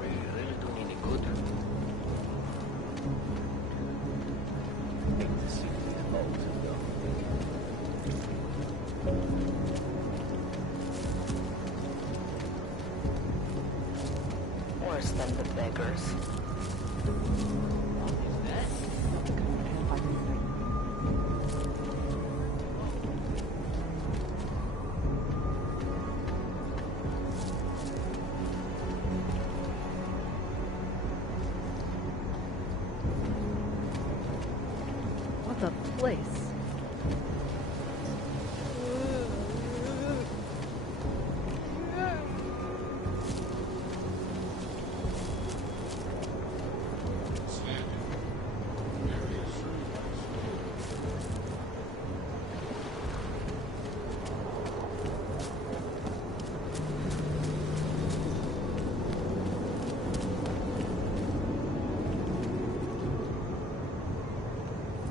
really do me any good? Hate to see these holes, Worse than the beggars. What a place.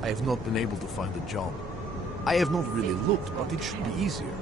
I have not been able to find a job. I have not really looked, but it should be easier.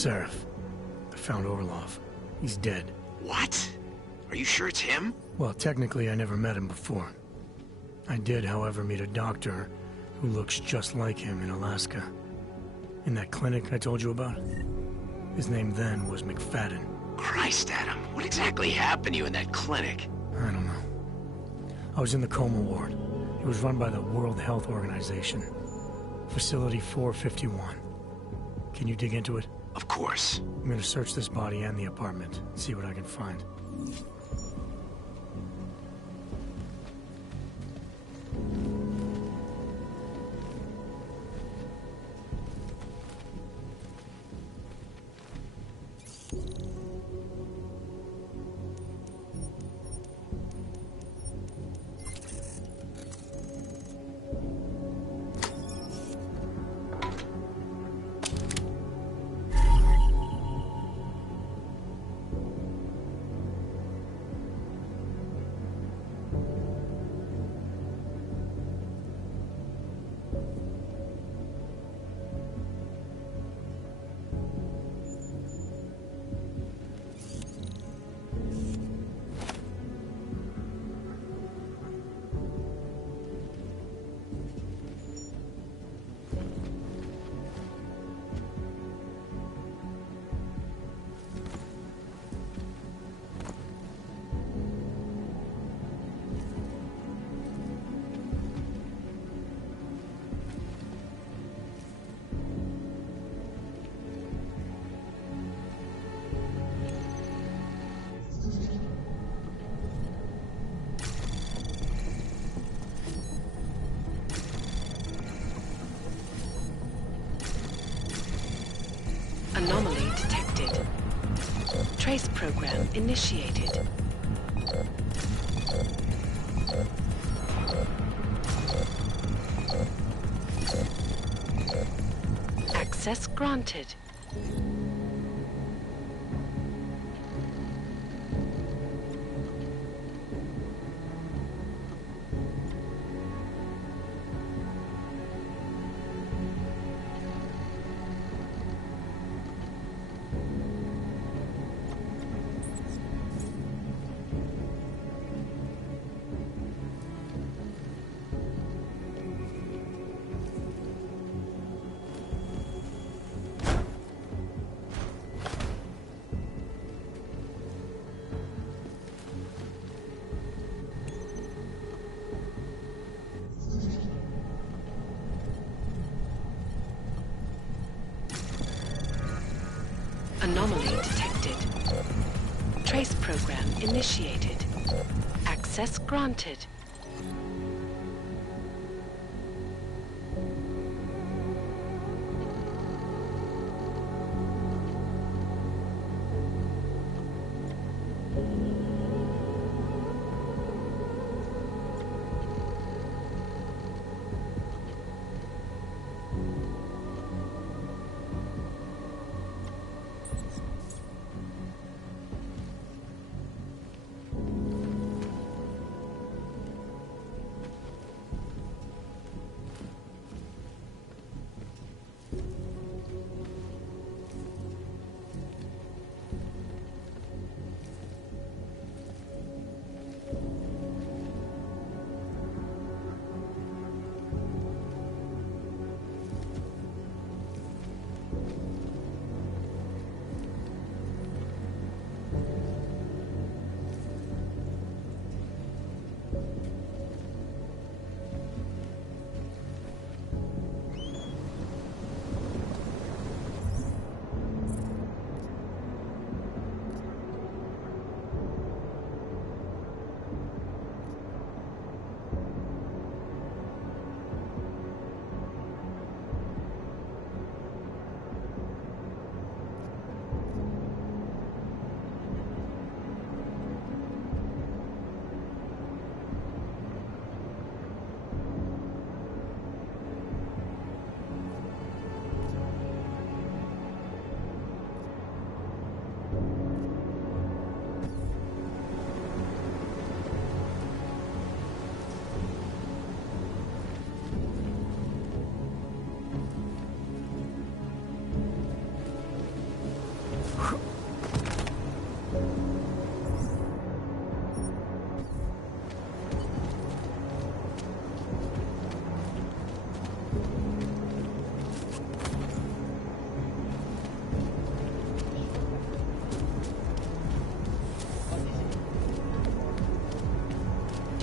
Seraph, I found Orlov. He's dead. What? Are you sure it's him? Well, technically I never met him before. I did, however, meet a doctor who looks just like him in Alaska. In that clinic I told you about? His name then was McFadden. Christ, Adam, what exactly happened to you in that clinic? I don't know. I was in the coma ward. It was run by the World Health Organization. Facility 451. Can you dig into it? Of course. I'm gonna search this body and the apartment, see what I can find. Anomaly detected. Trace program initiated. Access granted. Anomaly detected. Trace program initiated. Access granted.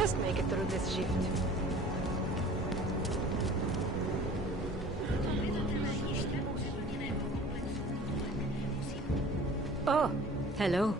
just make it through this shift. Oh, hello.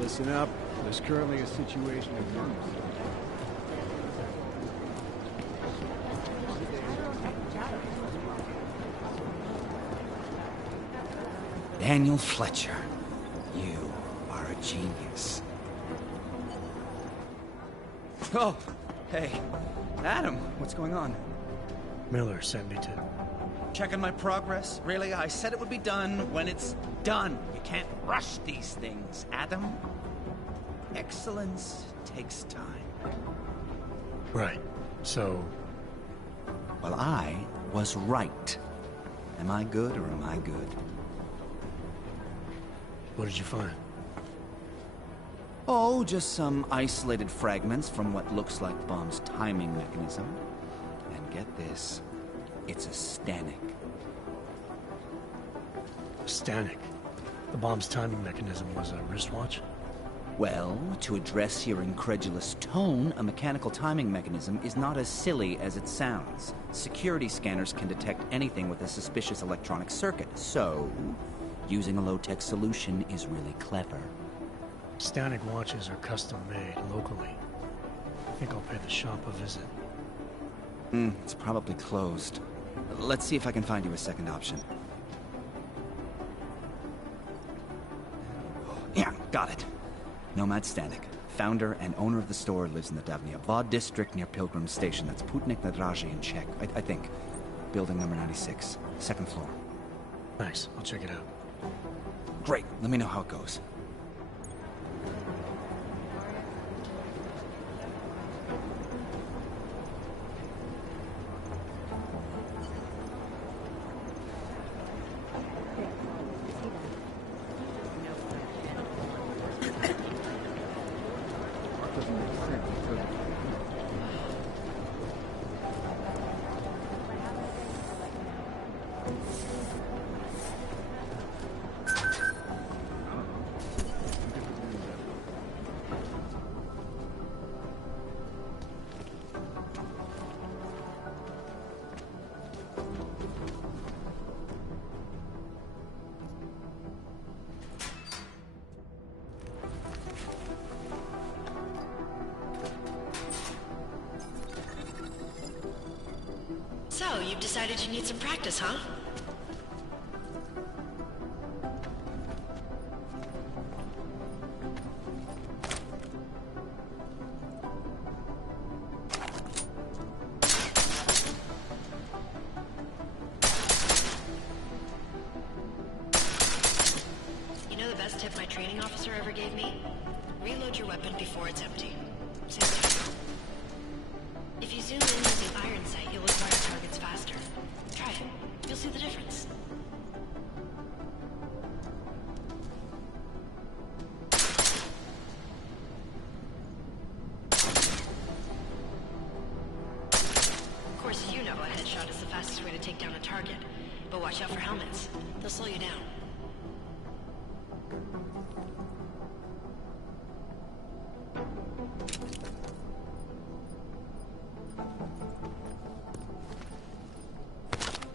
Listen up. There's currently a situation in Deus. Daniel Fletcher, you are a genius. Oh, hey. Adam, what's going on? Miller sent me to... Checking my progress? Really? I said it would be done when it's done. You can't rush these things, Adam. Excellence takes time. Right. So... Well, I was right. Am I good or am I good? What did you find? Oh, just some isolated fragments from what looks like the bomb's timing mechanism. And get this, it's a Stanek. Stanek. The bomb's timing mechanism was a wristwatch? Well, to address your incredulous tone, a mechanical timing mechanism is not as silly as it sounds. Security scanners can detect anything with a suspicious electronic circuit, so using a low-tech solution is really clever. Stanek watches are custom-made locally. I think I'll pay the shop a visit. It's probably closed. Let's see if I can find you a second option. Yeah, got it. Nomad Stanek, founder and owner of the store, lives in the Davnia Vod district near Pilgrim Station. That's Putnik Nadraji in Czech, I think. Building number 96, second floor. Nice, I'll check it out. Great, let me know how it goes. So, you've decided you need some practice, huh? You know the best tip my training officer ever gave me? Reload your weapon before it's empty. Same thing. If you zoom in using iron sight, you'll acquire targets faster. Try it. You'll see the difference. Of course, you know a headshot is the fastest way to take down a target. But watch out for helmets. They'll slow you down.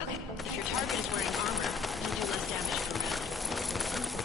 Okay, if your target is wearing armor, you'll do less damage per round.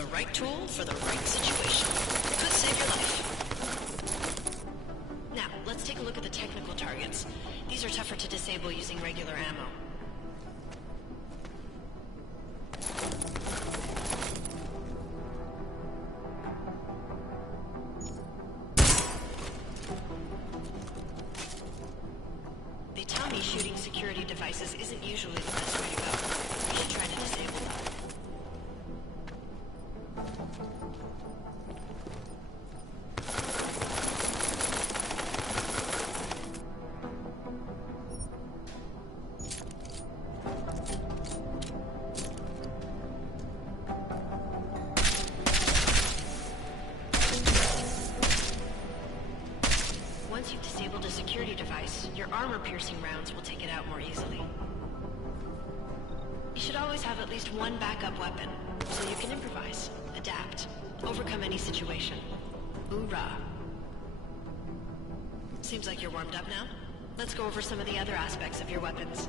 The right tool for the right situation. Could save your life. Now, let's take a look at the technical targets. These are tougher to disable using regular ammo. They tell me shooting security devices isn't usually the best way to go. We should try to disable them. Once you've disabled a security device, your armor-piercing rounds will take it out more easily. You should always have at least one backup weapon, so you can improvise, adapt, overcome any situation. Hoorah! Seems like you're warmed up now. Let's go over some of the other aspects of your weapons.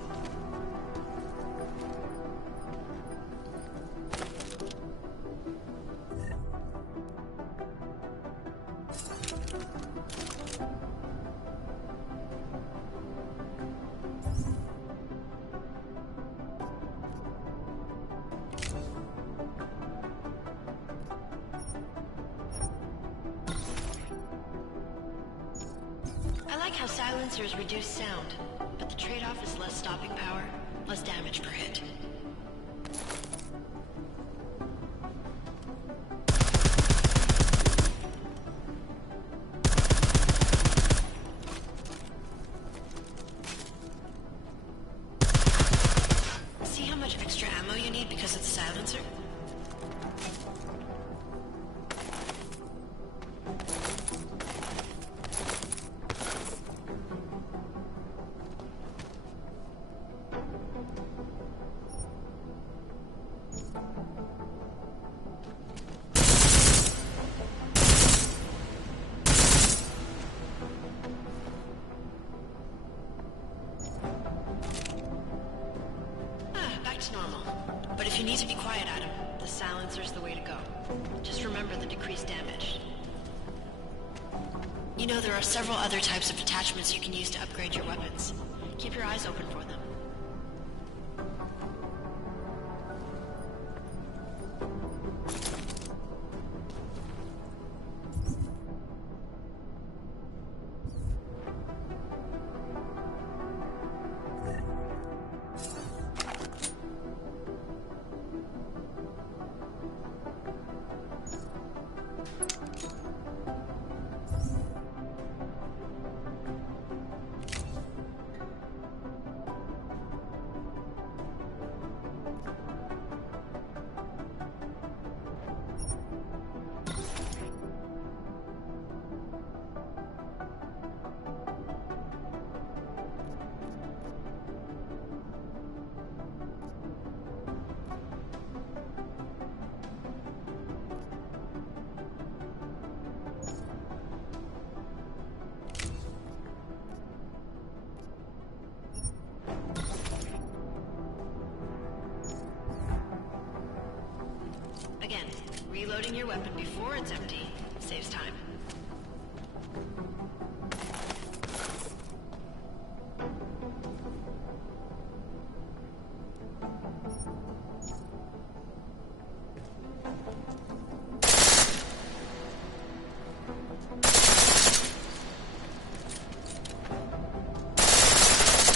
I like how silencers reduce sound, but the trade-off is less stopping power, less damage per hit. See how much extra ammo you need because it's a silencer? Back to normal. But if you need to be quiet, Adam, the silencer's the way to go. Just remember the decreased damage. You know there are several other types of attachments you can use to upgrade your weapons. Keep your eyes open for them. Again, reloading your weapon before it's empty saves time.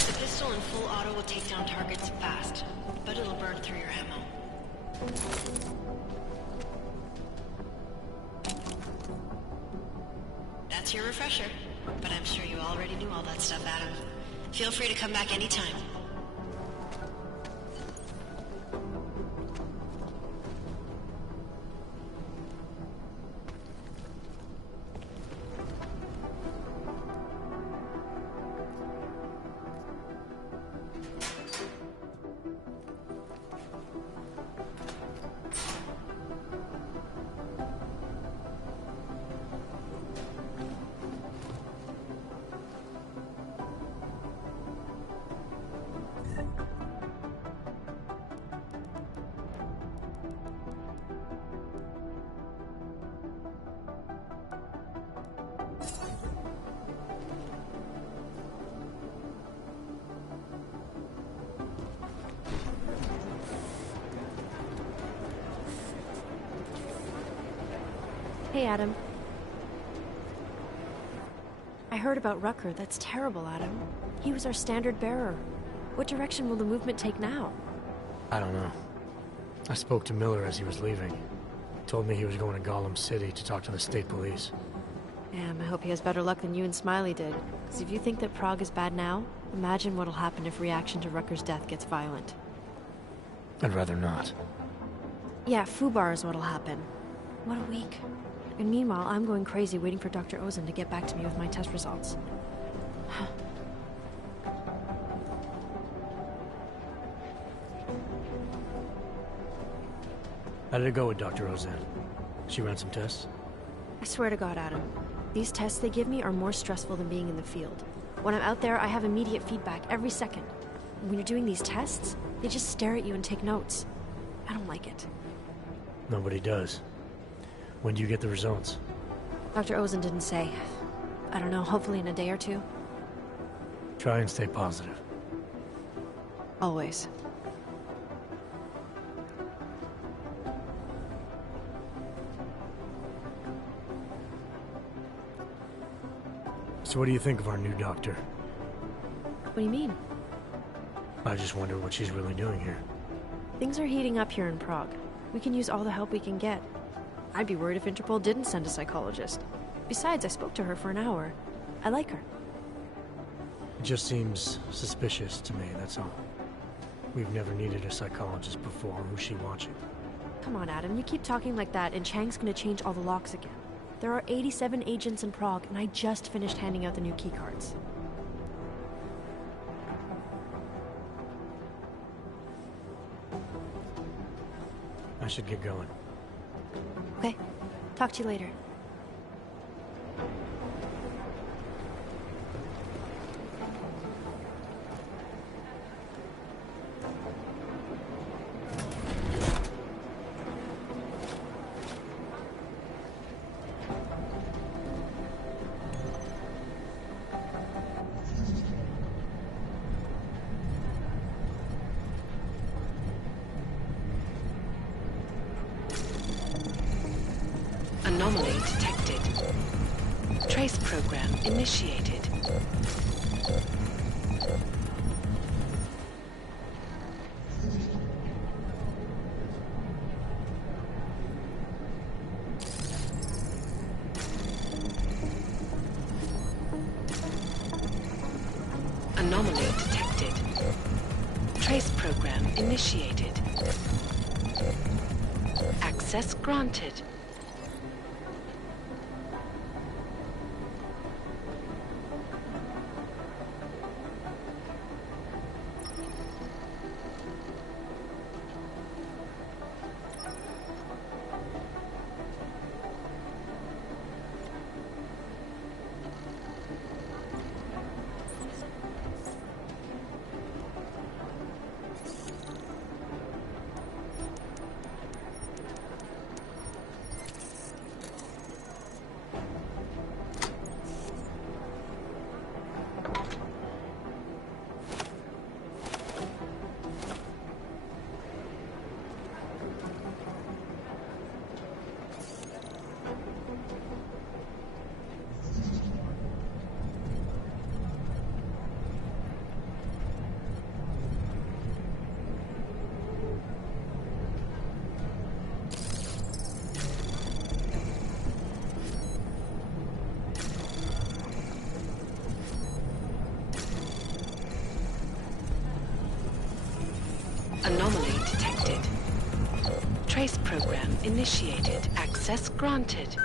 The pistol in full auto will take down targets fast, but it'll burn through your ammo. That's your refresher, but I'm sure you already knew all that stuff, Adam. Feel free to come back anytime. Hey, Adam. I heard about Rucker. That's terrible, Adam. He was our standard bearer. What direction will the movement take now? I don't know. I spoke to Miller as he was leaving. Told me he was going to Gollum City to talk to the state police. Damn, I hope he has better luck than you and Smiley did. Because if you think that Prague is bad now, imagine what'll happen if reaction to Rucker's death gets violent. I'd rather not. Yeah, Fubar is what'll happen. What a week. And meanwhile, I'm going crazy waiting for Dr. Ozen to get back to me with my test results. How did it go with Dr. Ozen? She ran some tests? I swear to God, Adam. These tests they give me are more stressful than being in the field. When I'm out there, I have immediate feedback every second. When you're doing these tests, they just stare at you and take notes. I don't like it. Nobody does. When do you get the results? Dr. Ozen didn't say. I don't know, hopefully in a day or two. Try and stay positive. Always. So what do you think of our new doctor? What do you mean? I just wonder what she's really doing here. Things are heating up here in Prague. We can use all the help we can get. I'd be worried if Interpol didn't send a psychologist. Besides, I spoke to her for an hour. I like her. It just seems suspicious to me, that's all. We've never needed a psychologist before. Who's she watching? Come on, Adam. You keep talking like that, and Chang's gonna change all the locks again. There are 87 agents in Prague, and I just finished handing out the new keycards. I should get going. Okay. Talk to you later. Anomaly detected. Trace program initiated. Anomaly detected. Trace program initiated. Access granted. Anomaly detected. Trace program initiated. Access granted.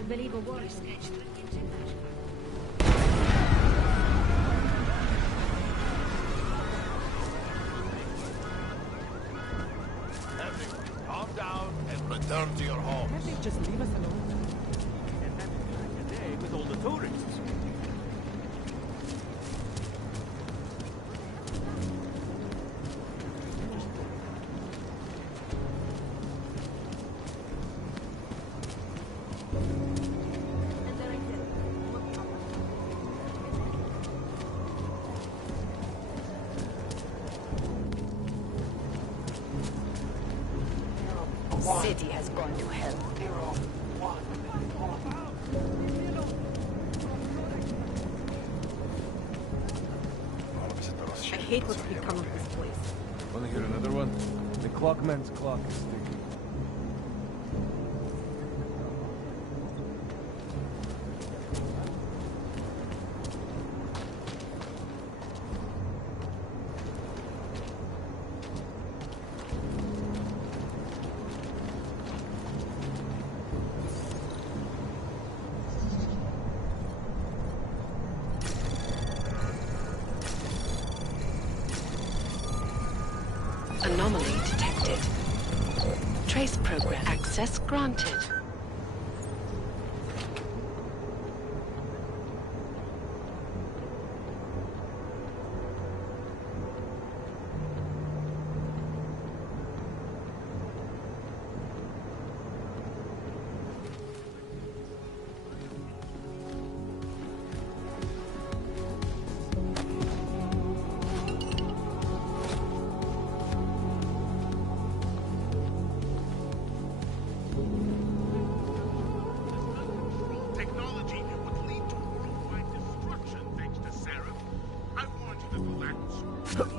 Can't believe a word. Everyone, calm down and return to your homes. Can't they just leave us alone? And have a day with all the tourists. City has gone to hell. I hate what's become of this place. Wanna hear another one? The clockman's clock is ticking. Anomaly detected. Trace program access granted. Technology would lead to worldwide destruction thanks to Sarah. I warned you that the lack of security.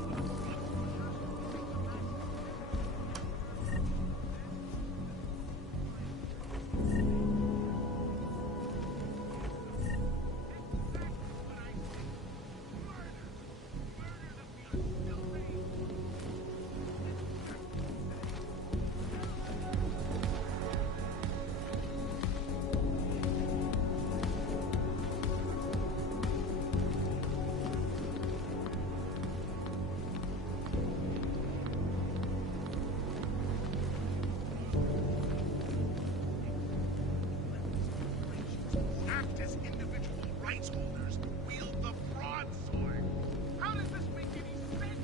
Act as individual rights holders, wield the broadsword. How does this make any sense?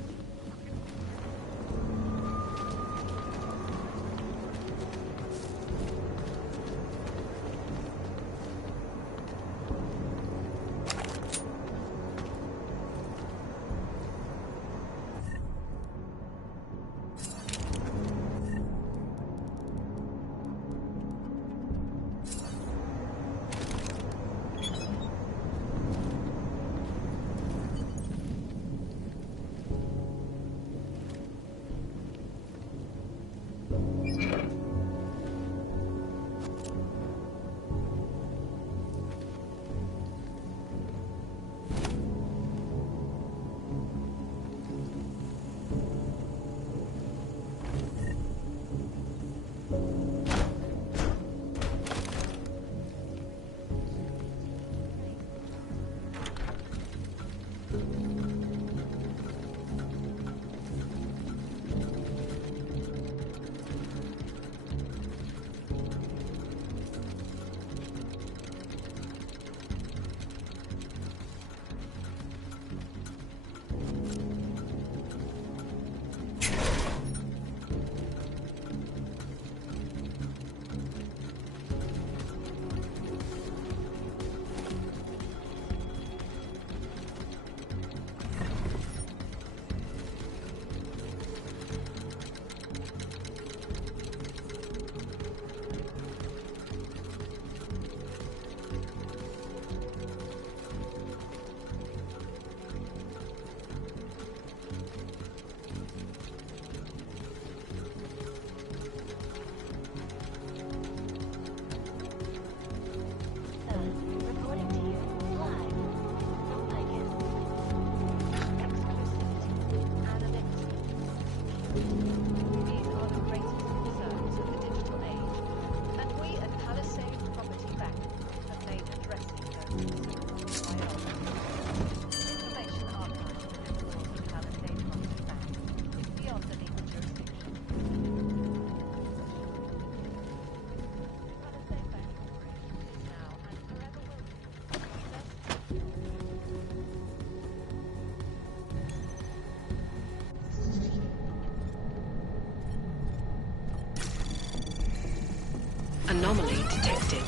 Anomaly detected.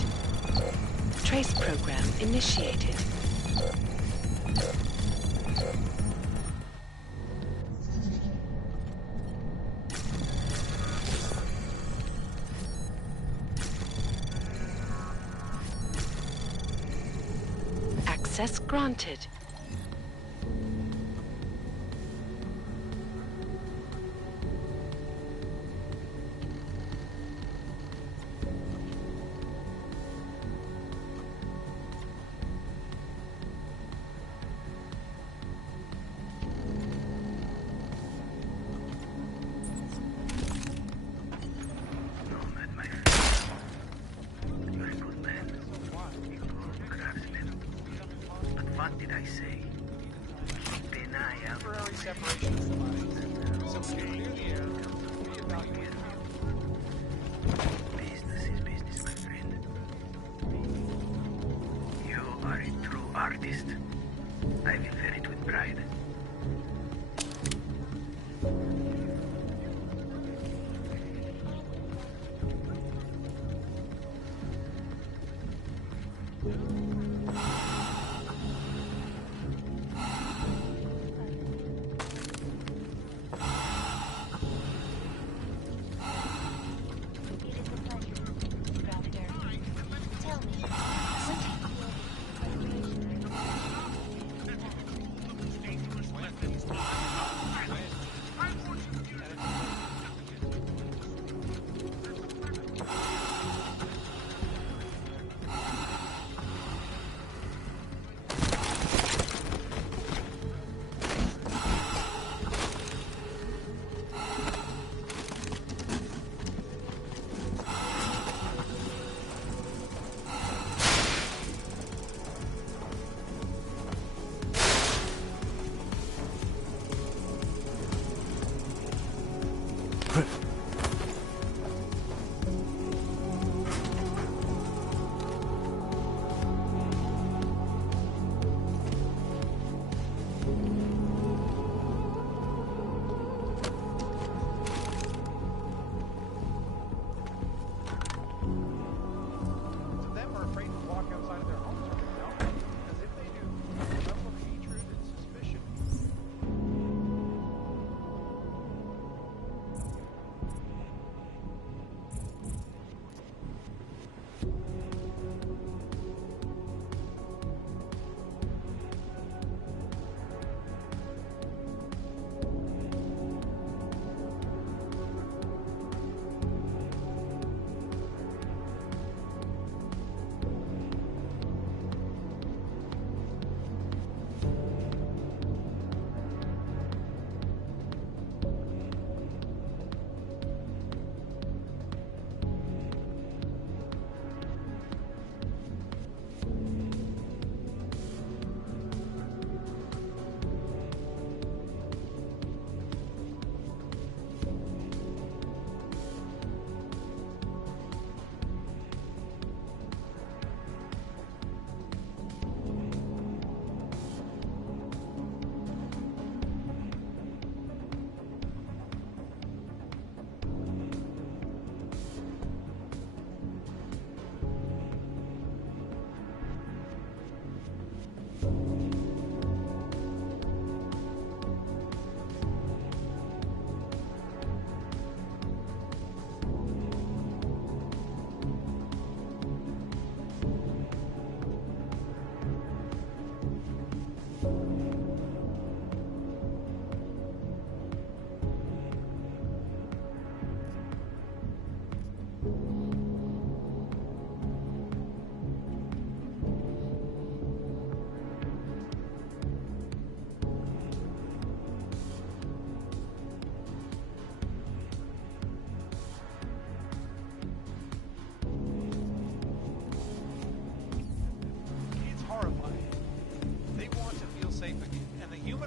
Trace program initiated. Access granted. What did I say? Keep an eye out. Temporary separation of bodies. So we can clear the air, reevaluate the field. Business is business, my friend. You are a true artist. I will wear it with pride.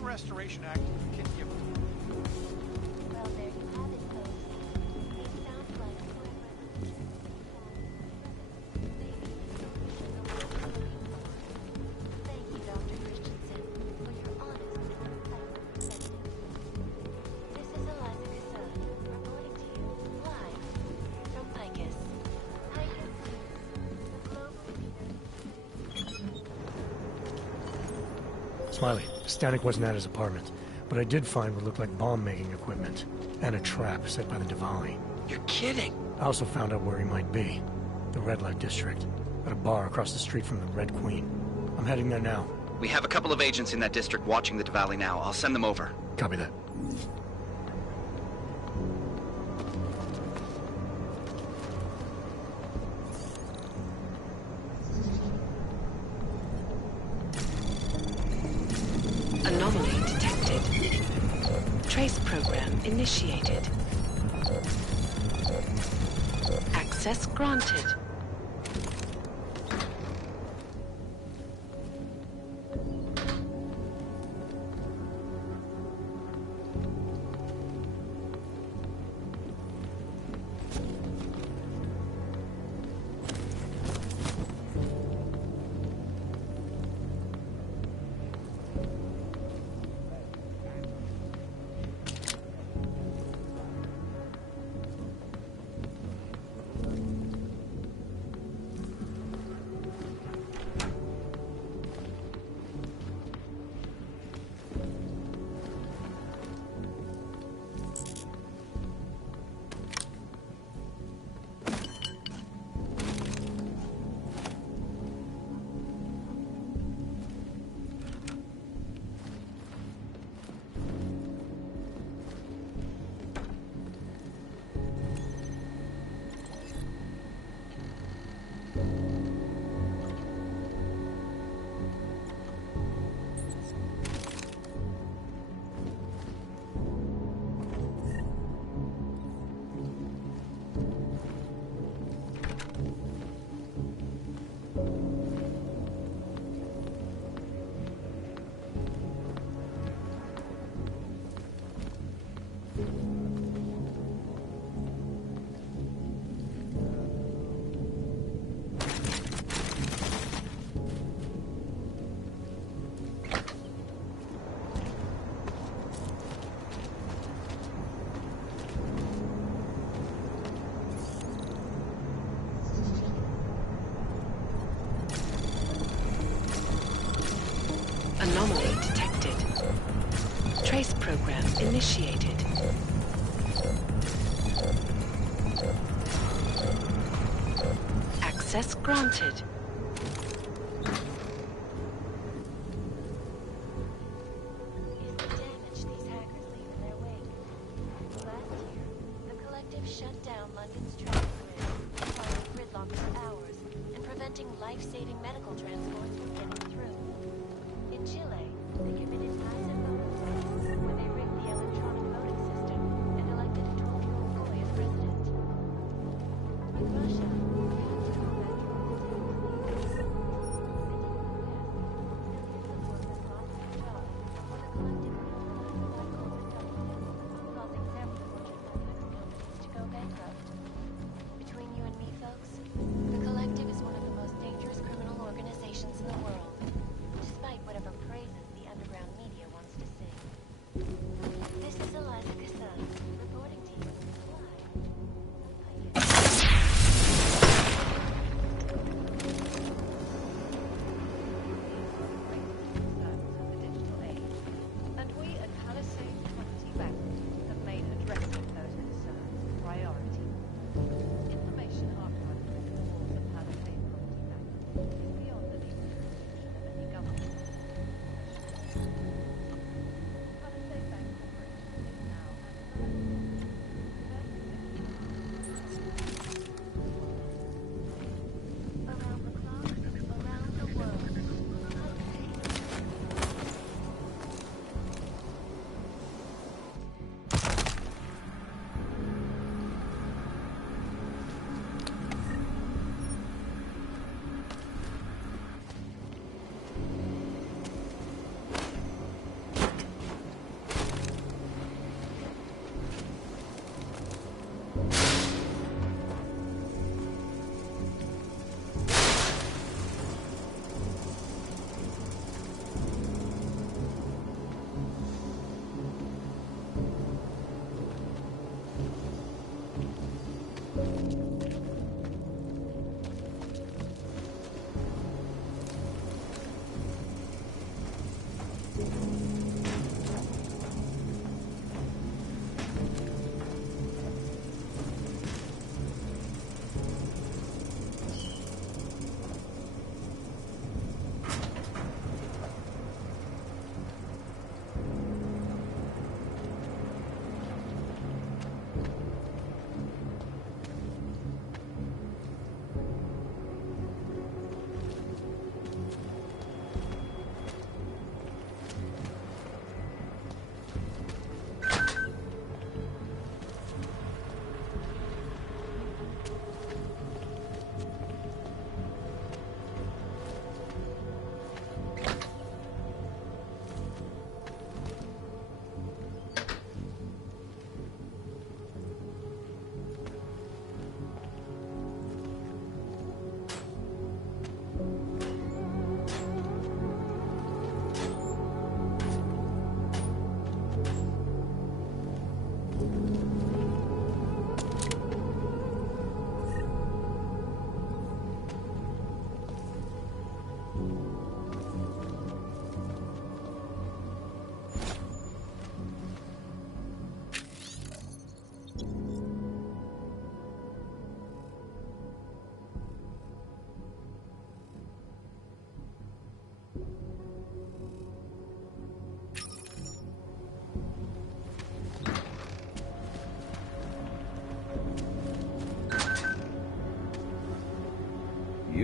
Restoration Act can give it to them. Well, there you have it, folks. It sounds like Thank you, Dr. Christensen, for your honest and insightful perspective. This is Eliza Casson, reporting to you live from Picus. Picus Smiley, Stanek wasn't at his apartment, but I did find what looked like bomb-making equipment, and a trap set by the Diwali. You're kidding! I also found out where he might be. The Red Light District, at a bar across the street from the Red Queen. I'm heading there now. We have a couple of agents in that district watching the Diwali now. I'll send them over. Copy that. Anomaly detected. Trace program initiated. Access granted. Anomaly detected. Trace program initiated. Access granted. Is the damage these hackers leave in their wake. Last year, the Collective shut down London's train grid, causing gridlock for hours and preventing life-saving medical transports from getting through. In Chile, they committed massive voter fraud when they rigged the electronic voting system and elected a 12-year-old boy as president. In Russia, between you and me, folks, the Collective is one of the most dangerous criminal organizations in the world, despite whatever praises the underground media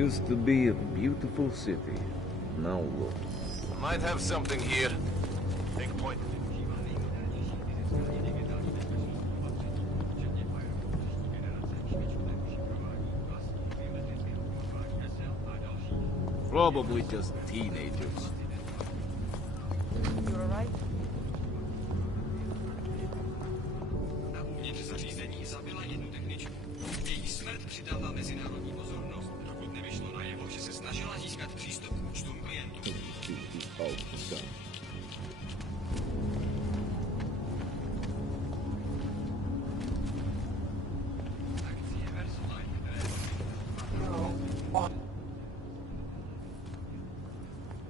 Used to be a beautiful city. Now look. Might have something here. Take point. Probably just teenagers. You alright?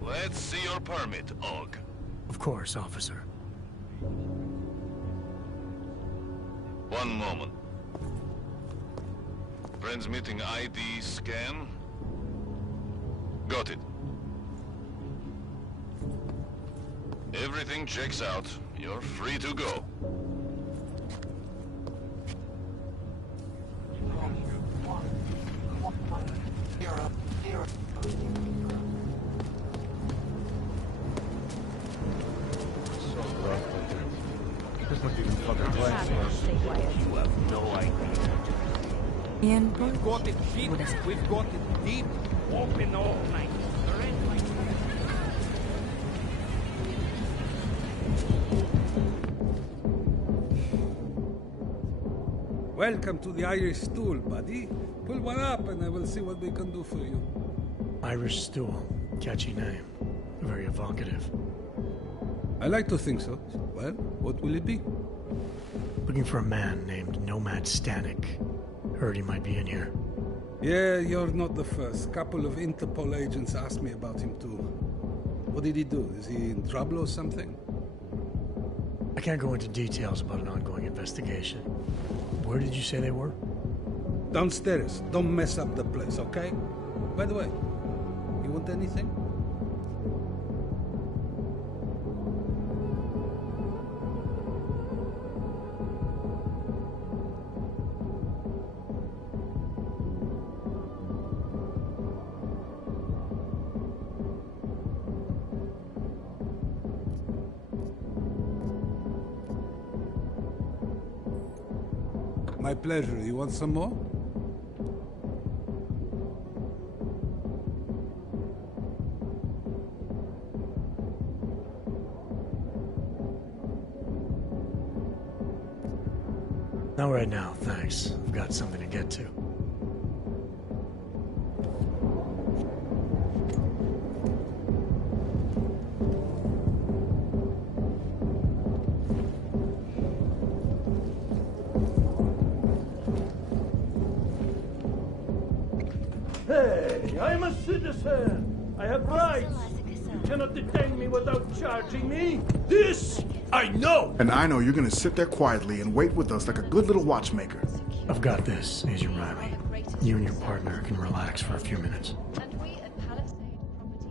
Let's see your permit, Og. Of course, officer. One moment. Transmitting ID scan. Got it. Everything checks out. You're free to go. You have no idea. Ian, We've got it deep. We've got it deep. Open all night. Welcome to the Irish Stool, buddy. Pull one up and I will see what we can do for you. Irish Stool. Catchy name. Very evocative. I like to think so. Well, what will it be? Looking for a man named Nomad Stanek. Heard he might be in here. Yeah, you're not the first. Couple of Interpol agents asked me about him too. What did he do? Is he in trouble or something? I can't go into details about an ongoing investigation. Where did you say they were? Downstairs. Don't mess up the place, okay? By the way, you want anything? My pleasure. You want some more? Not right now, thanks. I've got something to get to. Hey, I'm a citizen. I have rights. You cannot detain me without charging me. This I know. And I know you're gonna sit there quietly and wait with us like a good little watchmaker. I've got this, Agent Riley. You and your partner can relax for a few minutes.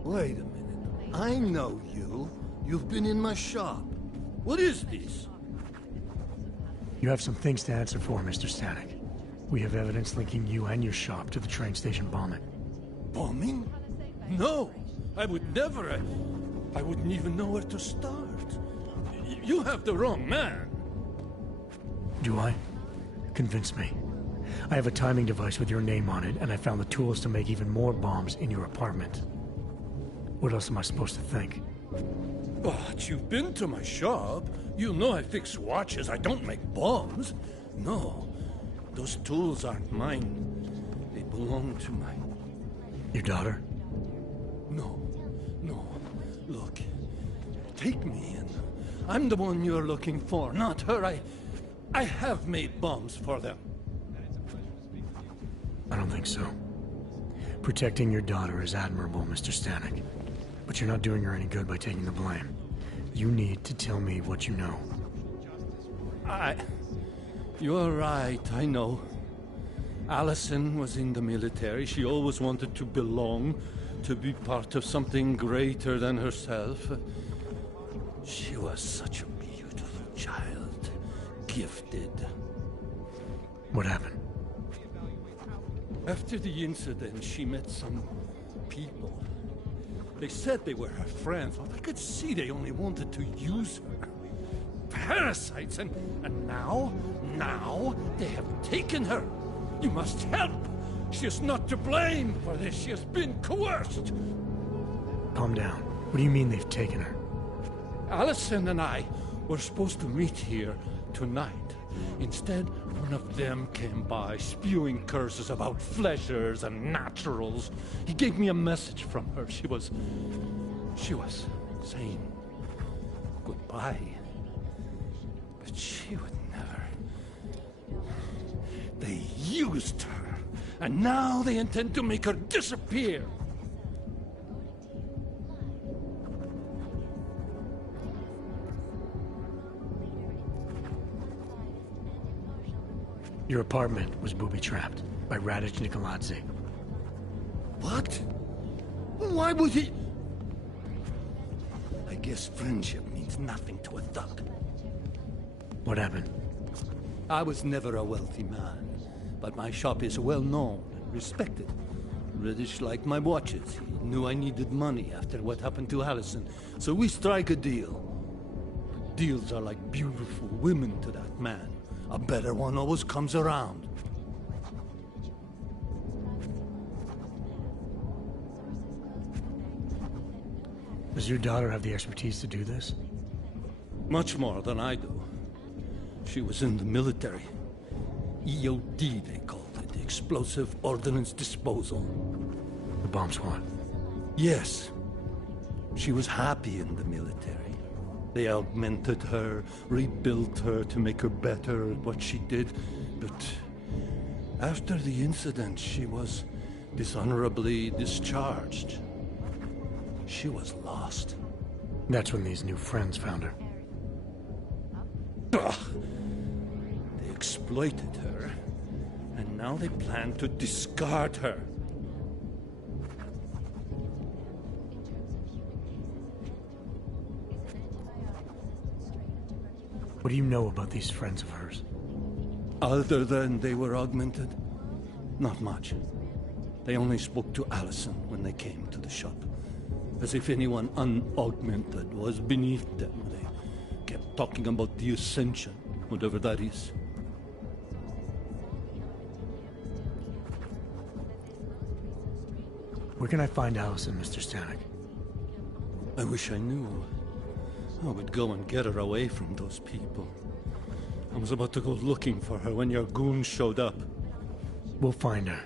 Wait a minute. I know you. You've been in my shop. What is this? You have some things to answer for, Mr. Stanek. We have evidence linking you and your shop to the train station bombing. Bombing? No, I would never. I wouldn't even know where to start. You have the wrong man. Do I? Convince me. I have a timing device with your name on it, and I found the tools to make even more bombs in your apartment. What else am I supposed to think? But you've been to my shop. You know I fix watches. I don't make bombs. No. Those tools aren't mine. They belong to my... Your daughter? No. No. Look. Take me in. I'm the one you're looking for, not her. I have made bombs for them. I don't think so. Protecting your daughter is admirable, Mr. Stanek. But you're not doing her any good by taking the blame. You need to tell me what you know. You're right, I know. Allison was in the military. She always wanted to belong, to be part of something greater than herself. She was such a beautiful child. Gifted. What happened? After the incident, she met some people. They said they were her friends, but I could see they only wanted to use her. Parasites, and now they have taken her. You must help. She is not to blame for this. She has been coerced. Calm down. What do you mean they've taken her? Allison and I were supposed to meet here tonight. Instead, one of them came by, spewing curses about fleshers and naturals. He gave me a message from her. She was saying goodbye. But she would never. They used her, and now they intend to make her disappear. Your apartment was booby-trapped by Radic Nikoladze. What? Why would he? I guess friendship means nothing to a thug. What happened? I was never a wealthy man, but my shop is well known and respected. Radic liked my watches. He knew I needed money after what happened to Allison, so we strike a deal. But deals are like beautiful women to that man. A better one always comes around. Does your daughter have the expertise to do this? Much more than I do. She was in the military. EOD, they called it. Explosive Ordnance Disposal. The bomb squad? Yes. She was happy in the military. They augmented her, rebuilt her to make her better at what she did. But after the incident, she was dishonorably discharged. She was lost. That's when these new friends found her. Ugh. They exploited her, and now they plan to discard her. What do you know about these friends of hers? Other than they were augmented? Not much. They only spoke to Allison when they came to the shop. As if anyone unaugmented was beneath them. They kept talking about the Ascension, whatever that is. Where can I find Allison, Mr. Stanek? I wish I knew. I would go and get her away from those people. I was about to go looking for her when your goons showed up. We'll find her.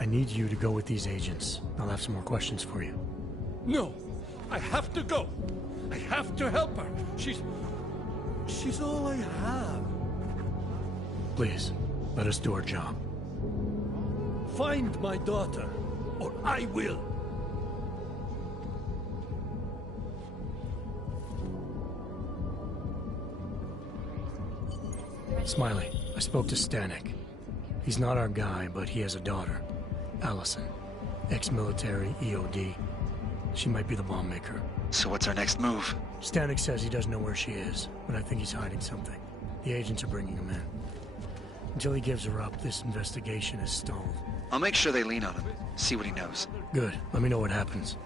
I need you to go with these agents. I'll have some more questions for you. No! I have to go! I have to help her! She's all I have. Please, let us do our job. Find my daughter, or I will! Smiley, I spoke to Stanek. He's not our guy, but he has a daughter, Allison. Ex-military, EOD. She might be the bomb maker. So what's our next move? Stanek says he doesn't know where she is, but I think he's hiding something. The agents are bringing him in. Until he gives her up, this investigation is stalled. I'll make sure they lean on him. See what he knows. Good. Let me know what happens.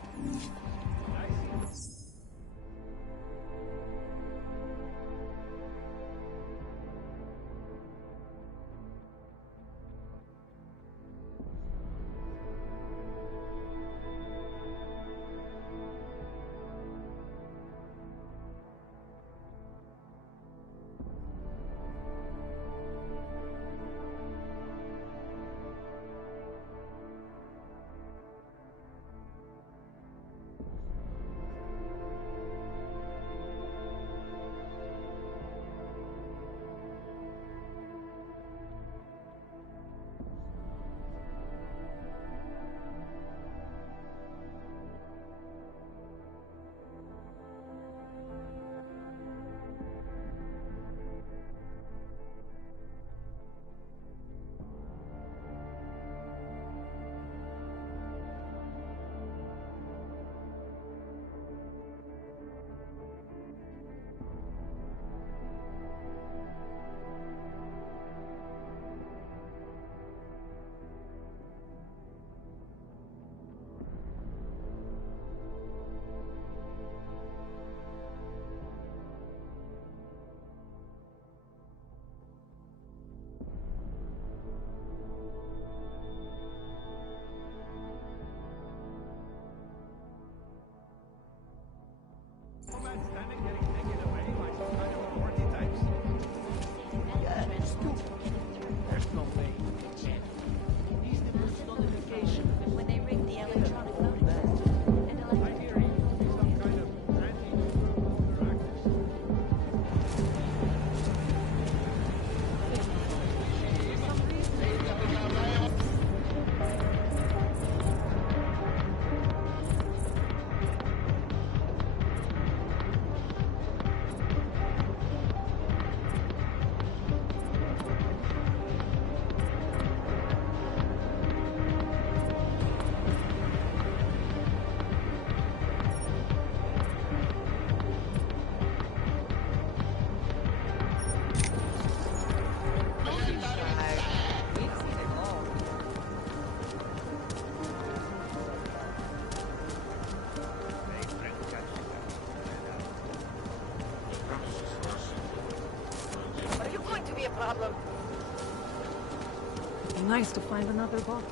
Nice to find another bottle.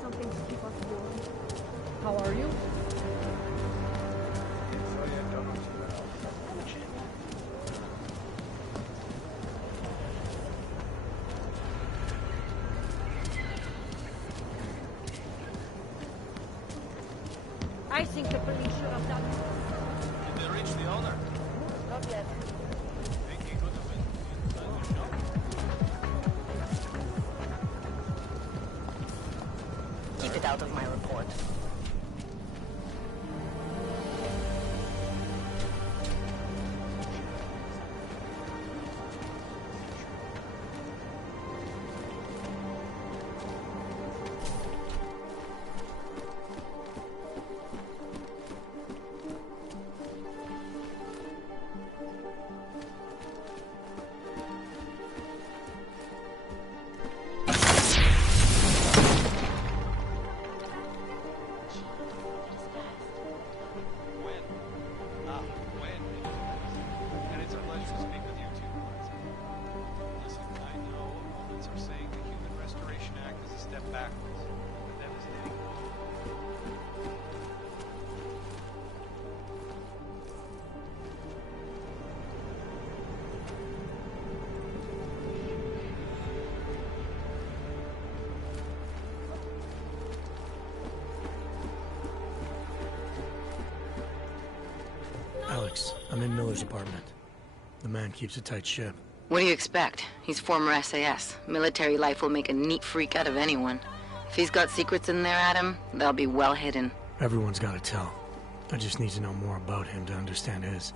Something to keep us warm. How are you? I think the police should have done more. Did they reach the owner? Not yet. Think he could have been inside the shop? Keep it out of my report. And it's a pleasure to speak with you too. Listen, I know opponents are saying the Human Restoration Act is a step backwards, a devastating blow. Alex, I'm in Miller's apartment. The man keeps a tight ship. What do you expect? He's former SAS. Military life will make a neat freak out of anyone. If he's got secrets in there, Adam, they'll be well hidden. Everyone's got to tell. I just need to know more about him to understand his.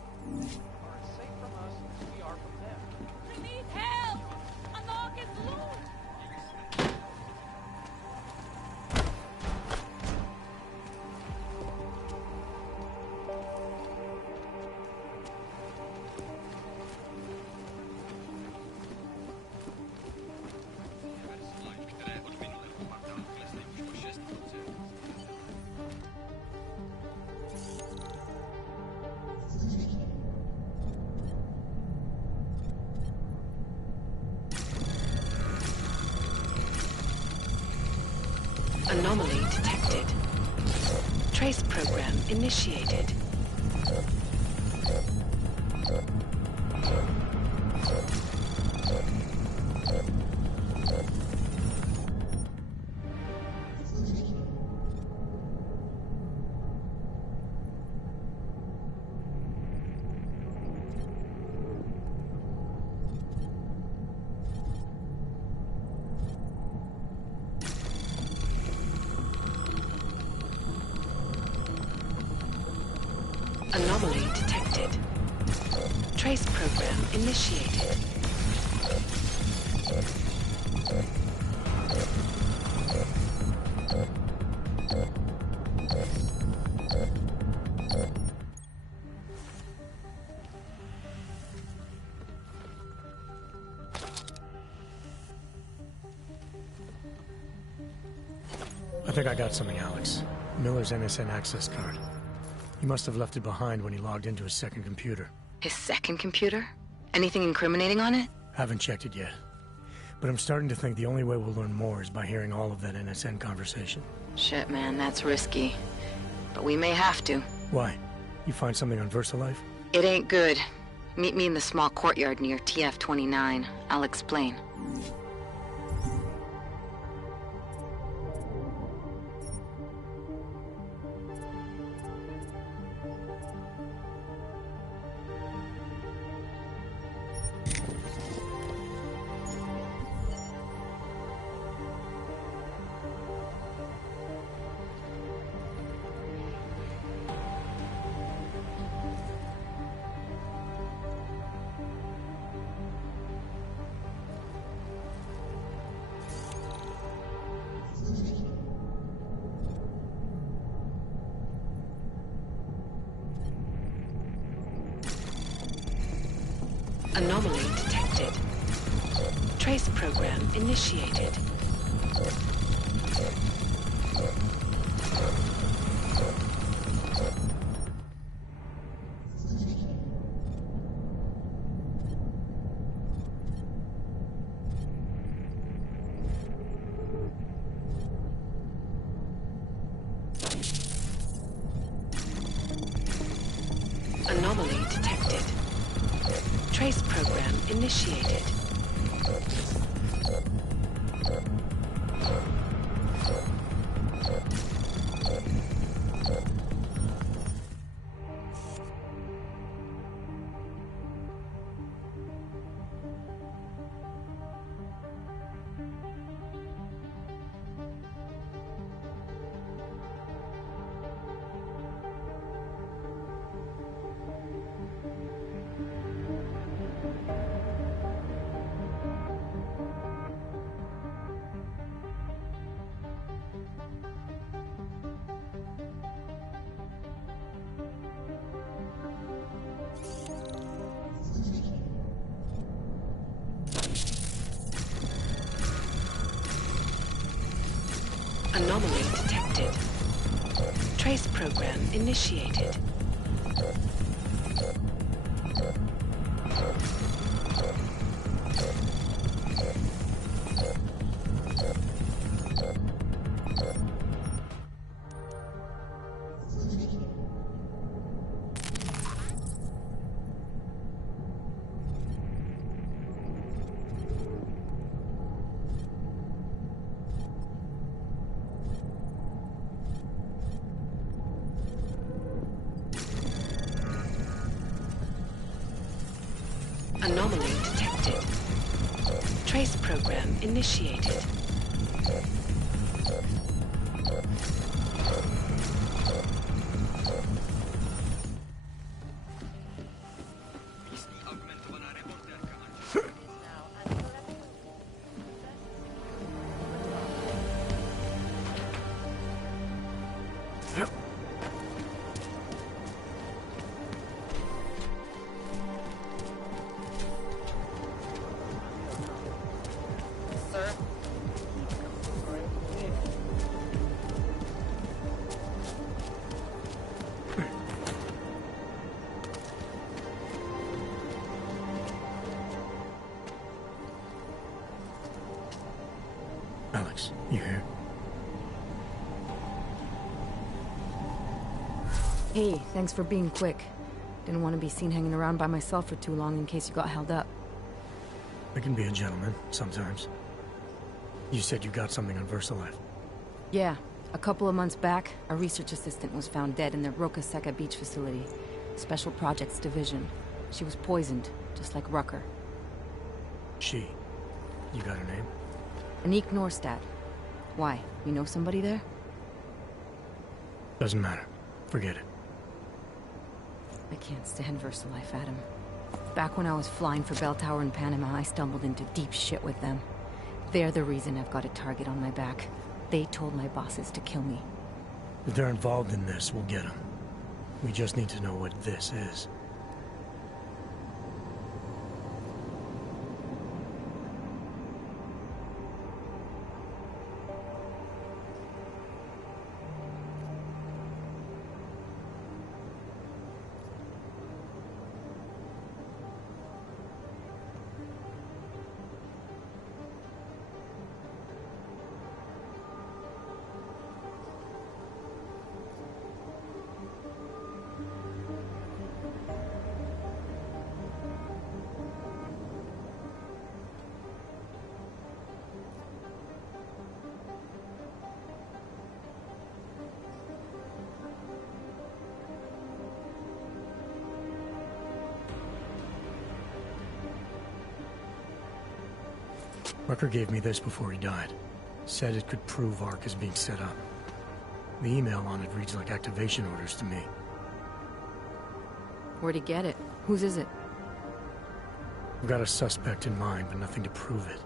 Anomaly detected. Trace program initiated. Anomaly detected. Trace program initiated. I think I got something, Alex. Miller's NSN access card. He must have left it behind when he logged into his second computer. His second computer? Anything incriminating on it? Haven't checked it yet. But I'm starting to think the only way we'll learn more is by hearing all of that NSN conversation. Shit, man, that's risky. But we may have to. Why? You find something on VersaLife? It ain't good. Meet me in the small courtyard near TF-29. I'll explain. Anomaly detected. Trace program initiated. Anomaly detected. Trace program initiated. Anomaly detected. Trace program initiated. Anomaly detected. Trace program initiated. Alex, you here? Hey, thanks for being quick. Didn't want to be seen hanging around by myself for too long in case you got held up. I can be a gentleman, sometimes. You said you got something on VersaLife. Yeah, a couple of months back, a research assistant was found dead in the Roca Seca Beach facility. Special Projects Division. She was poisoned, just like Rucker. She. You got her name? Anique Norstad. Why? You know somebody there? Doesn't matter. Forget it. I can't stand VersaLife, Adam. Back when I was flying for Bell Tower in Panama, I stumbled into deep shit with them. They're the reason I've got a target on my back. They told my bosses to kill me. If they're involved in this, we'll get them. We just need to know what this is. Rucker gave me this before he died. Said it could prove ARC is being set up. The email on it reads like activation orders to me. Where'd he get it? Whose is it? I've got a suspect in mind, but nothing to prove it.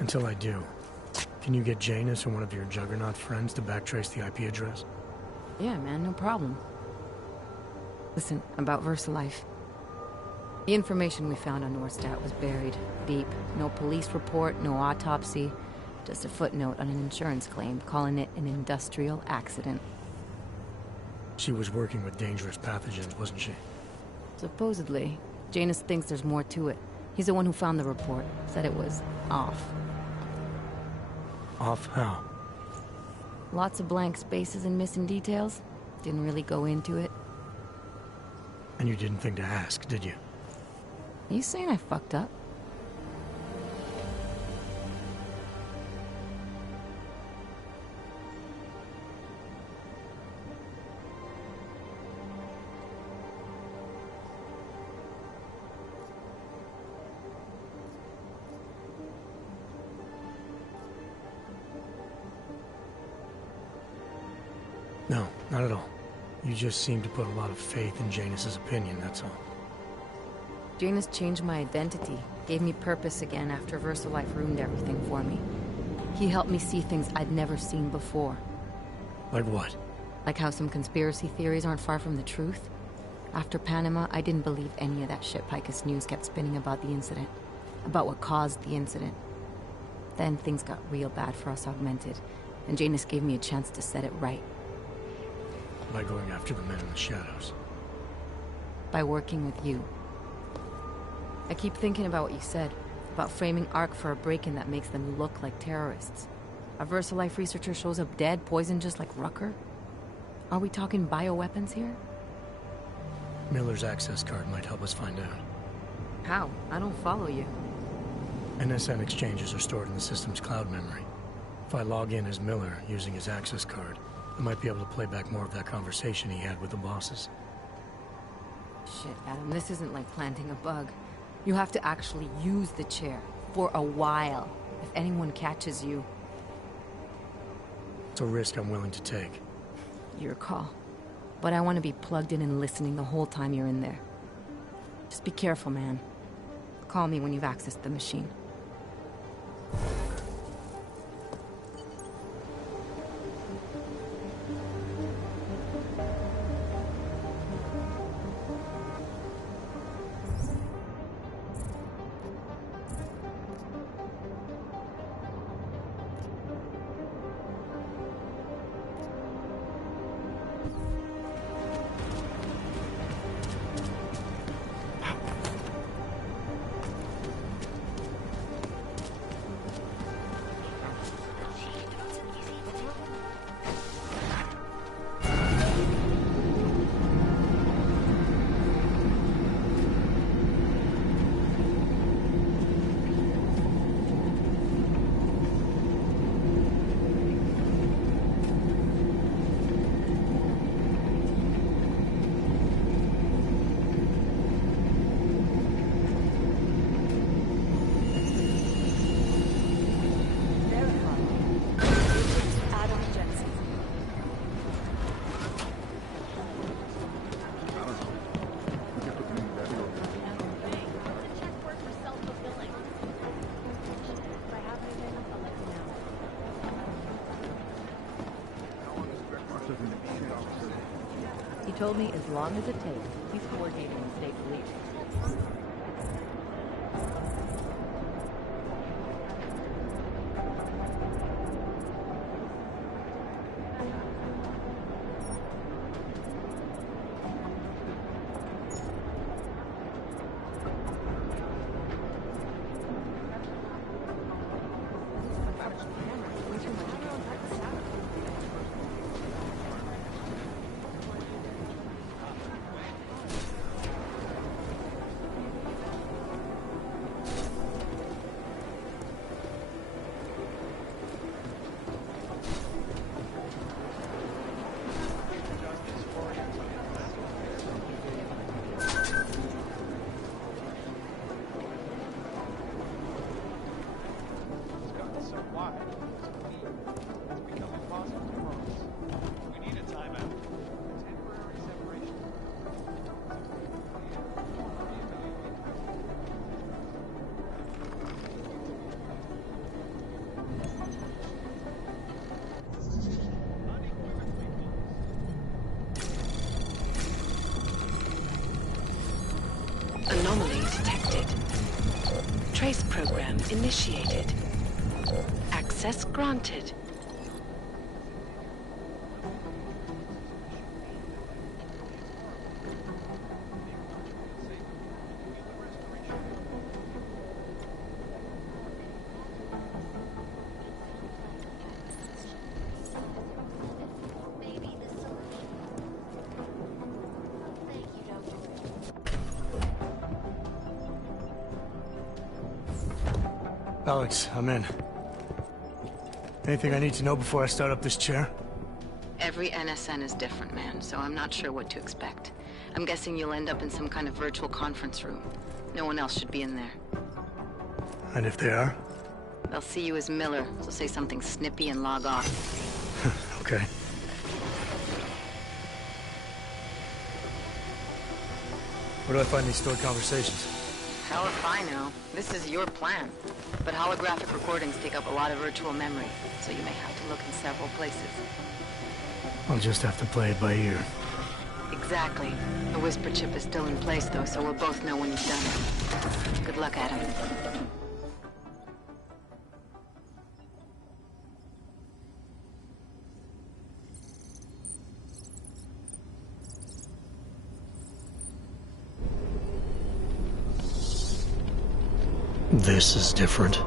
Until I do, can you get Janus or one of your Juggernaut friends to backtrace the IP address? Yeah, man, no problem. Listen, about VersaLife. The information we found on Norstad was buried deep. No police report, no autopsy. Just a footnote on an insurance claim, calling it an industrial accident. She was working with dangerous pathogens, wasn't she? Supposedly. Janus thinks there's more to it. He's the one who found the report. Said it was off. Off how? Lots of blank spaces and missing details. Didn't really go into it. And you didn't think to ask, did you? Are you saying I fucked up? No, not at all. You just seem to put a lot of faith in Janus's opinion, that's all. Janus changed my identity, gave me purpose again after VersaLife ruined everything for me. He helped me see things I'd never seen before. Like what? Like how some conspiracy theories aren't far from the truth. After Panama, I didn't believe any of that shit Picus News kept spinning about the incident. About what caused the incident. Then things got real bad for us Augmented, and Janus gave me a chance to set it right. By going after the men in the shadows. By working with you. I keep thinking about what you said, about framing ARC for a break-in that makes them look like terrorists. A VersaLife researcher shows up dead, poisoned just like Rucker? Are we talking bioweapons here? Miller's access card might help us find out. How? I don't follow you. NSN exchanges are stored in the system's cloud memory. If I log in as Miller using his access card, I might be able to play back more of that conversation he had with the bosses. Shit, Adam, this isn't like planting a bug. You have to actually use the chair. For a while. If anyone catches you. It's a risk I'm willing to take. Your call. But I want to be plugged in and listening the whole time you're in there. Just be careful, man. Call me when you've accessed the machine. He told me as long as it takes, he's coordinating with state police. Anomaly detected. Trace program initiated. Access granted. Maybe the solution. Thank you, Doctor. Alex, I'm in. Anything I need to know before I start up this chair? Every NSN is different, man, so I'm not sure what to expect. I'm guessing you'll end up in some kind of virtual conference room. No one else should be in there. And if they are? They'll see you as Miller, so say something snippy and log off. Okay. Where do I find these stored conversations? Hell if I know. This is your plan. But holographic recordings take up a lot of virtual memory, so you may have to look in several places. I'll just have to play it by ear. Exactly. The whisper chip is still in place, though, so we'll both know when you've done it. Good luck, Adam. This is different.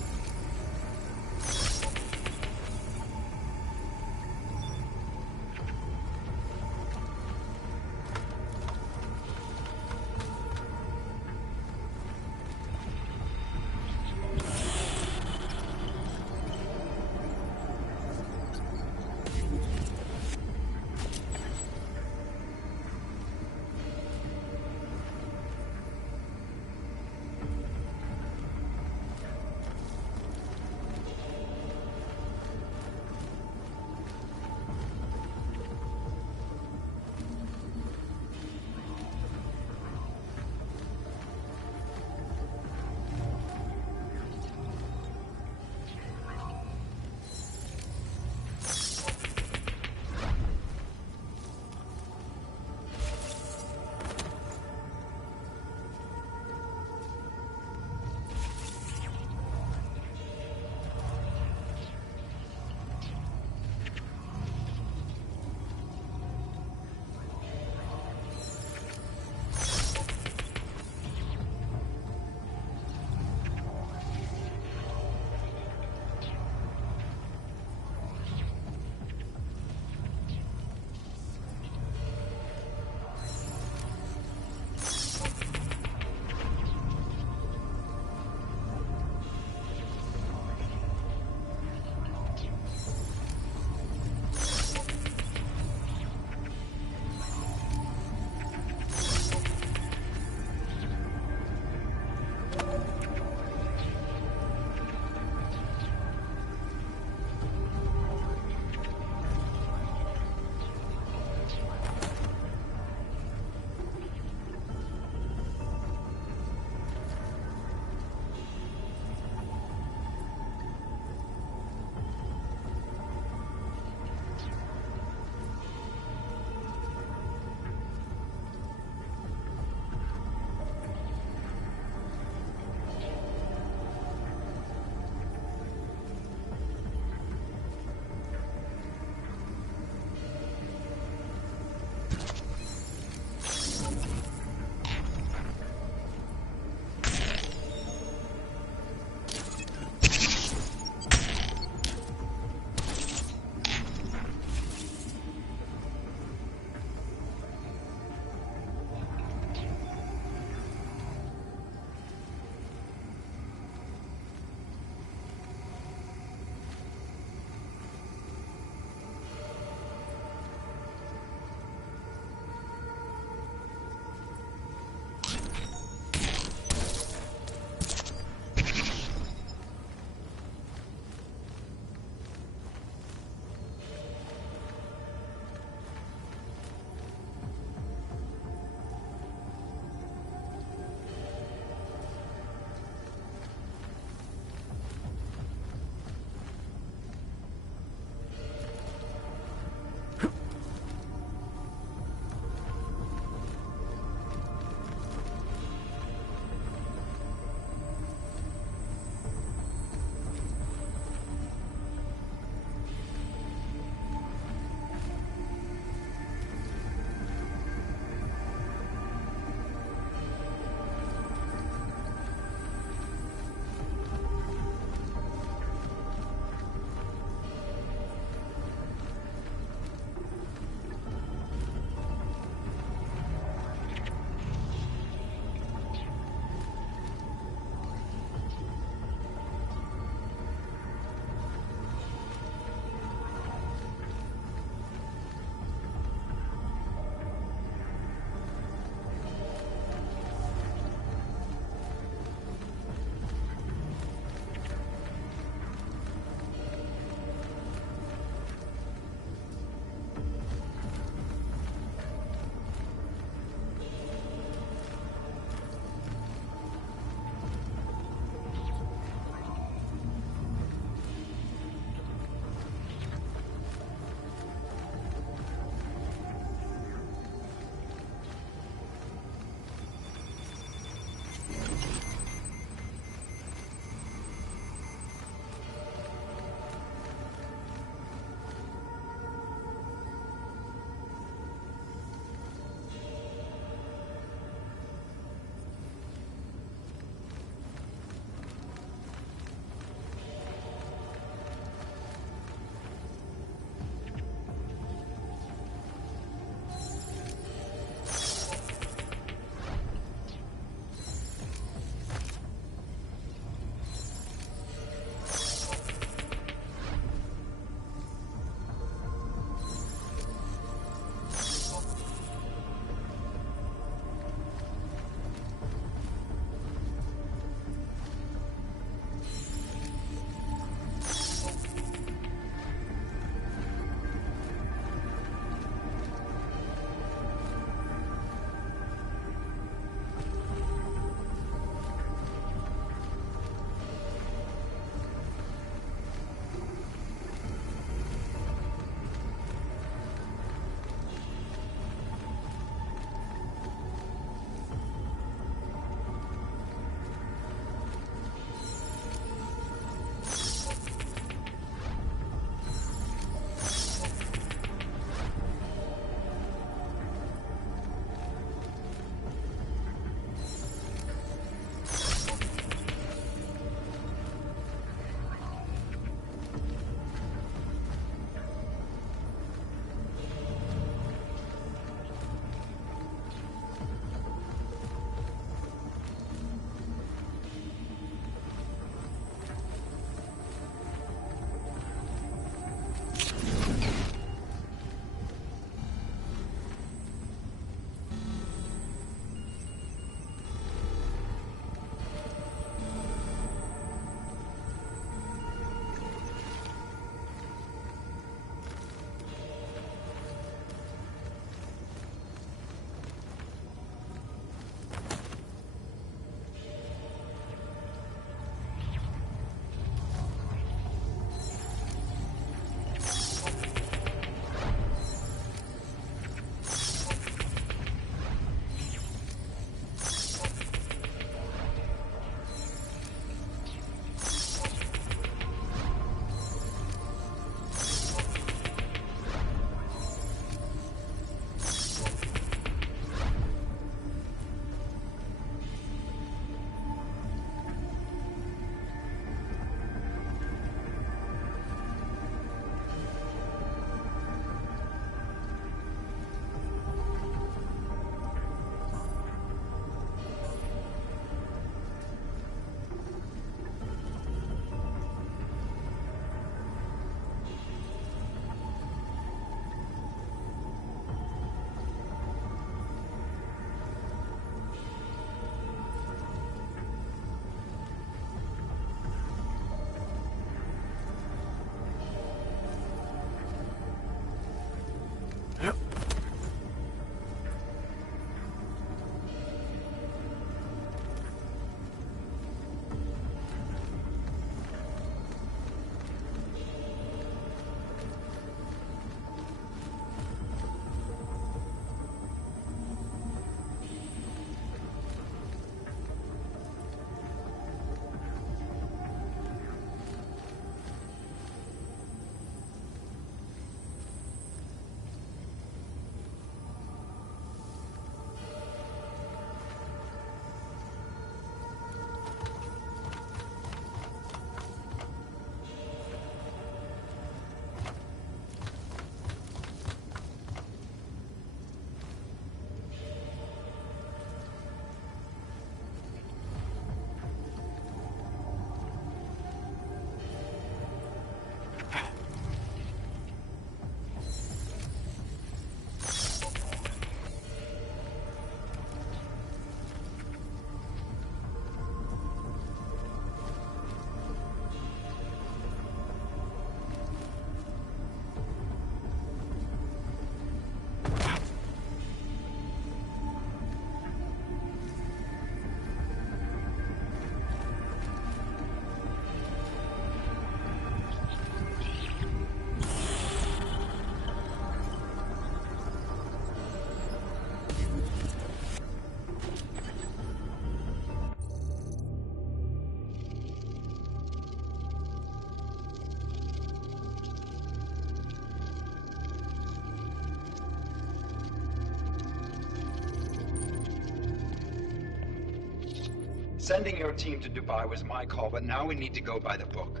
Sending your team to Dubai was my call, but now we need to go by the book.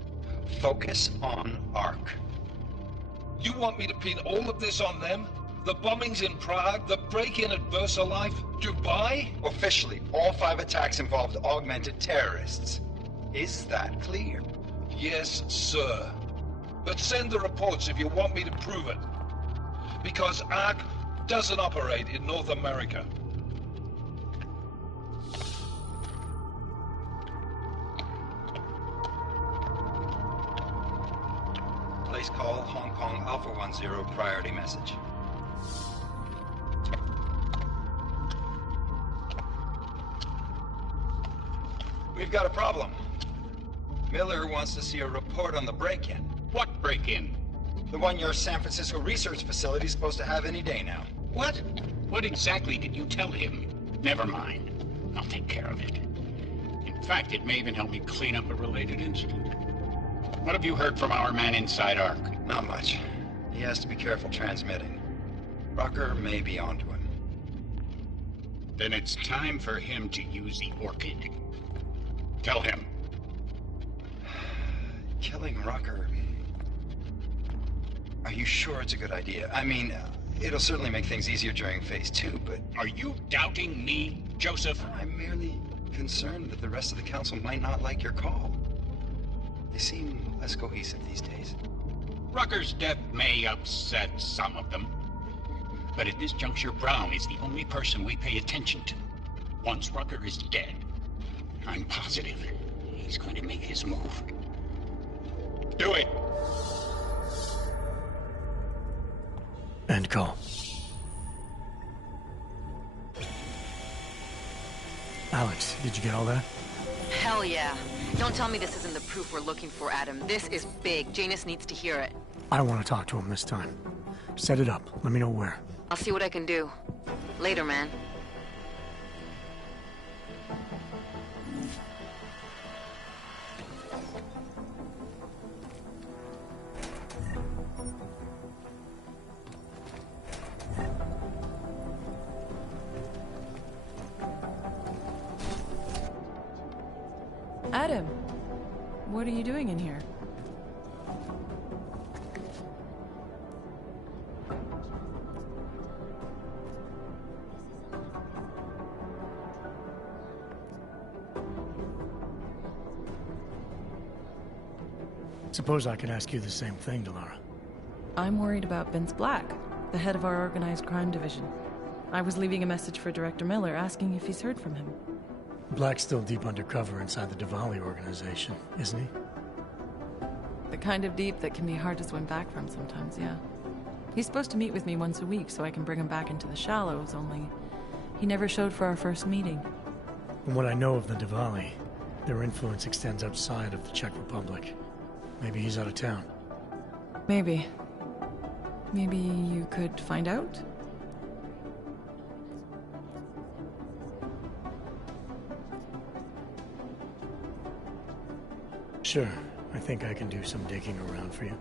Focus on Ark. You want me to pin all of this on them? The bombings in Prague, the break-in at VersaLife, Dubai? Officially, all 5 attacks involved augmented terrorists. Is that clear? Yes, sir. But send the reports if you want me to prove it. Because Ark doesn't operate in North America. Place call Hong Kong Alpha 10 priority message. We've got a problem. Miller wants to see a report on the break-in. What break-in? The one your San Francisco research facility is supposed to have any day now. What? What exactly did you tell him? Never mind. I'll take care of it. In fact, it may even help me clean up a related incident. What have you heard from our man inside Ark? Not much. He has to be careful transmitting. Rucker may be onto him. Then it's time for him to use the Orchid. Tell him. Killing Rucker... Are you sure it's a good idea? I mean, it'll certainly make things easier during Phase 2, but... Are you doubting me, Joseph? I'm merely concerned that the rest of the Council might not like your call. They seem less cohesive these days. Rucker's death may upset some of them. But at this juncture, Brown is the only person we pay attention to. Once Rucker is dead, I'm positive he's going to make his move. Do it! End call. Alex, did you get all that? Hell yeah. Don't tell me this isn't the proof we're looking for, Adam. This is big. Janus needs to hear it. I want to talk to him this time. Set it up. Let me know where. I'll see what I can do. Later, man. Adam, what are you doing in here? Suppose I could ask you the same thing, Delara. I'm worried about Vince Black, the head of our organized crime division. I was leaving a message for Director Miller asking if he's heard from him. Black's still deep undercover inside the Diwali organization, isn't he? The kind of deep that can be hard to swim back from sometimes, yeah. He's supposed to meet with me once a week so I can bring him back into the shallows, only he never showed for our first meeting. From what I know of the Diwali, their influence extends outside of the Czech Republic. Maybe he's out of town. Maybe. Maybe you could find out? Sure. I think I can do some digging around for you.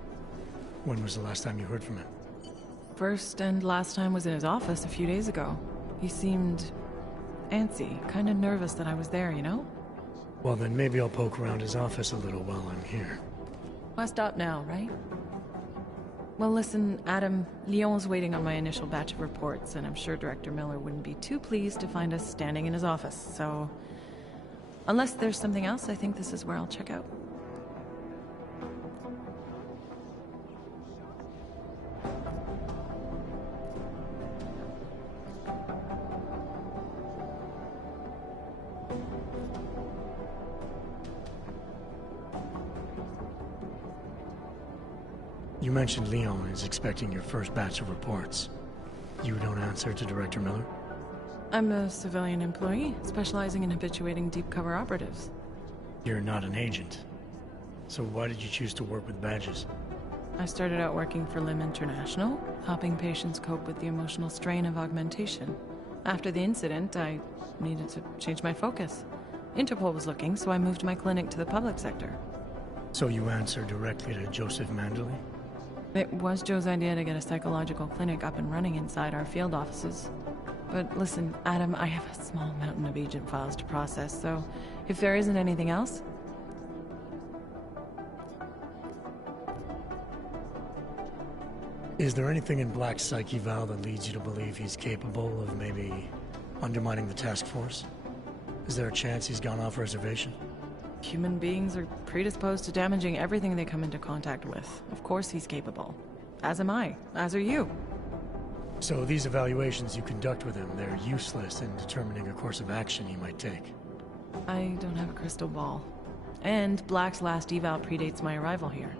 When was the last time you heard from him? First and last time was in his office a few days ago. He seemed antsy, kind of nervous that I was there, you know? Well, then maybe I'll poke around his office a little while I'm here. Why stop now, right? Well, listen, Adam, Lyon's waiting on my initial batch of reports, and I'm sure Director Miller wouldn't be too pleased to find us standing in his office, so... Unless there's something else, I think this is where I'll check out. You mentioned Leon is expecting your first batch of reports. You don't answer to Director Miller? I'm a civilian employee, specializing in habituating deep cover operatives. You're not an agent. So why did you choose to work with badges? I started out working for LIM International, helping patients cope with the emotional strain of augmentation. After the incident, I needed to change my focus. Interpol was looking, so I moved my clinic to the public sector. So you answer directly to Joseph Mandley? It was Joe's idea to get a psychological clinic up and running inside our field offices. But listen, Adam, I have a small mountain of agent files to process, so if there isn't anything else... Is there anything in Black's psyche, Val, that leads you to believe he's capable of maybe undermining the task force? Is there a chance he's gone off reservation? Human beings are predisposed to damaging everything they come into contact with. Of course he's capable. As am I. As are you. So these evaluations you conduct with him, they're useless in determining a course of action he might take? I don't have a crystal ball. And Black's last eval predates my arrival here.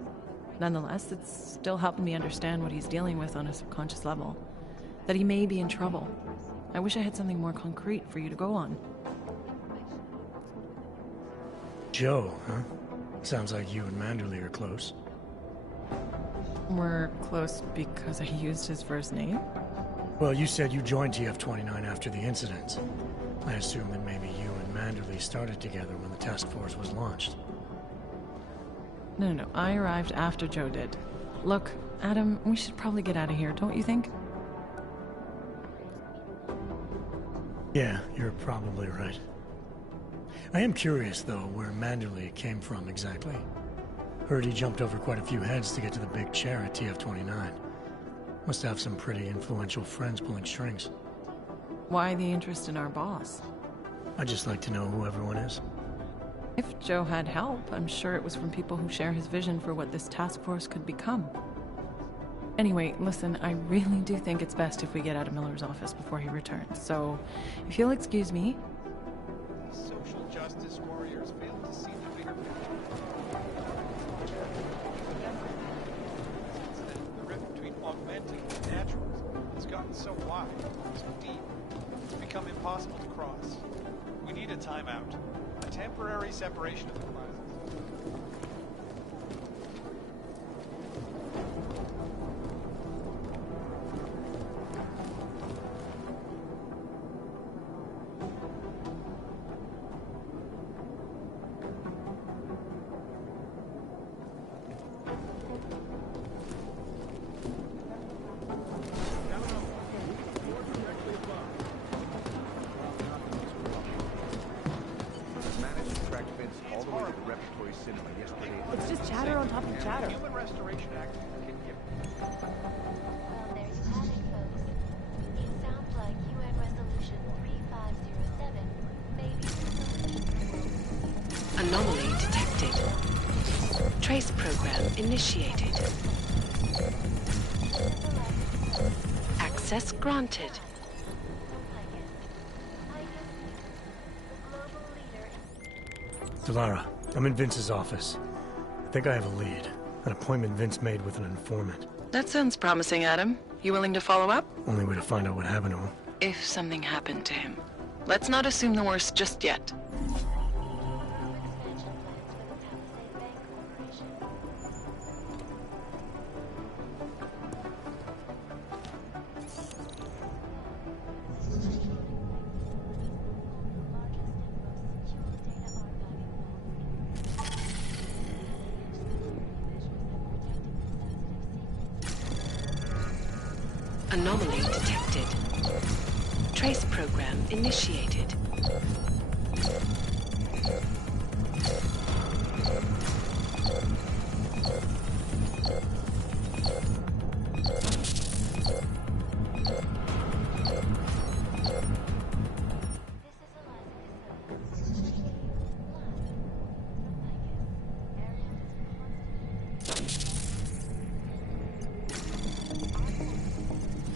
Nonetheless, it's still helping me understand what he's dealing with on a subconscious level. That he may be in trouble. I wish I had something more concrete for you to go on. Joe, huh? Sounds like you and Manderley are close. We're close because I used his first name? Well, you said you joined TF-29 after the incident. I assume that maybe you and Manderley started together when the task force was launched. No. I arrived after Joe did. Look, Adam, we should probably get out of here, don't you think? Yeah, you're probably right. I am curious, though, where Manderley came from exactly. Heard he jumped over quite a few heads to get to the big chair at TF-29. Must have some pretty influential friends pulling strings. Why the interest in our boss? I'd just like to know who everyone is. If Joe had help, I'm sure it was from people who share his vision for what this task force could become. Anyway, listen, I really do think it's best if we get out of Miller's office before he returns, so if you'll excuse me... Social justice warriors fail to see the bigger picture. Since then, the rift between augmenting and naturals has gotten so wide, so deep, it's become impossible to cross. We need a timeout. A temporary separation of the classes. It's just chatter on top of chatter. Human Restoration Act can give. Well, there you have it, folks. It sounds like UN Resolution 3507 may be... Anomaly detected. Trace program initiated. Access granted. Delara, I'm in Vince's office. I think I have a lead. An appointment Vince made with an informant. That sounds promising, Adam. You willing to follow up? Only way to find out what happened to him. If something happened to him. Let's not assume the worst just yet. Anomaly detected. Trace program initiated.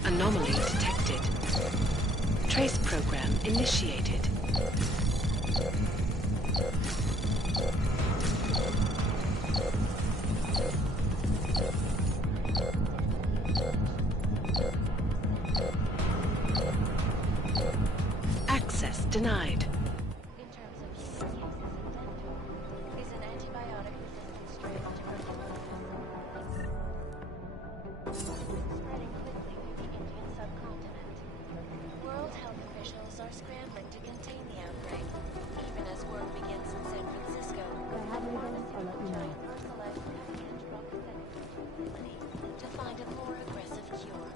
Anomaly detected. Trace program initiated. Access denied. In terms of use cases and is an antibiotic-resistant strain of tuberculosis. Spreading quickly through the Indian subcontinent. World health officials are scrambling to contain the outbreak, even as work begins in San Francisco. To find a more aggressive cure.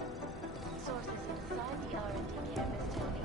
Sources inside the R&D campus tell me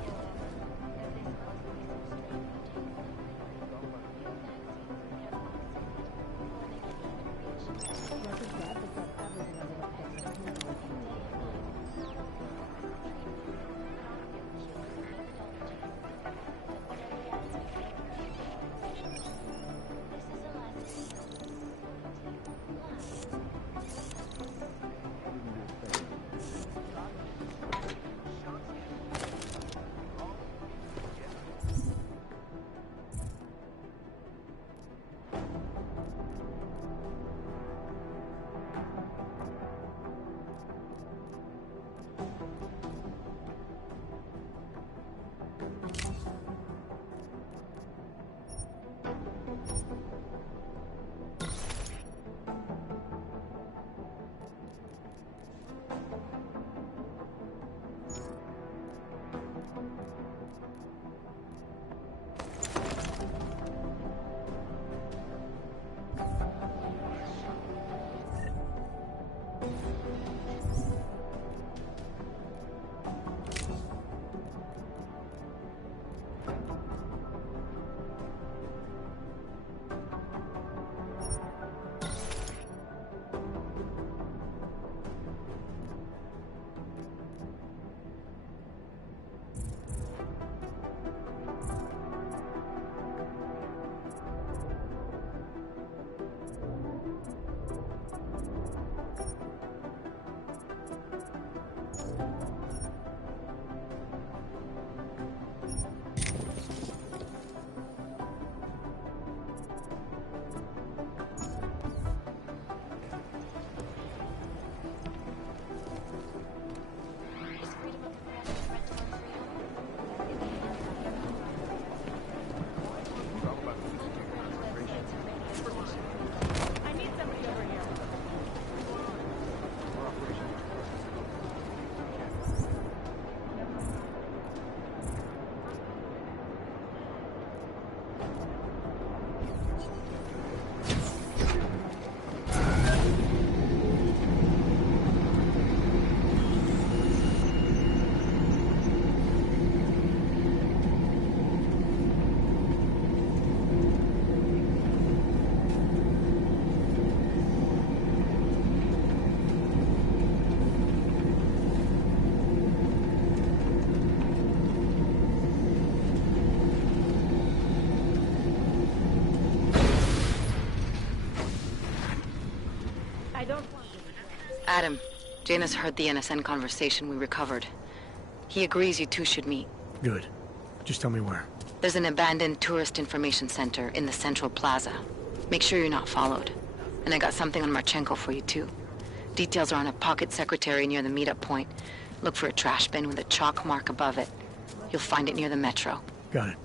I don't... Adam, Janus heard the NSN conversation we recovered. He agrees you two should meet. Good. Just tell me where. There's an abandoned tourist information center in the central plaza. Make sure you're not followed. And I got something on Marchenko for you too. Details are on a pocket secretary near the meetup point. Look for a trash bin with a chalk mark above it. You'll find it near the metro. Got it.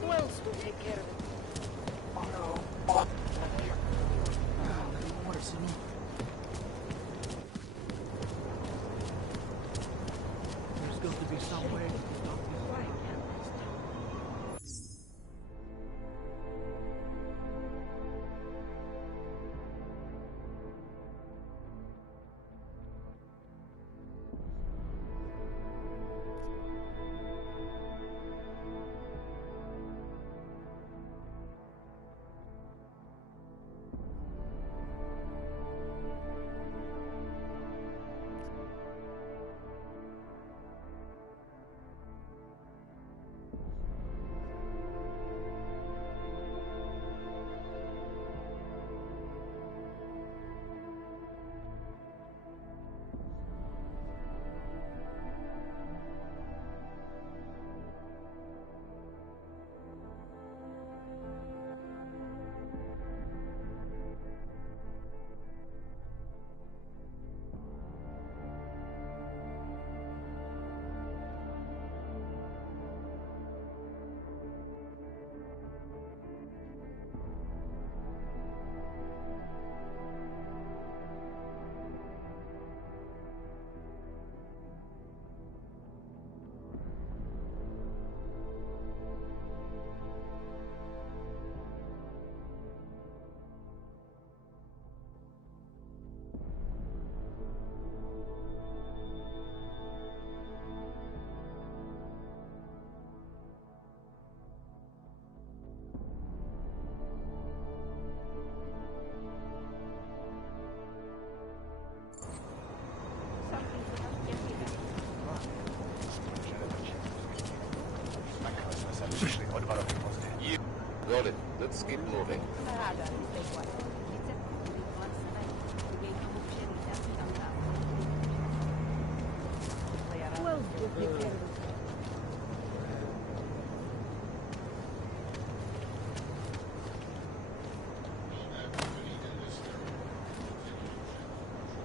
Who else will take care of it? There's got to be some way to stop this. Why can't we stop? Got it. Let's keep moving. Who else will take care of it?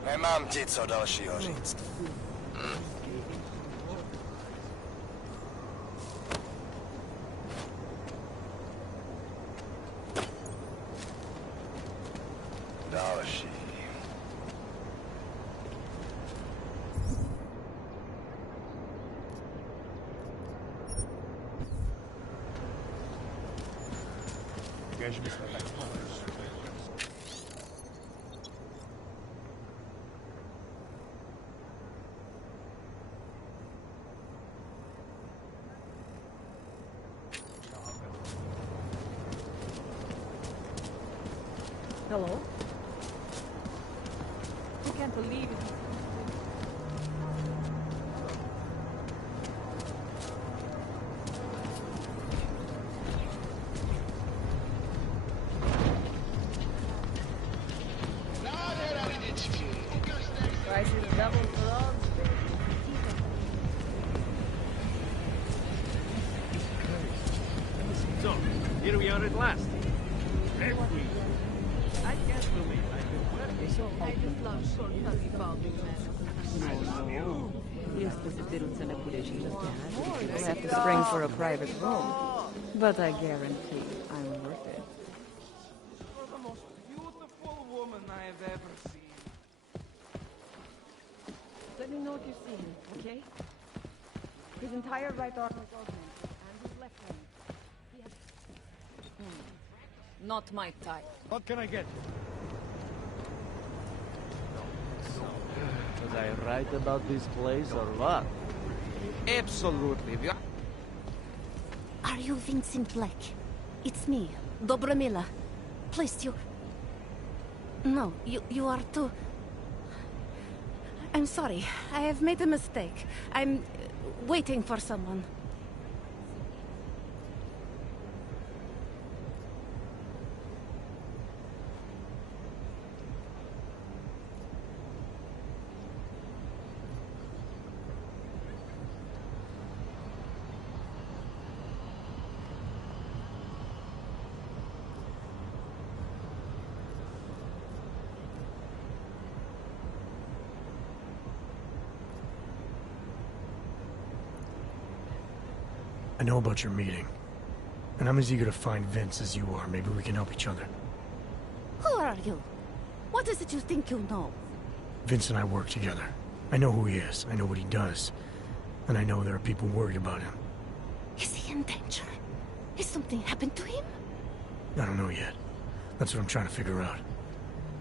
Nemám ti co dalšího říct. Další. Kež bychom tak mohli. Hello? I can't believe it. Price is double for all. So, here we are at last. Every. I guess we'll be like I just love short, fuzzy balding men. No. Este se peruță nebuleșile. We'll have to spring for a private room. But I guarantee I'm worth it. You're the most beautiful woman I have ever seen. Let me know what you're seeing, okay? His entire right arm is augmented, and his left one. He has... Not my type. What can I get? Was I right about this place or what? Absolutely. Are you Vincent Black? It's me, Dobromila. Placed you... No, you are too... I'm sorry. I have made a mistake. I'm waiting for someone. I know about your meeting, and I'm as eager to find Vince as you are. Maybe we can help each other. Who are you? What is it you think you know? Vince and I work together. I know who he is, I know what he does, and I know there are people worried about him. Is he in danger? Has something happened to him? I don't know yet. That's what I'm trying to figure out.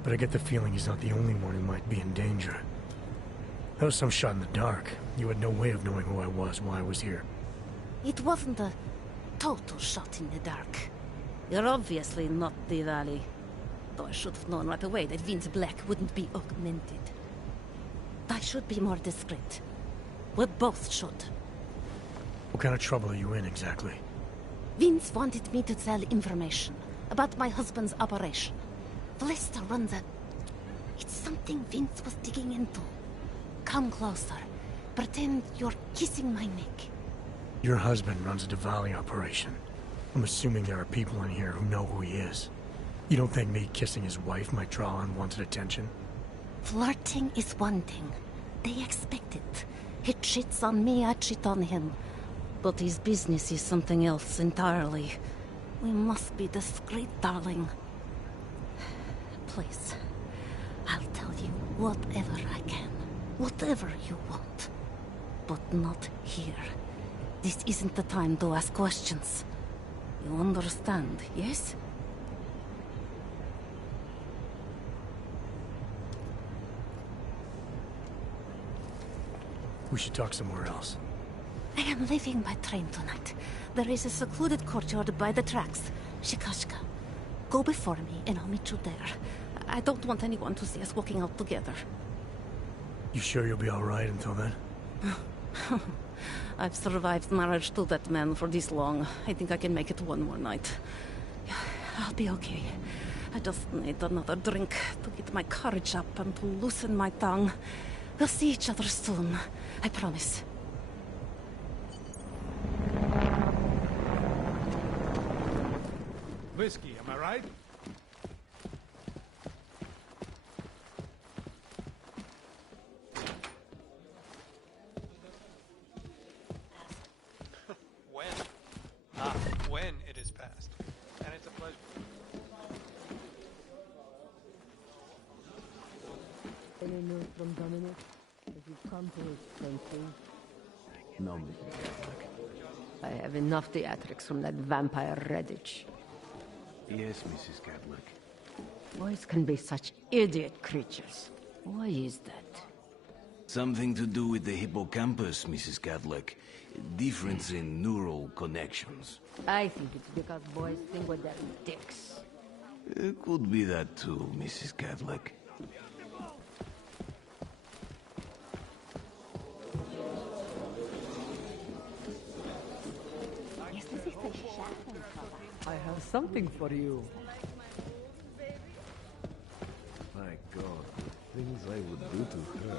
But I get the feeling he's not the only one who might be in danger. That was some shot in the dark. You had no way of knowing who I was, why I was here. It wasn't a total shot in the dark. You're obviously not the Valley. Though I should have known right away that Vince Black wouldn't be augmented. I should be more discreet. We both should. What kind of trouble are you in, exactly? Vince wanted me to tell information about my husband's operation. Vlesta runs a... It's something Vince was digging into. Come closer. Pretend you're kissing my neck. Your husband runs a Diwali operation. I'm assuming there are people in here who know who he is. You don't think me kissing his wife might draw unwanted attention? Flirting is one thing. They expect it. He cheats on me, I cheat on him. But his business is something else entirely. We must be discreet, darling. Please, I'll tell you whatever I can. Whatever you want. But not here. This isn't the time to ask questions. You understand, yes? We should talk somewhere else. I am leaving by train tonight. There is a secluded courtyard by the tracks. Shikashka. Go before me and I'll meet you there. I don't want anyone to see us walking out together. You sure you'll be alright until then? I've survived marriage to that man for this long. I think I can make it one more night. I'll be okay. I just need another drink to get my courage up and to loosen my tongue. We'll see each other soon. I promise. Whiskey, am I right? When it is past. And it's a pleasure. Any news from Dominic? Has he come to his senses? No, Mrs. Catholic. I have enough theatrics from that vampire Redditch. Yes, Mrs. Catholic. Boys can be such idiot creatures. Why is that? Something to do with the hippocampus, Mrs. Catholic. Difference in neural connections. I think it's because boys think with their dicks. It could be that too, Mrs. Catholic. I have something for you. My God, the things I would do to her.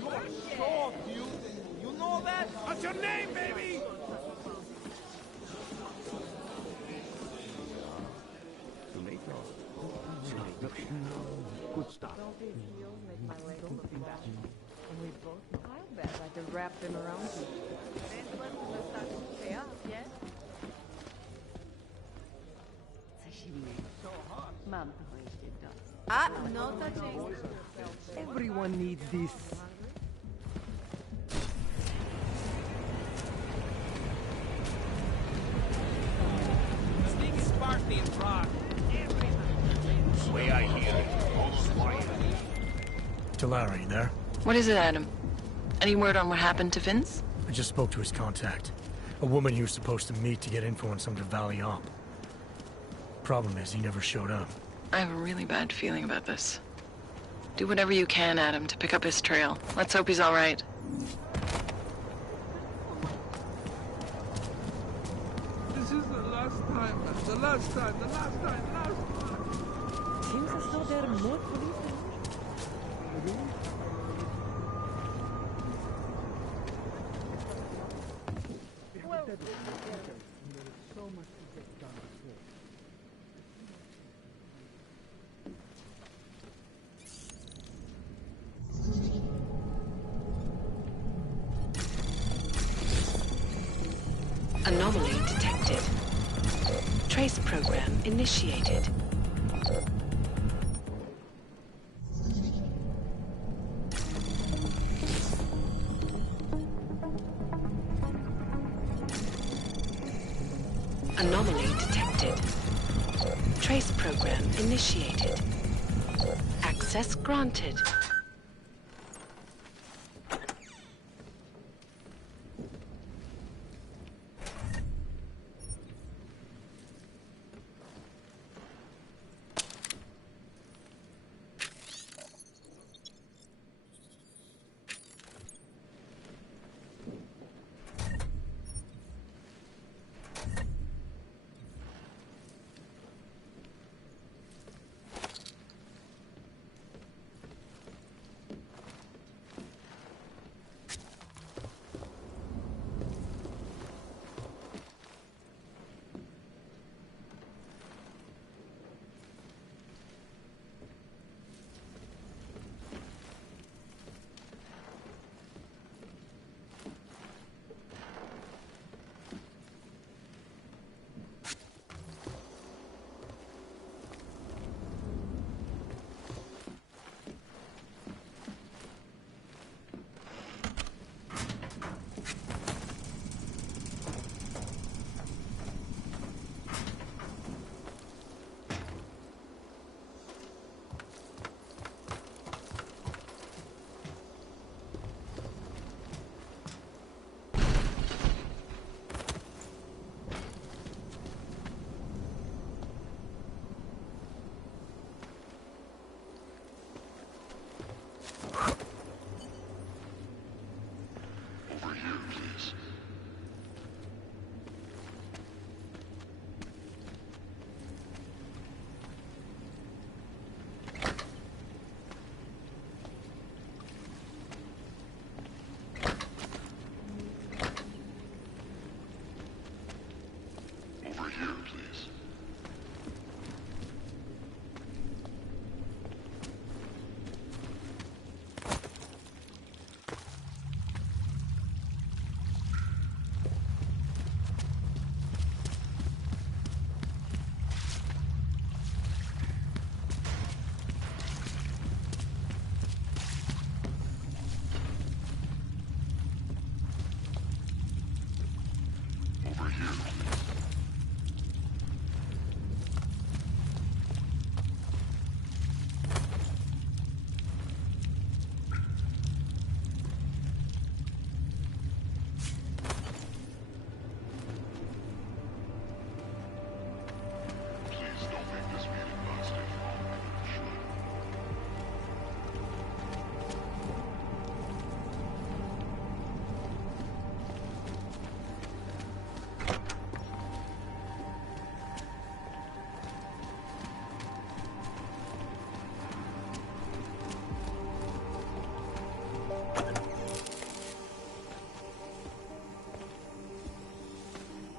You are so cute. You know that? What's your name, baby? Good stuff. I bet I can wrap them around you. No touching. Everyone needs this. Sneaky Sparky and Prague. The way I hear it, all swine. Larry, there? What is it, Adam? Any word on what happened to Vince? I just spoke to his contact. A woman he was supposed to meet to get info on some Diwali op. Problem is, he never showed up. I have a really bad feeling about this. Do whatever you can, Adam, to pick up his trail. Let's hope he's all right. This is the last time, man. The last time, the last time, the last time. Seems as though there are more police. Anomaly detected. Trace program initiated. Anomaly detected. Trace program initiated. Access granted.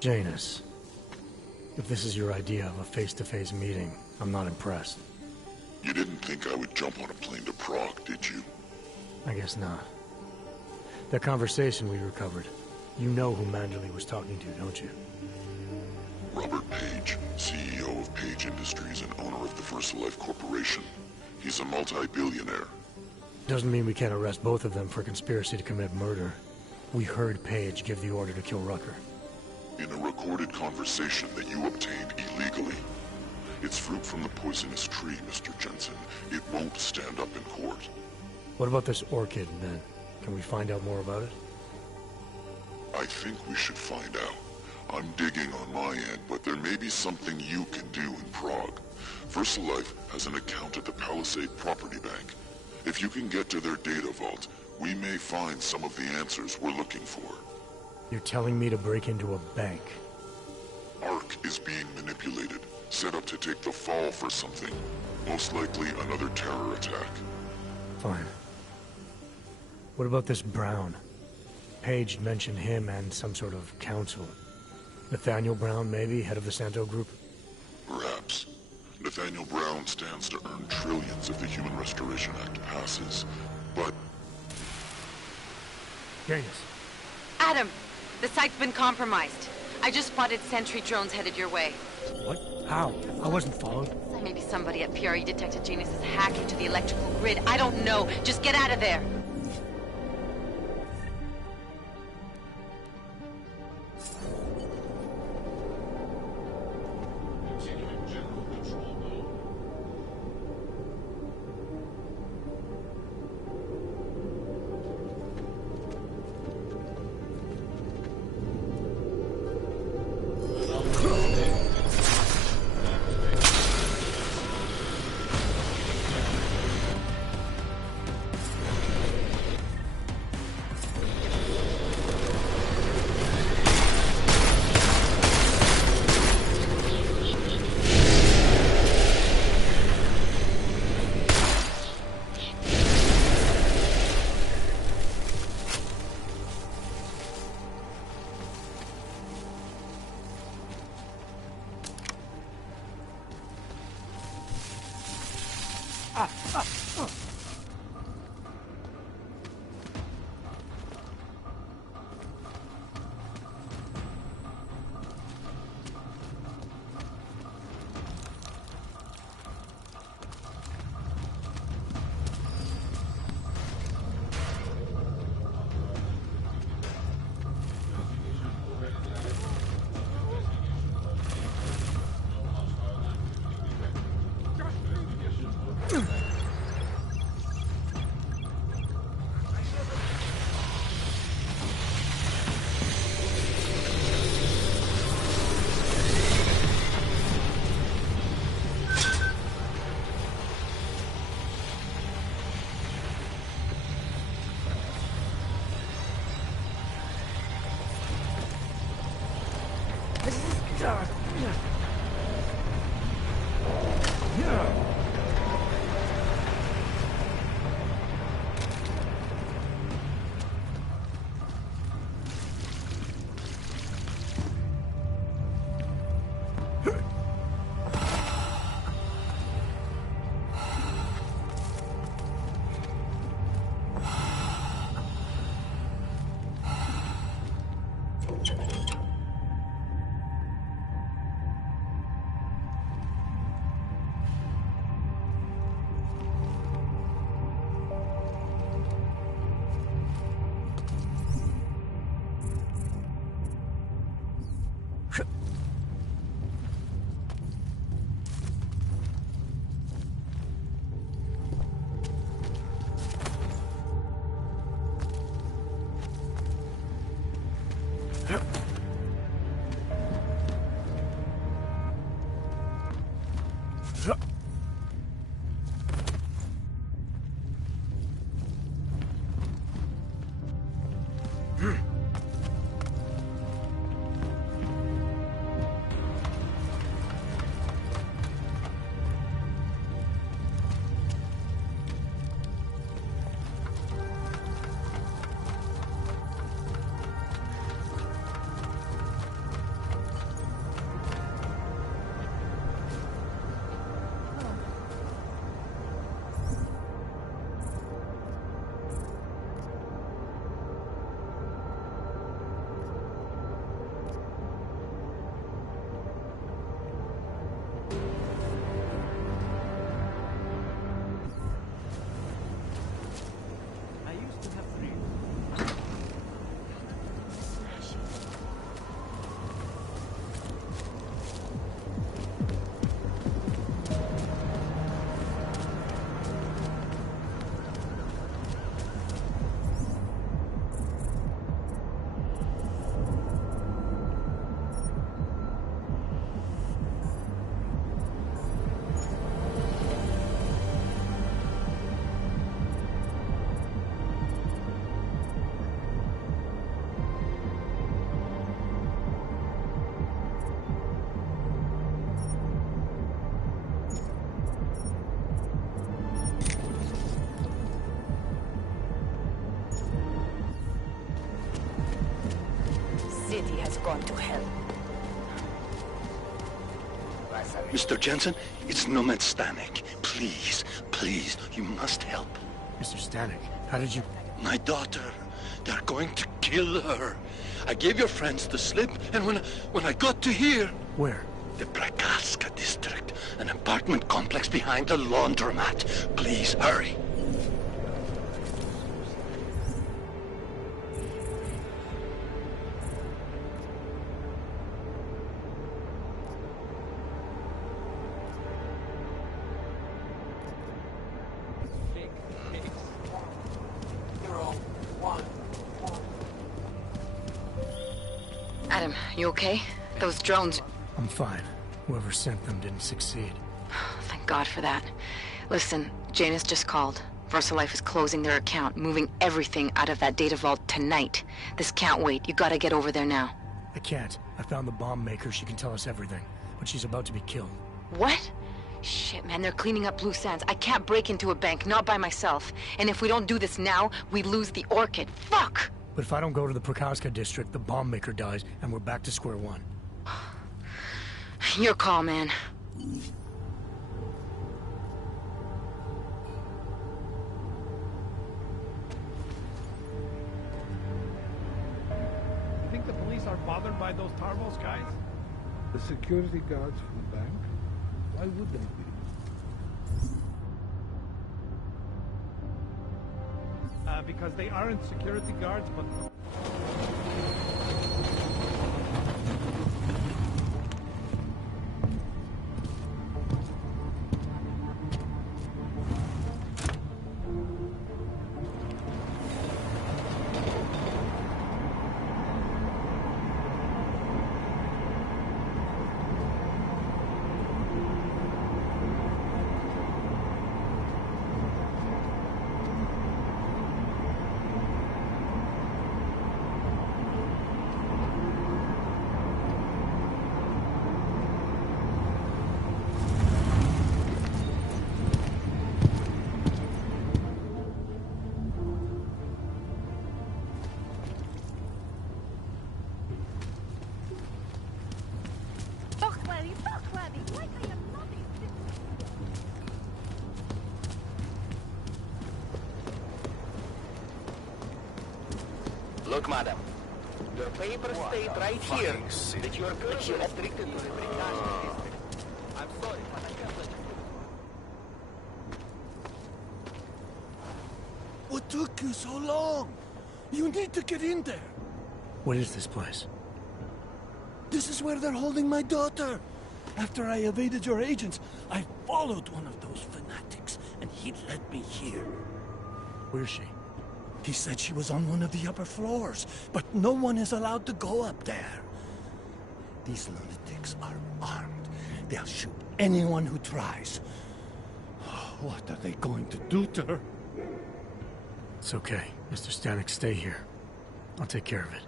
Janus, if this is your idea of a face-to-face meeting, I'm not impressed. You didn't think I would jump on a plane to Prague, did you? I guess not. That conversation we recovered, you know who Manderley was talking to, don't you? Robert Page, CEO of Page Industries and owner of the VersaLife Corporation. He's a multi-billionaire. Doesn't mean we can't arrest both of them for conspiracy to commit murder. We heard Page give the order to kill Rucker. In a recorded conversation that you obtained illegally. It's fruit from the poisonous tree, Mr. Jensen. It won't stand up in court. What about this orchid, then? Can we find out more about it? I think we should find out. I'm digging on my end, but there may be something you can do in Prague. VersaLife has an account at the Palisade Property Bank. If you can get to their data vault, we may find some of the answers we're looking for. You're telling me to break into a bank? Ark is being manipulated, set up to take the fall for something. Most likely another terror attack. Fine. What about this Brown? Page mentioned him and some sort of council. Nathaniel Brown, maybe, head of the Santo Group? Perhaps. Nathaniel Brown stands to earn trillions if the Human Restoration Act passes, but... Janus. Adam! The site's been compromised. I just spotted sentry drones headed your way. What? How? I wasn't followed. Maybe somebody at PRE detected Janus's hack into the electrical grid. I don't know. Just get out of there. gone to hell. Mr. Jensen, it's Nomad Stanek. Please, please, you must help. Mr. Stanek, how did you... My daughter. They're going to kill her. I gave your friends the slip, and when I got to here... Where? The Prakaska district. An apartment complex behind the laundromat. Please, hurry. Adam, you okay? Those drones... I'm fine. Whoever sent them didn't succeed. Thank God for that. Listen, Janus just called. VersaLife is closing their account, moving everything out of that data vault tonight. This can't wait. You gotta get over there now. I can't. I found the bomb maker. She can tell us everything. But she's about to be killed. What? Shit, man, they're cleaning up loose ends. I can't break into a bank, not by myself. And if we don't do this now, we lose the Orchid. Fuck! But if I don't go to the Prakaska district, the bomb maker dies, and we're back to square one. Your call, man. You think the police are bothered by those Tarvos guys? The security guards from the bank? Why would they be? Because they aren't security guards, but... Look, madam. Your papers state right here that you are currently restricted to the Prakaska district. I'm sorry, but I can't let you go. What took you so long? You need to get in there. What is this place? This is where they're holding my daughter. After I evaded your agents, I followed one of those fanatics, and he led me here. Where's she? He said she was on one of the upper floors, but no one is allowed to go up there. These lunatics are armed. They'll shoot anyone who tries. What are they going to do to her? It's okay. Mr. Stanek, stay here. I'll take care of it.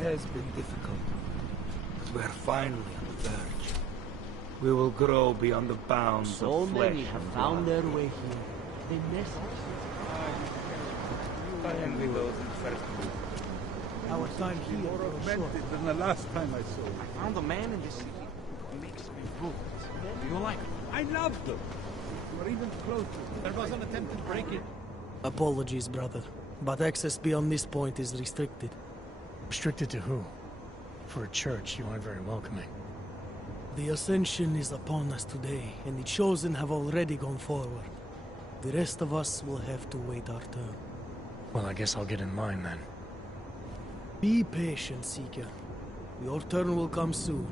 It has been difficult, but we're finally on the verge. We will grow beyond the bounds So of flesh many have and found blood. their way here. They miss us. I envy those in first group. Our time here More was short. augmented than the last time I saw you. I found a man in this city who makes me rules. Do you like it? I love them. You are even closer. There was an attempted break-in. Apologies, brother, but access beyond this point is restricted. Restricted to who? For a church, you aren't very welcoming. The ascension is upon us today, and the chosen have already gone forward. The rest of us will have to wait our turn. Well, I guess I'll get in line then. Be patient, Seeker. Your turn will come soon.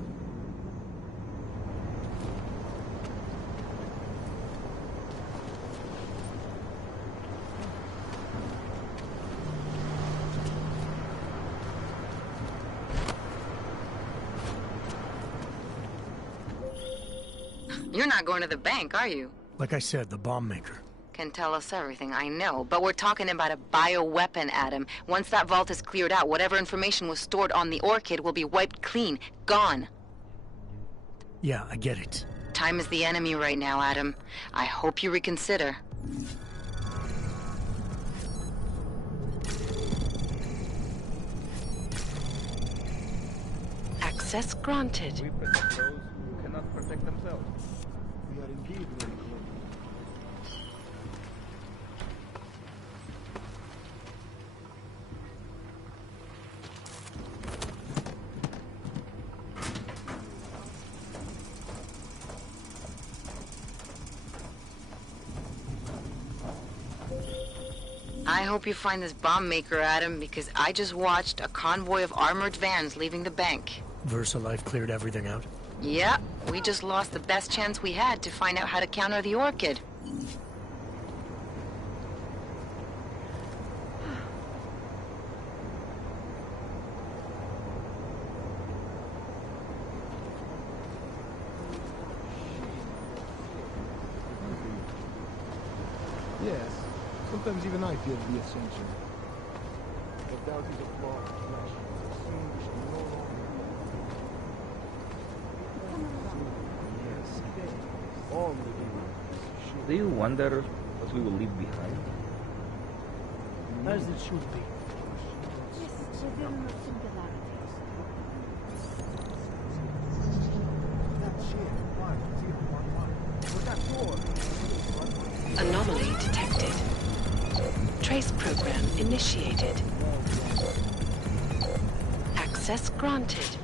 You're not going to the bank, are you? Like I said, the bomb maker. can tell us everything, I know. But we're talking about a bioweapon, Adam. Once that vault is cleared out, whatever information was stored on the Orchid will be wiped clean. Gone. Yeah, I get it. Time is the enemy right now, Adam. I hope you reconsider. Access granted. We protect those who cannot protect themselves. We are indeed very close. I hope you find this bomb maker, Adam, because I just watched a convoy of armored vans leaving the bank. VersaLife cleared everything out? Yeah, we just lost the best chance we had to find out how to counter the Orchid. Yes, sometimes even I feel the ascension. But doubt is a flaw of flesh. Sin which no longer yes, all the Do you wonder what we will leave behind? As it should be. Anomaly detected. Trace program initiated. Access granted.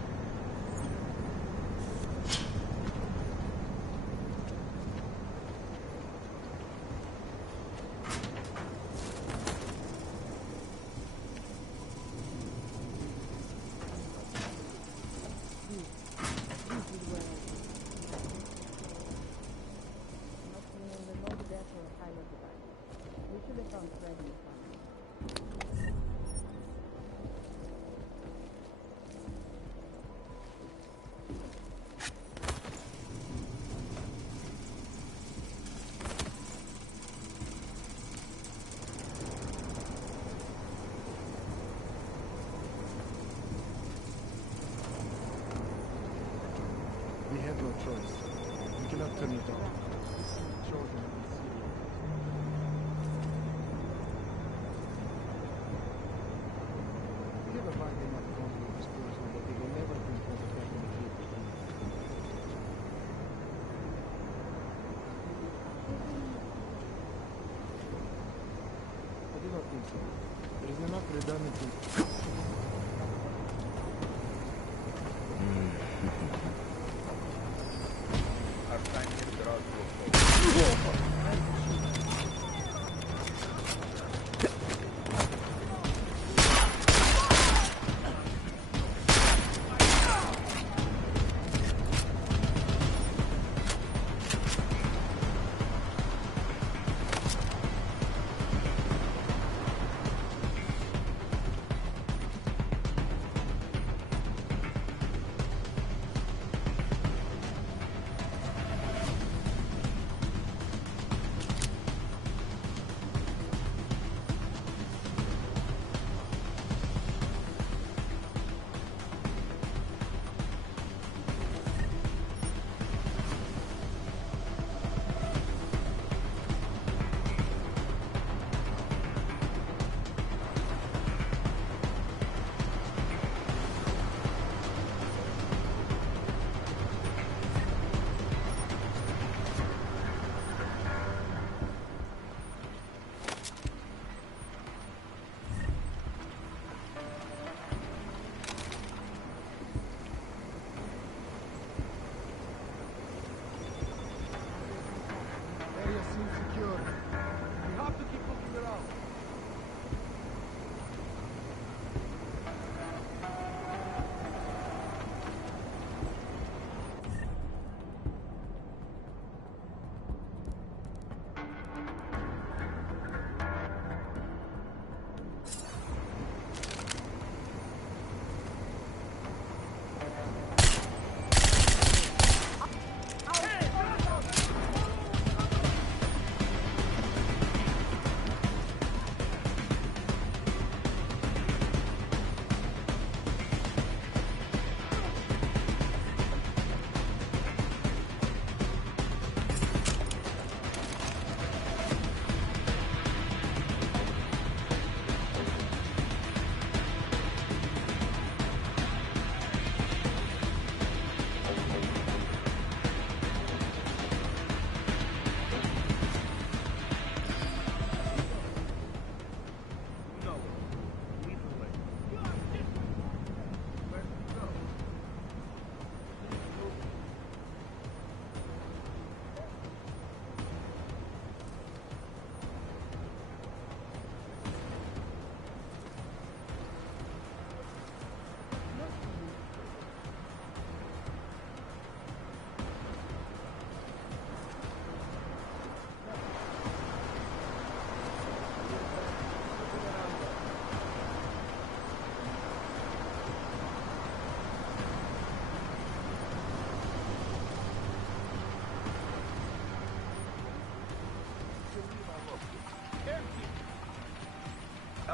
We have no choice. We cannot turn it off. Children and see. We have a find enough conflict disposal that they will never think of attacking the group again. I do not think so. There is enough redundancy. Our time here draws to a close.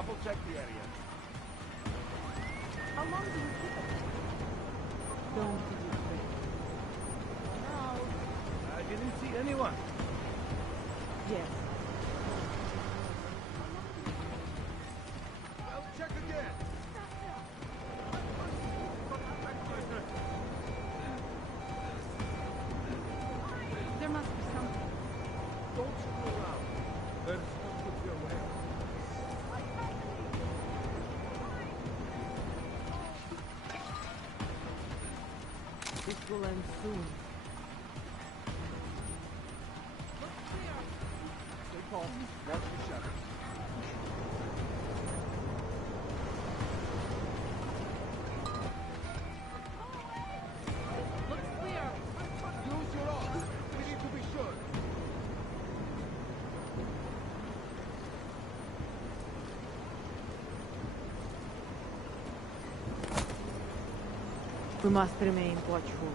double check the area. How long do you keep it? Don't be afraid. No. I didn't see anyone. Yes. I'll check again. There must be something. Don't screw around. There's no good your way. This will end soon. Stay calm. Watch the shadows. Looks clear. Use your arms. We need to be sure. We must remain watchful.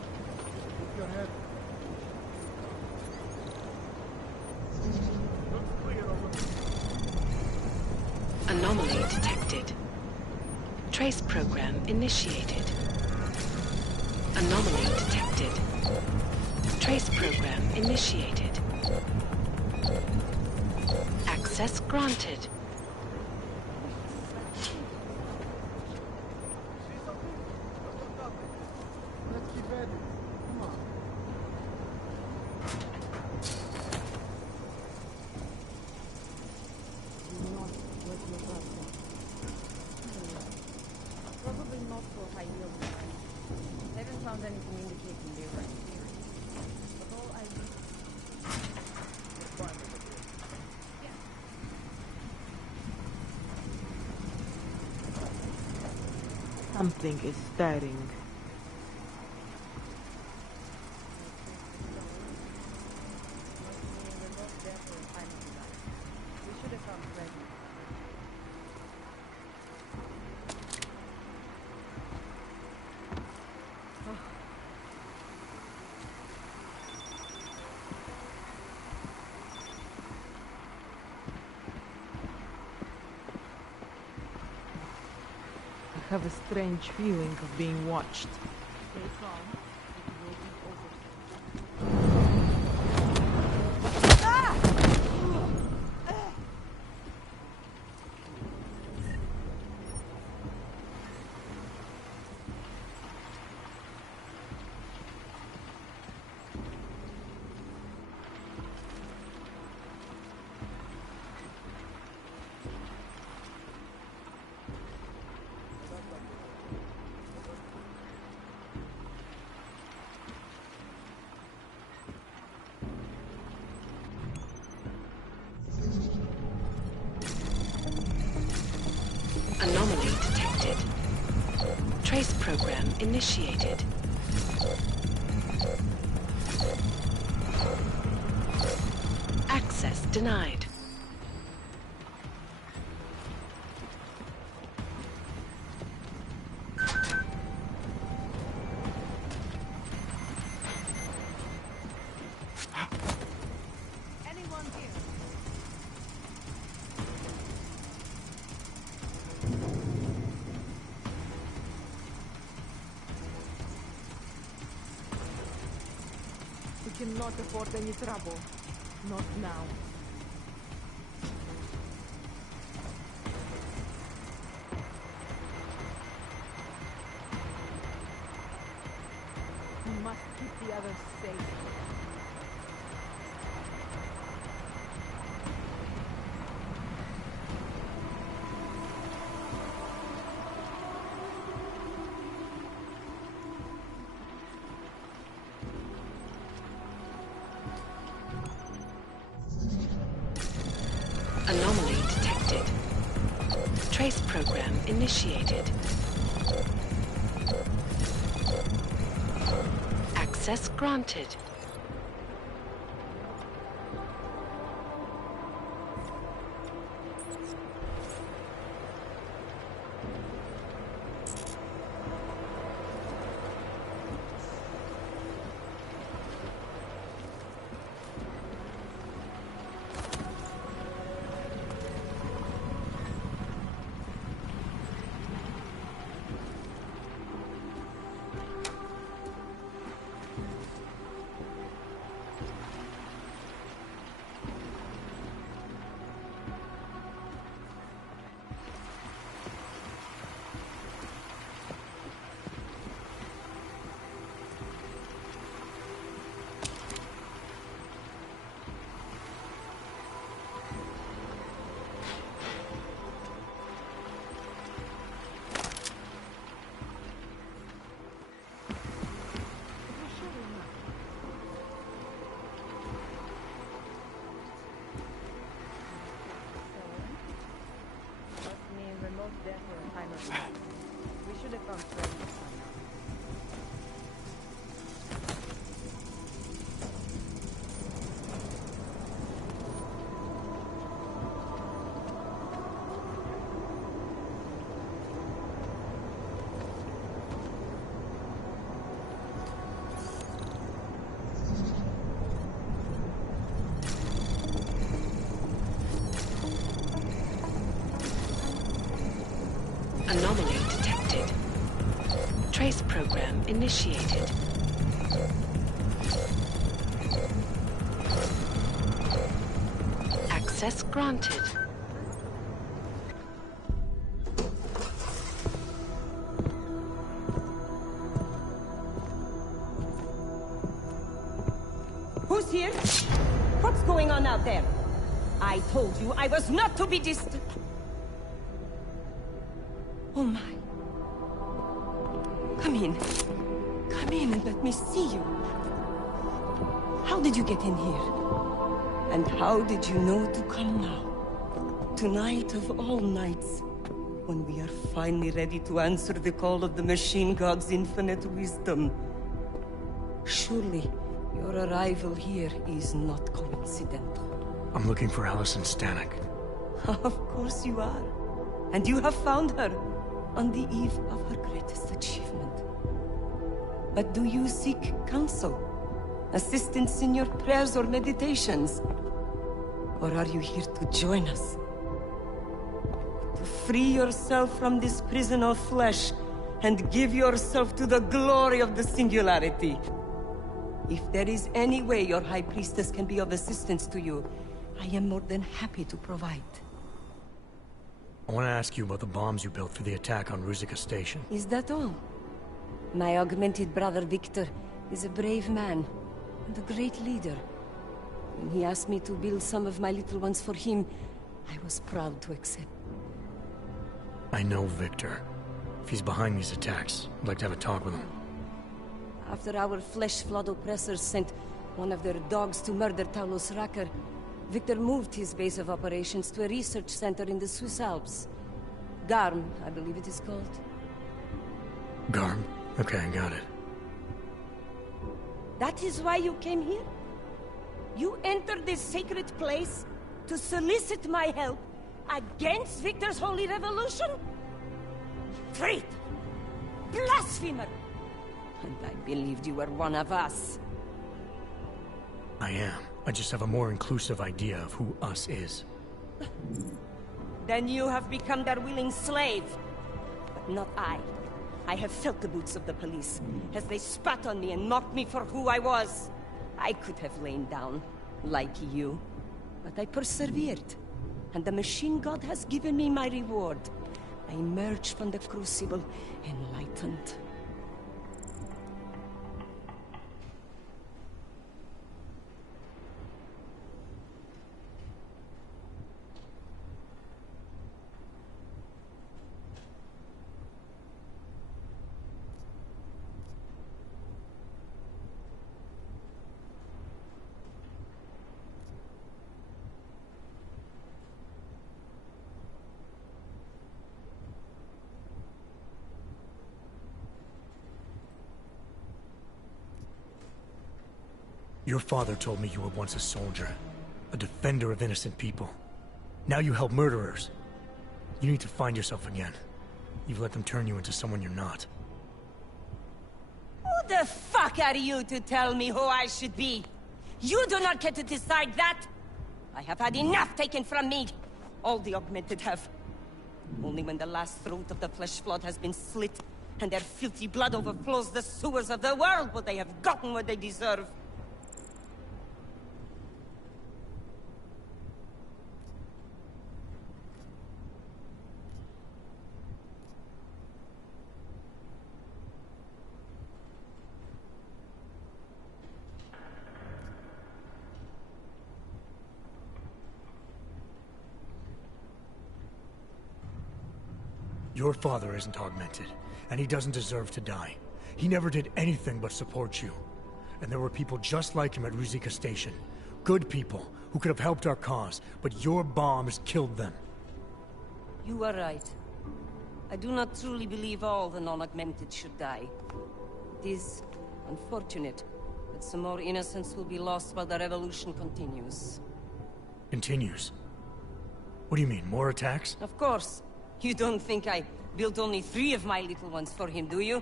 Keep your head. Looks clear over there. Anomaly detected. Trace program initiated. Anomaly detected. Trace program initiated. Access granted. Let's keep heading. Come on. Do not let your guard down. Probably not for high yield. Haven't found anything indicating they were experienced. But all I need. We're fine over here. Something is stirring. We should have found Fred. I have a strange feeling of being watched. Stay calm. It will be over. Anomaly detected. Trace program initiated. Access denied. Anyone here? We cannot afford any trouble. Not now. We must keep the others safe. Anomaly detected. Trace program initiated. Access granted. Anomaly detected. Trace program initiated. Access granted. Who's here? What's going on out there? I told you I was not to be distant. Oh my. Come in. Come in and let me see you. How did you get in here? And how did you know to come now? Tonight of all nights, when we are finally ready to answer the call of the Machine God's infinite wisdom. Surely, your arrival here is not coincidental. I'm looking for Allison Stanek. Of course you are. And you have found her on the eve of her greatest achievement. But do you seek counsel? Assistance in your prayers or meditations? Or are you here to join us? To free yourself from this prison of flesh and give yourself to the glory of the singularity? If there is any way your High Priestess can be of assistance to you, I am more than happy to provide. I want to ask you about the bombs you built for the attack on Ruzicka Station. Is that all? My augmented brother Victor is a brave man and a great leader. When he asked me to build some of my little ones for him, I was proud to accept. I know Victor. If he's behind these attacks, I'd like to have a talk with him. After our flesh-flood oppressors sent one of their dogs to murder Talos Racker, Victor moved his base of operations to a research center in the Swiss Alps. Garm, I believe it is called. Garm? Okay, I got it. That is why you came here? You entered this sacred place to solicit my help against Victor's holy revolution? Traitor! Blasphemer! And I believed you were one of us. I am. I just have a more inclusive idea of who us is. Then you have become their willing slave. But not I. I have felt the boots of the police, as they spat on me and mocked me for who I was. I could have lain down, like you. But I persevered. And the Machine God has given me my reward. I emerged from the crucible, enlightened. Your father told me you were once a soldier, a defender of innocent people. Now you help murderers. You need to find yourself again. You've let them turn you into someone you're not. Who the fuck are you to tell me who I should be? You do not get to decide that! I have had enough taken from me! All the augmented have. Only when the last throat of the flesh flood has been slit, and their filthy blood overflows the sewers of the world, would they have gotten what they deserve. Your father isn't augmented, and he doesn't deserve to die. He never did anything but support you. And there were people just like him at Ruzicka Station. Good people, who could have helped our cause, but your bombs killed them. You are right. I do not truly believe all the non-augmented should die. It is unfortunate, but some more innocents will be lost while the revolution continues. Continues? What do you mean, more attacks? Of course. You don't think I built only 3 of my little ones for him, do you?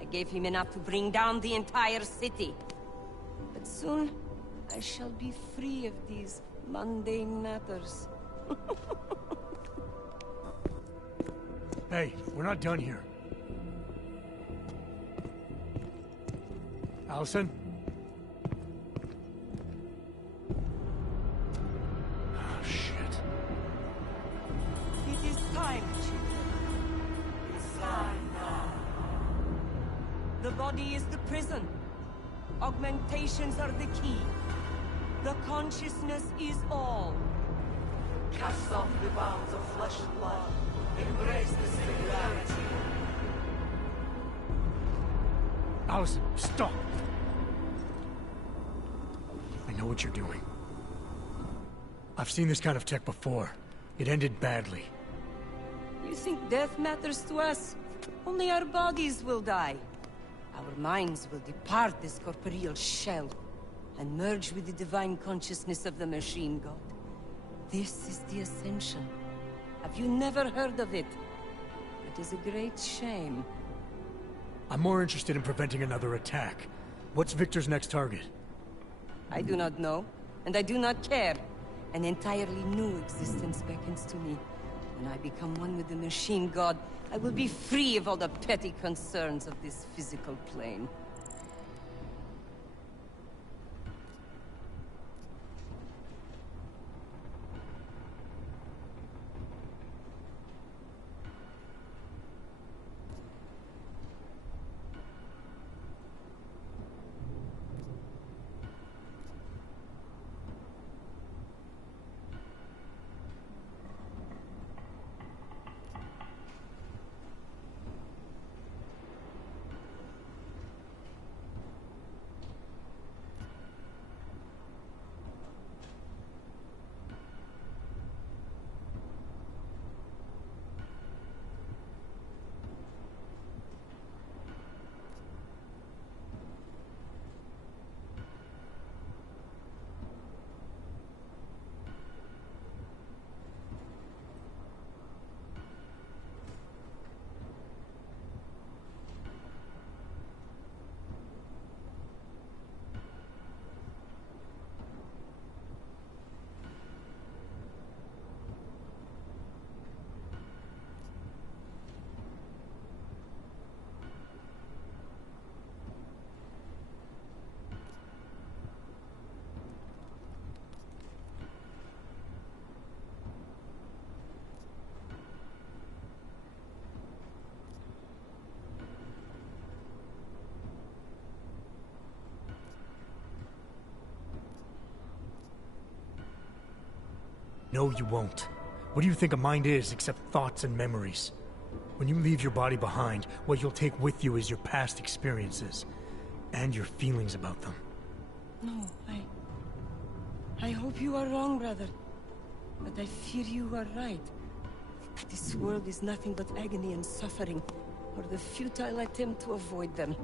I gave him enough to bring down the entire city. But soon, I shall be free of these mundane matters. Hey, we're not done here. Allison? Oh, shit. It is time, children. It's time now. The body is the prison. Augmentations are the key. The consciousness is all. Cast off the bounds of flesh and blood. Embrace the singularity. Allison, stop! I know what you're doing. I've seen this kind of tech before. It ended badly. You think death matters to us? Only our bodies will die. Our minds will depart this corporeal shell and merge with the divine consciousness of the machine god. This is the Ascension. Have you never heard of it? It is a great shame. I'm more interested in preventing another attack. What's Victor's next target? I do not know, and I do not care. An entirely new existence beckons to me. When I become one with the machine god, I will be free of all the petty concerns of this physical plane. No, you won't. What do you think a mind is except thoughts and memories? When you leave your body behind, what you'll take with you is your past experiences. And your feelings about them. No, I hope you are wrong, brother. But I fear you are right. This world is nothing but agony and suffering, or the futile attempt to avoid them.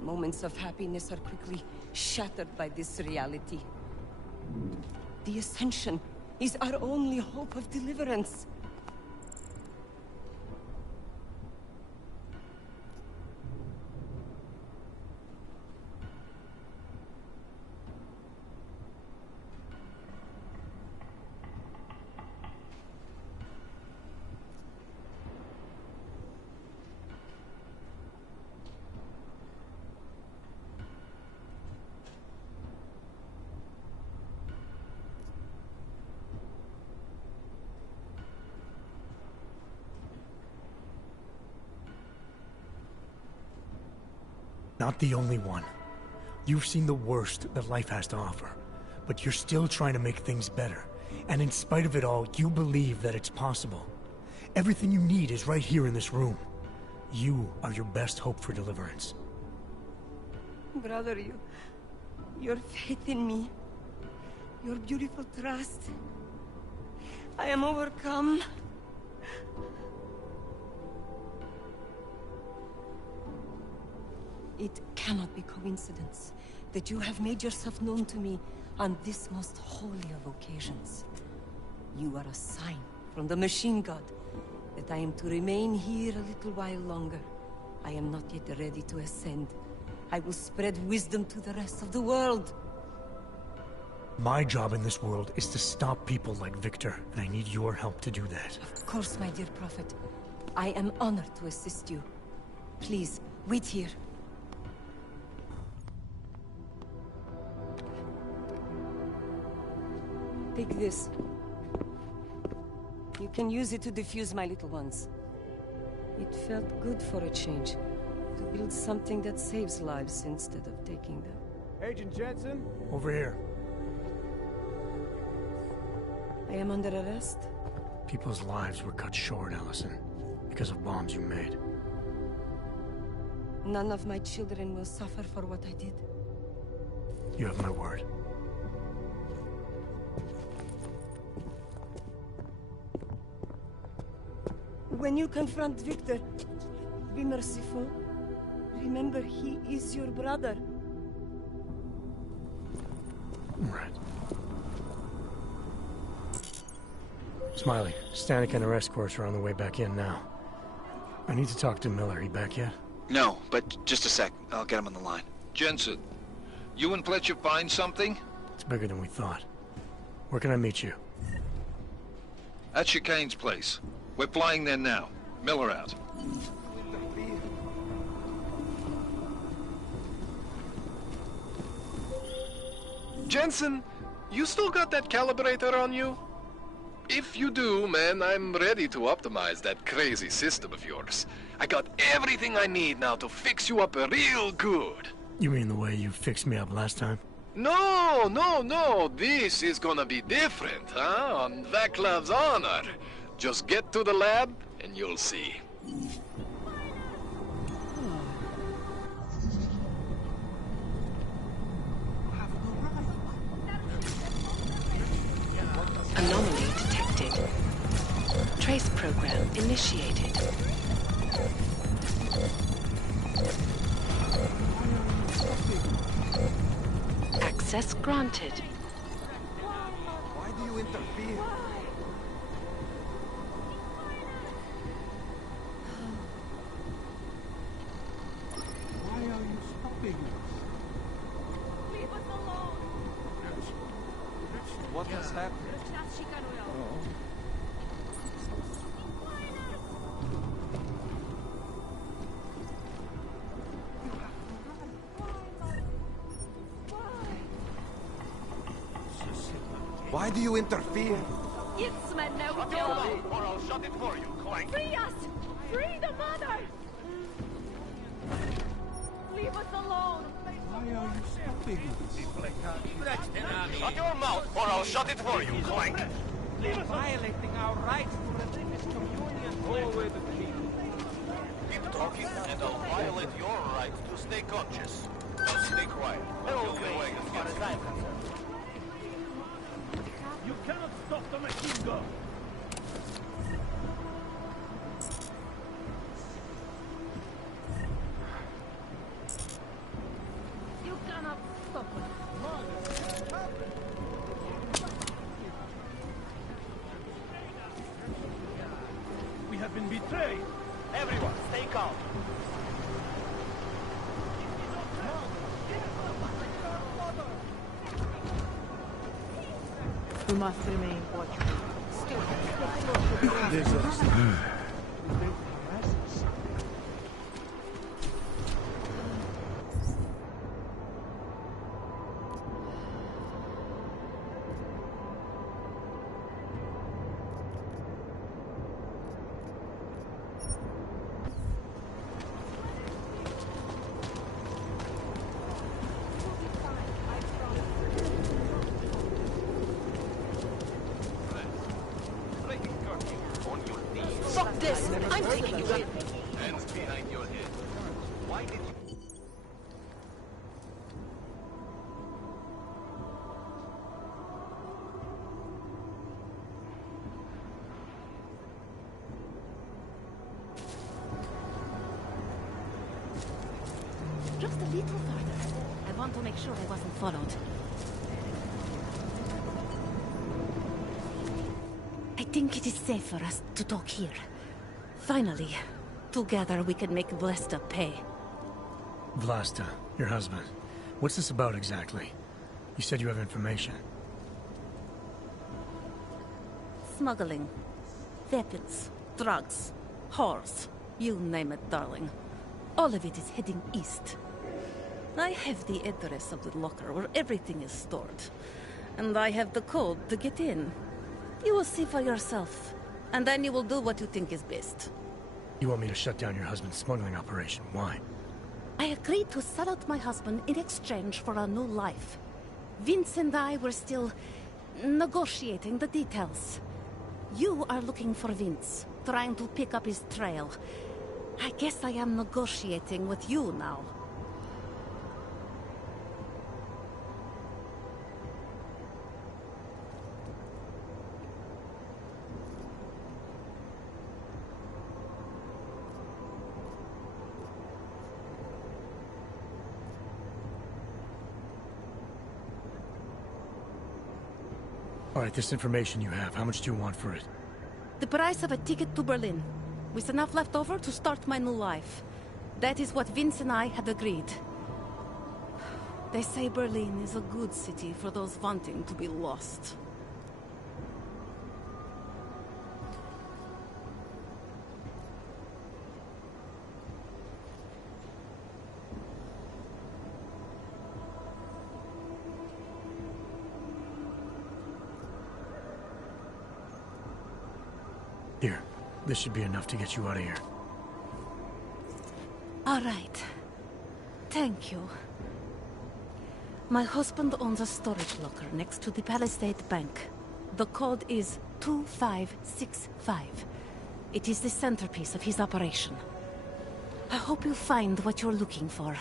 Moments of happiness are quickly shattered by this reality. The Ascension is our only hope of deliverance. Not the only one. You've seen the worst that life has to offer, but you're still trying to make things better. And in spite of it all, you believe that it's possible. Everything you need is right here in this room. You are your best hope for deliverance. Brother, your faith in me, your beautiful trust. I am overcome. It cannot be coincidence that you have made yourself known to me on this most holy of occasions. You are a sign from the machine god that I am to remain here a little while longer. I am not yet ready to ascend. I will spread wisdom to the rest of the world. My job in this world is to stop people like Victor, and I need your help to do that. Of course, my dear prophet. I am honored to assist you. Please, wait here. Take this. You can use it to defuse my little ones. It felt good for a change, to build something that saves lives instead of taking them. Agent Jensen? Over here. I am under arrest? People's lives were cut short, Allison, because of bombs you made. None of my children will suffer for what I did. You have my word. When you confront Victor, be merciful. Remember, he is your brother. Right. Smiley, Stanek and her escorts are on the way back in now. I need to talk to Miller. He back yet? No, but just a sec. I'll get him on the line. Jensen, you and Fletcher find something? It's bigger than we thought. Where can I meet you? At Chicane's place. We're flying there now. Miller out. Jensen, you still got that calibrator on you? If you do, man, I'm ready to optimize that crazy system of yours. I got everything I need now to fix you up real good. You mean the way you fixed me up last time? No, no, no. This is gonna be different, huh? On Vaclav's honor. Just get to the lab, and you'll see. Anomaly detected. Trace program initiated. Access granted. Why do you interfere? Why are you stopping us? Leave us alone! What has happened? Why do you interfere? It's my no Shut your mouth, or I'll shut it for you, Clank. Free us! Free the mother! Leave us alone! Why are you stopping us? Shut your mouth, or I'll shut it for you, Clank. Violating our rights to religious communion. Go with the king. Keep talking, and I'll violate your right to stay conscious. Now stay quiet. You'll get away as far as I'm concerned. You cannot stop the machine gun! You cannot stop us! We have been betrayed! Everyone, stay calm. We must remain watchful. Fuck this! I'm taking you in! Hands behind your head. Why did you... Just a little further. I want to make sure I wasn't followed. I think it is safe for us to talk here. Finally, together we can make Vlasta pay. Vlasta, your husband. What's this about exactly? You said you have information. Smuggling. Weapons. Drugs. Whores. You name it, darling. All of it is heading east. I have the address of the locker where everything is stored. And I have the code to get in. You will see for yourself. And then you will do what you think is best. You want me to shut down your husband's smuggling operation? Why? I agreed to sell out my husband in exchange for a new life. Vince and I were still negotiating the details. You are looking for Vince, trying to pick up his trail. I guess I am negotiating with you now. All right, this information you have, how much do you want for it? The price of a ticket to Berlin, with enough left over to start my new life. That is what Vince and I had agreed. They say Berlin is a good city for those wanting to be lost. Here, this should be enough to get you out of here. All right. Thank you. My husband owns a storage locker next to the Palisade Bank. The code is 2565. It is the centerpiece of his operation. I hope you find what you're looking for.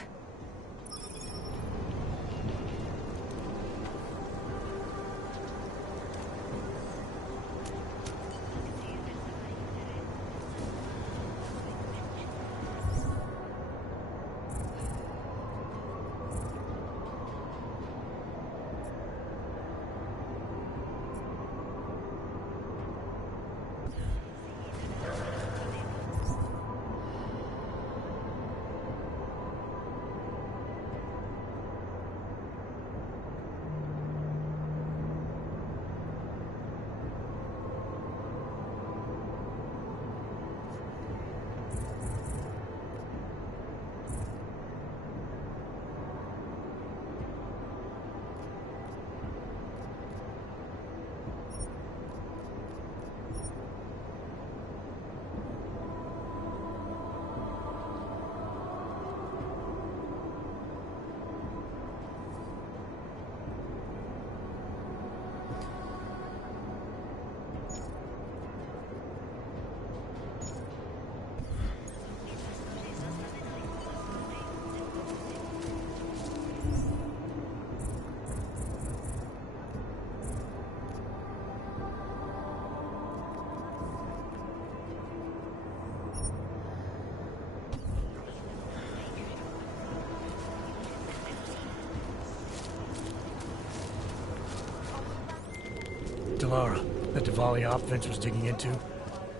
Lara, that Diwali op Vince was digging into?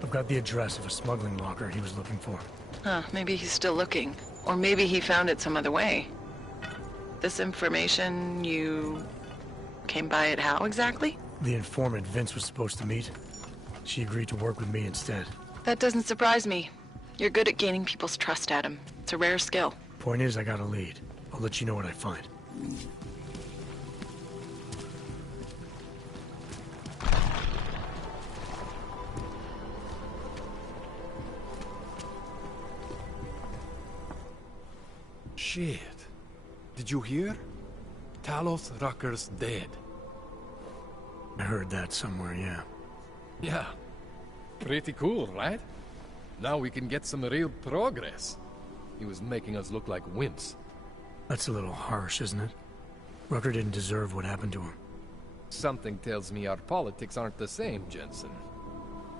I've got the address of a smuggling locker he was looking for. Huh, maybe he's still looking. Or maybe he found it some other way. This information, you came by it how exactly? The informant Vince was supposed to meet. She agreed to work with me instead. That doesn't surprise me. You're good at gaining people's trust, Adam. It's a rare skill. Point is, I got a lead. I'll let you know what I find. Shit. Did you hear? Talos Rucker's dead. I heard that somewhere, yeah. Yeah. Pretty cool, right? Now we can get some real progress. He was making us look like wimps. That's a little harsh, isn't it? Rucker didn't deserve what happened to him. Something tells me our politics aren't the same, Jensen.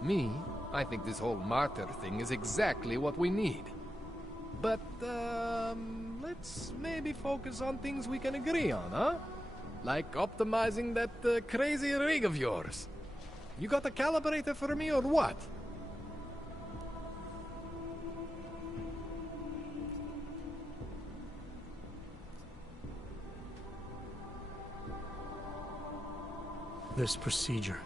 Me, I think this whole martyr thing is exactly what we need. But, let's maybe focus on things we can agree on, huh? Like optimizing that crazy rig of yours. You got a calibrator for me or what? This procedure.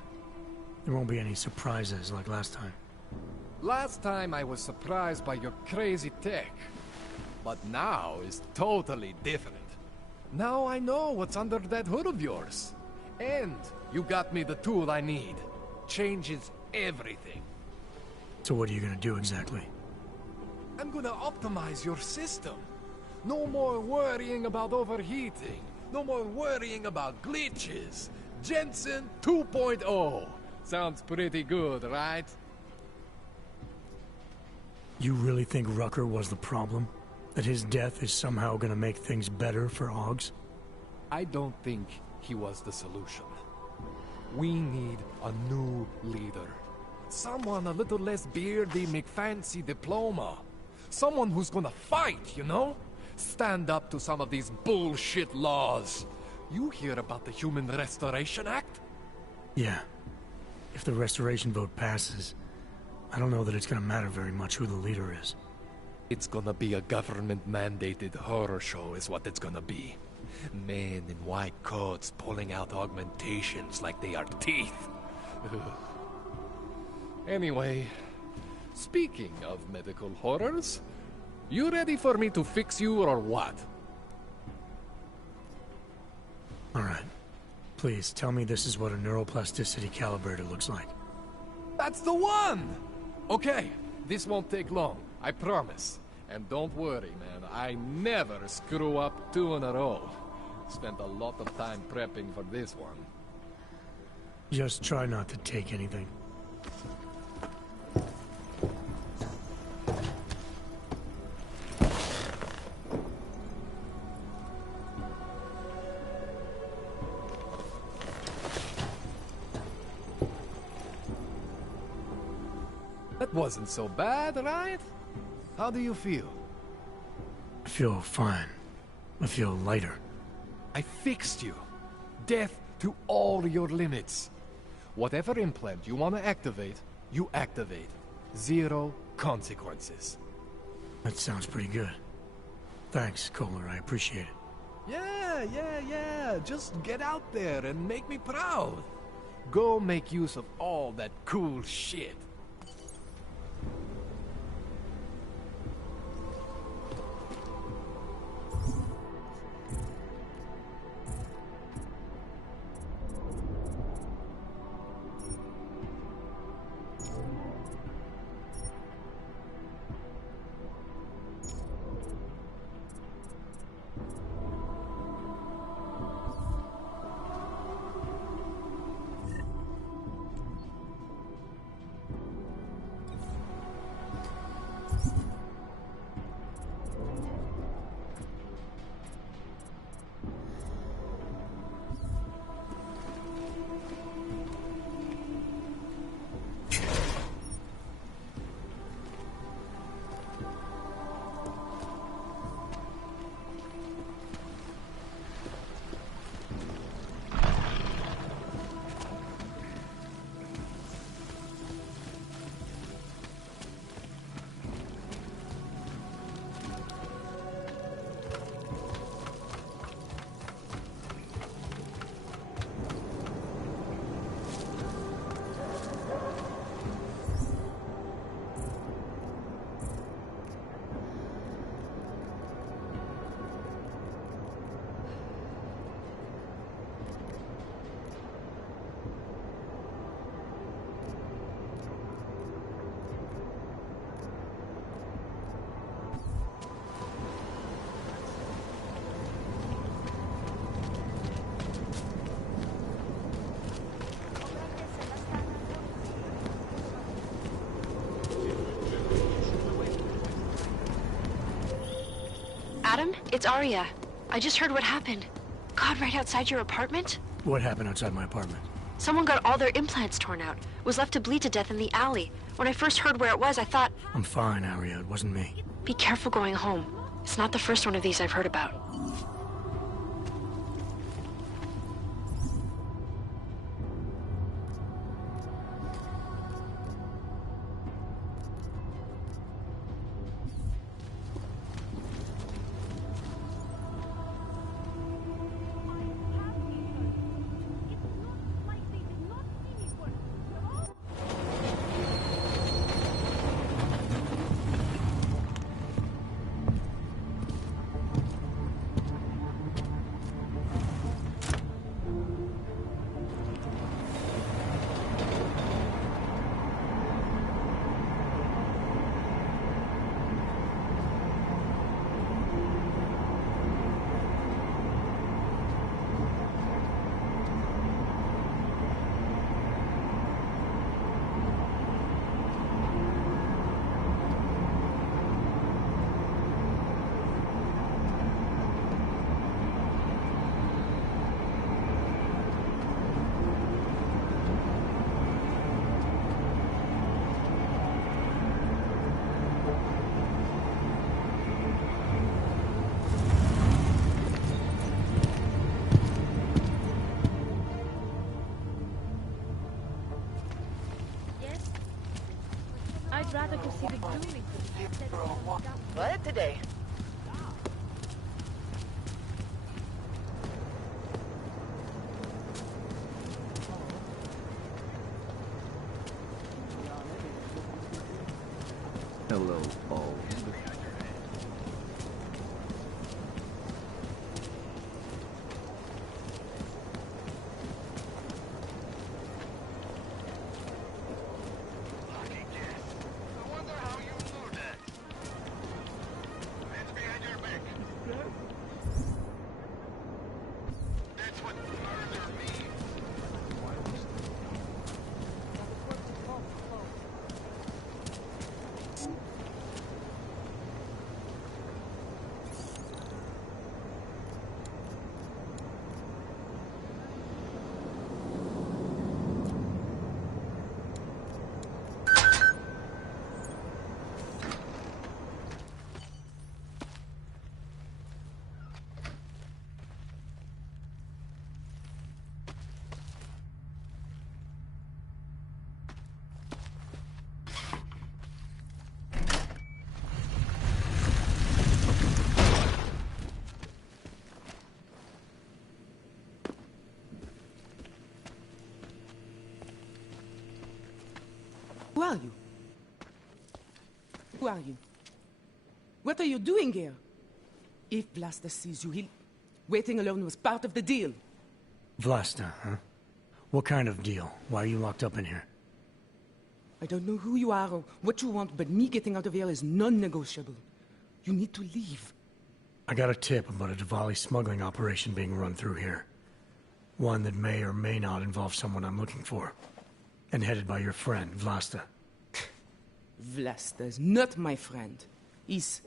There won't be any surprises like last time. Last time I was surprised by your crazy tech. But now is totally different. Now I know what's under that hood of yours. And you got me the tool I need. Changes everything. So what are you gonna do exactly? I'm gonna optimize your system. No more worrying about overheating. No more worrying about glitches. Jensen 2.0. Sounds pretty good, right? You really think Rucker was the problem? That his death is somehow gonna make things better for Augs? I don't think he was the solution. We need a new leader. Someone a little less beardy McFancy diploma. Someone who's gonna fight, you know? Stand up to some of these bullshit laws. You hear about the Human Restoration Act? Yeah. If the restoration vote passes, I don't know that it's gonna matter very much who the leader is. It's gonna be a government-mandated horror show is what it's gonna be. Men in white coats pulling out augmentations like they are teeth. Anyway, speaking of medical horrors, you ready for me to fix you or what? Alright. Please, tell me this is what a neuroplasticity calibrator looks like. That's the one! Okay, this won't take long, I promise. And don't worry, man, I never screw up 2 in a row. Spent a lot of time prepping for this one. Just try not to take anything. That wasn't so bad, right? How do you feel? I feel fine. I feel lighter. I fixed you. Death to all your limits. Whatever implant you want to activate, you activate. 0 consequences. That sounds pretty good. Thanks, Kohler. I appreciate it. Yeah. Just get out there and make me proud. Go make use of all that cool shit. Adam, it's Arya. I just heard what happened. God, right outside your apartment? What happened outside my apartment? Someone got all their implants torn out. Was left to bleed to death in the alley. When I first heard where it was, I thought... I'm fine, Arya. It wasn't me. Be careful going home. It's not the first one of these I've heard about. I'd rather go see the grooming. What today? Hello, Paul. Who are you? Who are you? What are you doing here? If Vlasta sees you, he'll... Waiting alone was part of the deal. Vlasta, huh? What kind of deal? Why are you locked up in here? I don't know who you are or what you want, but me getting out of here is non-negotiable. You need to leave. I got a tip about a Diwali smuggling operation being run through here. One that may or may not involve someone I'm looking for. And headed by your friend, Vlasta. Vlasta is not my friend. He's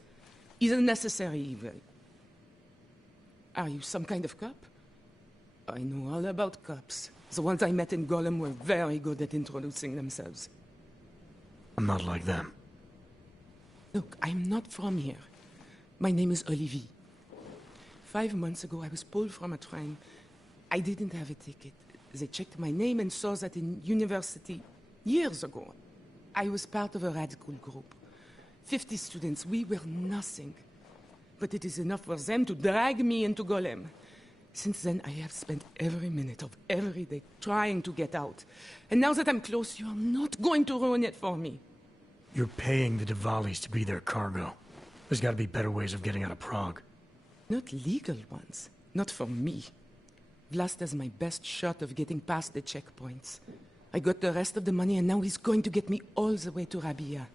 a necessary evil. Are you some kind of cop? I know all about cops. The ones I met in Golem were very good at introducing themselves. I'm not like them. Look, I'm not from here. My name is Olivier. 5 months ago, I was pulled from a train. I didn't have a ticket. They checked my name and saw that in university years ago. I was part of a radical group. 50 students, we were nothing. But it is enough for them to drag me into Golem. Since then, I have spent every minute of every day trying to get out. And now that I'm close, you are not going to ruin it for me. You're paying the Diwalis to be their cargo. There's got to be better ways of getting out of Prague. Not legal ones. Not for me. Vlasta's my best shot of getting past the checkpoints. I got the rest of the money and now he's going to get me all the way to Rabia.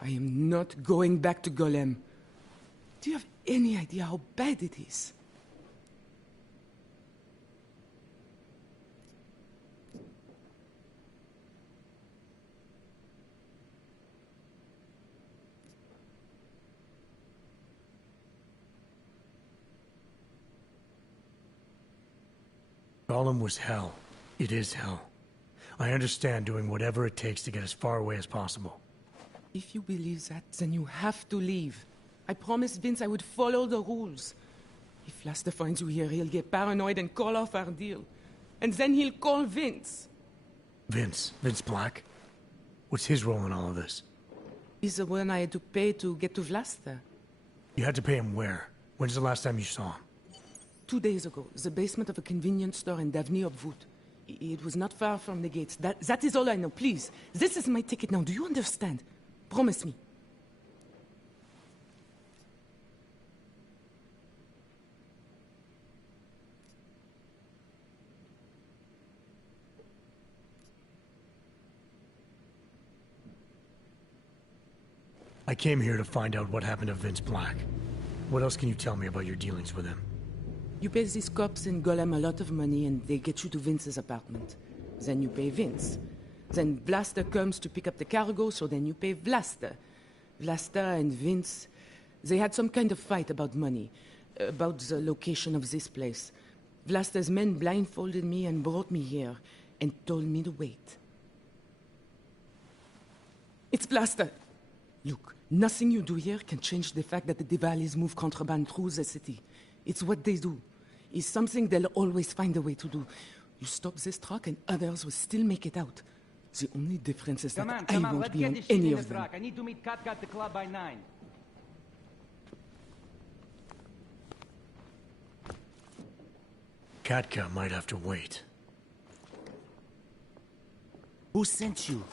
I am not going back to Golem. Do you have any idea how bad it is? Golem was hell. It is hell. I understand doing whatever it takes to get as far away as possible. If you believe that, then you have to leave. I promised Vince I would follow the rules. If Vlasta finds you here, he'll get paranoid and call off our deal. And then he'll call Vince. Vince Black? What's his role in all of this? He's the one I had to pay to get to Vlasta. You had to pay him where? When's the last time you saw him? 2 days ago, the basement of a convenience store in Davni Obvut. It was not far from the gates. That is all I know. Please, this is my ticket now. Do you understand? Promise me. I came here to find out what happened to Vince Black. What else can you tell me about your dealings with him? You pay these cops in Golem a lot of money and they get you to Vince's apartment. Then you pay Vince. Then Vlasta comes to pick up the cargo, so then you pay Vlasta. Vlasta and Vince, they had some kind of fight about money, about the location of this place. Vlasta's men blindfolded me and brought me here and told me to wait. It's Vlasta. Look, nothing you do here can change the fact that the Diwalis move contraband through the city. It's what they do. It's something they'll always find a way to do. You stop this truck and others will still make it out. The only difference is that I won't be on any of them. I need to meet Katka at the club by 9. Katka might have to wait. Who sent you?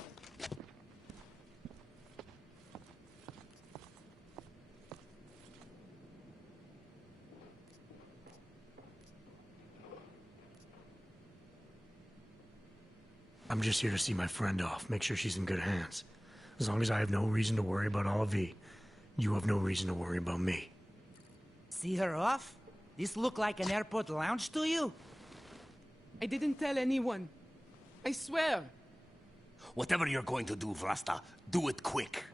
I'm just here to see my friend off, make sure she's in good hands. As long as I have no reason to worry about Olive, you have no reason to worry about me. See her off? This look like an airport lounge to you? I didn't tell anyone. I swear. Whatever you're going to do, Vlasta, do it quick.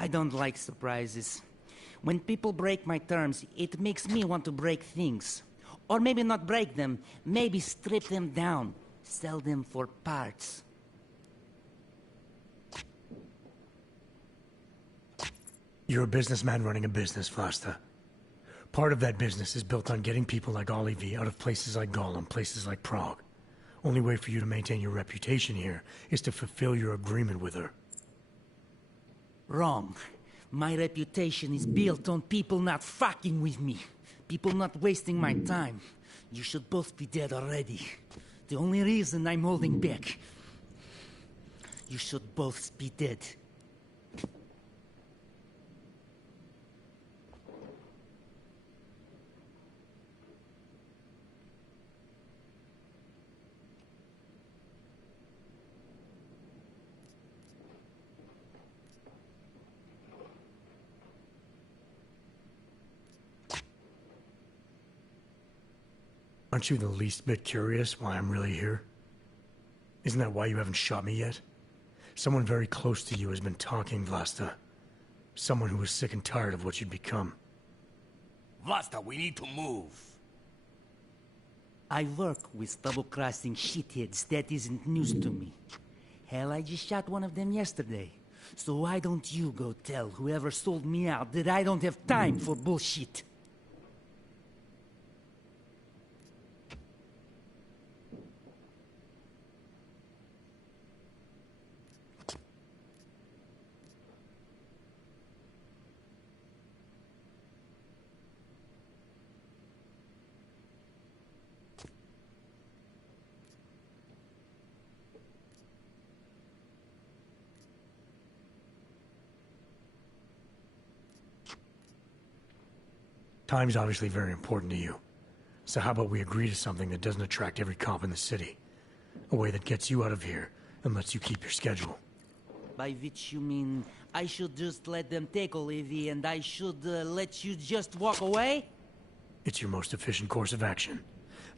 I don't like surprises. When people break my terms, it makes me want to break things. Or maybe not break them, maybe strip them down. Sell them for parts. You're a businessman running a business, Vlasta. Part of that business is built on getting people like Olive out of places like Golem, places like Prague. Only way for you to maintain your reputation here is to fulfill your agreement with her. Wrong. My reputation is built on people not fucking with me. People not wasting my time. You should both be dead already. The only reason I'm holding back. You should both be dead. Aren't you the least bit curious why I'm really here? Isn't that why you haven't shot me yet? Someone very close to you has been talking, Vlasta. Someone who was sick and tired of what you'd become. Vlasta, we need to move. I work with double-crossing shitheads. That isn't news to me. Hell, I just shot one of them yesterday. So why don't you go tell whoever sold me out that I don't have time for bullshit? Time's obviously very important to you. So how about we agree to something that doesn't attract every cop in the city? A way that gets you out of here and lets you keep your schedule. By which you mean I should just let them take Olivia and I should let you just walk away? It's your most efficient course of action.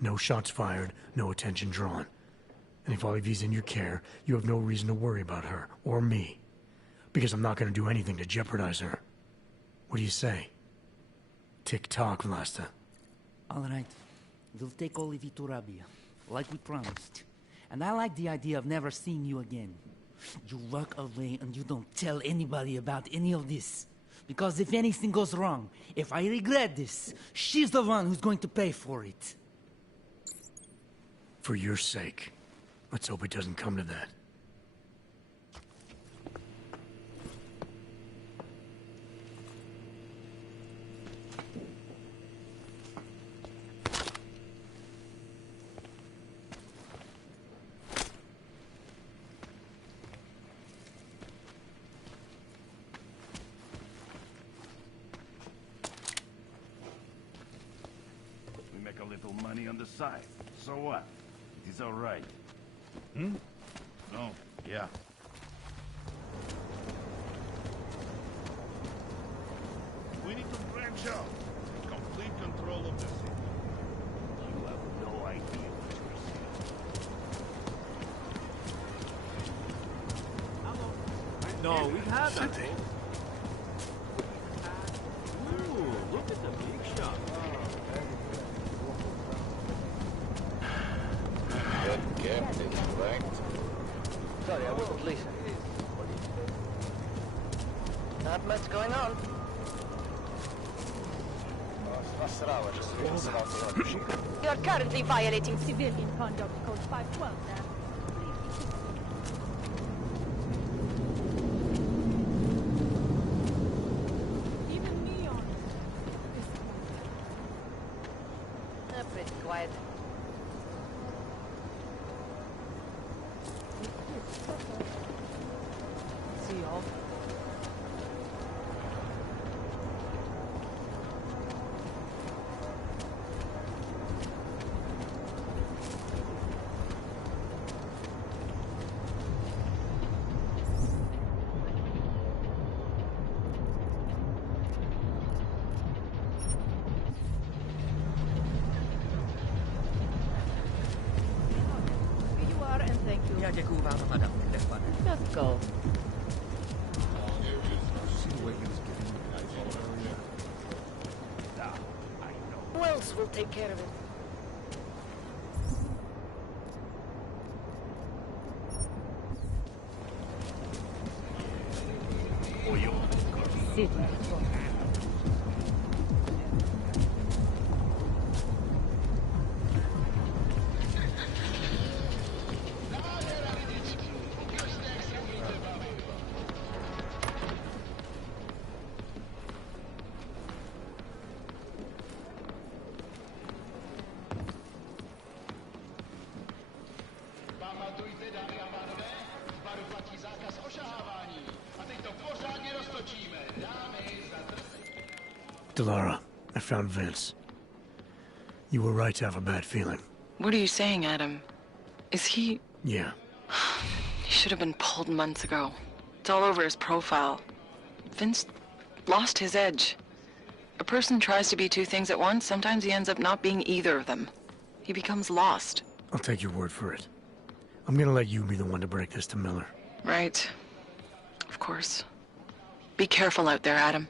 No shots fired, no attention drawn. And if Olivia's in your care, you have no reason to worry about her, or me. Because I'm not going to do anything to jeopardize her. What do you say? Tick-tock, Vlasta. All right. We'll take Olivia to Rabia, like we promised. And I like the idea of never seeing you again. You walk away and you don't tell anybody about any of this. Because if anything goes wrong, if I regret this, she's the one who's going to pay for it. For your sake. Let's hope it doesn't come to that. We make a little money on the side. So what? It is all right. Hmm? No. Yeah. We need to branch out. Complete control of the city. You have no idea what you're seeing. No, we've had that. Ooh, look at the big shot. Sorry, I wasn't listening. Not much going on. You're currently violating civilian conduct code 512, sir. Even me on pretty quiet. See y'all. Here you are, and thank you. Just go. Who else will take care of it? Sit. Pamatujte, dámy a pánové, v baru platí zákaz ošahávání. A teď to pořádně roztočíme. Dámy, zatrpěte. Delara, I found Vince. You were right to have a bad feeling. What are you saying, Adam? Is he... Yeah. He should have been pulled months ago. It's all over his profile. Vince lost his edge. A person tries to be two things at once, sometimes he ends up not being either of them. He becomes lost. I'll take your word for it. I'm gonna let you be the one to break this to Miller. Right. Of course. Be careful out there, Adam.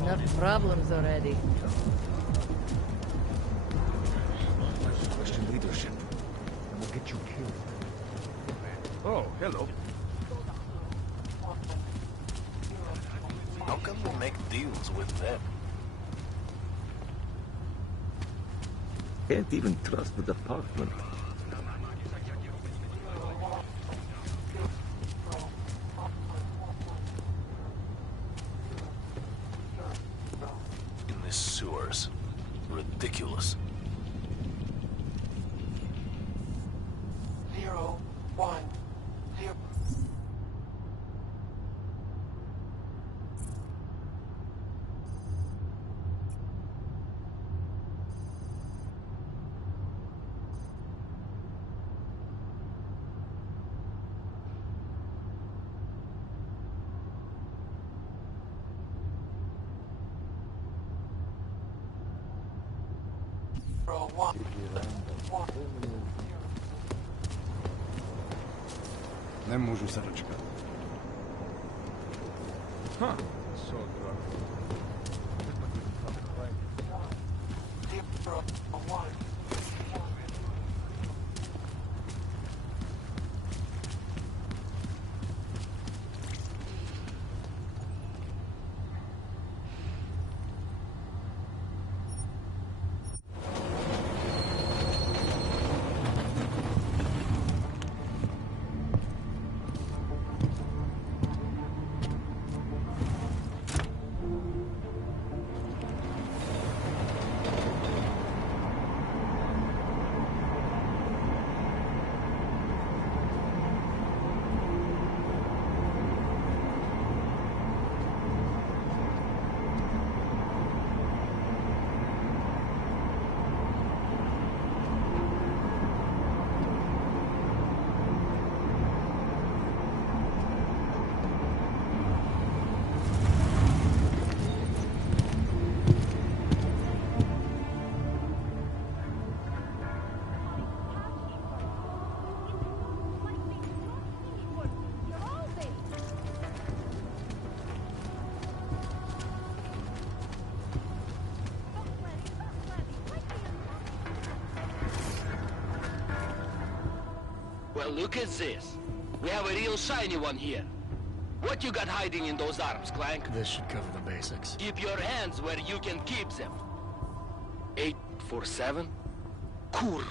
Enough problems already. Question leadership, and we'll get you killed. Oh, hello. How come we make deals with them? Can't even trust the department. In the sewers. Ridiculous. 0, 1, 0. Nemůžu se dočkat. Well, look at this. We have a real shiny one here. What you got hiding in those arms, Clank? This should cover the basics. Keep your hands where you can keep them. 847? Kurva.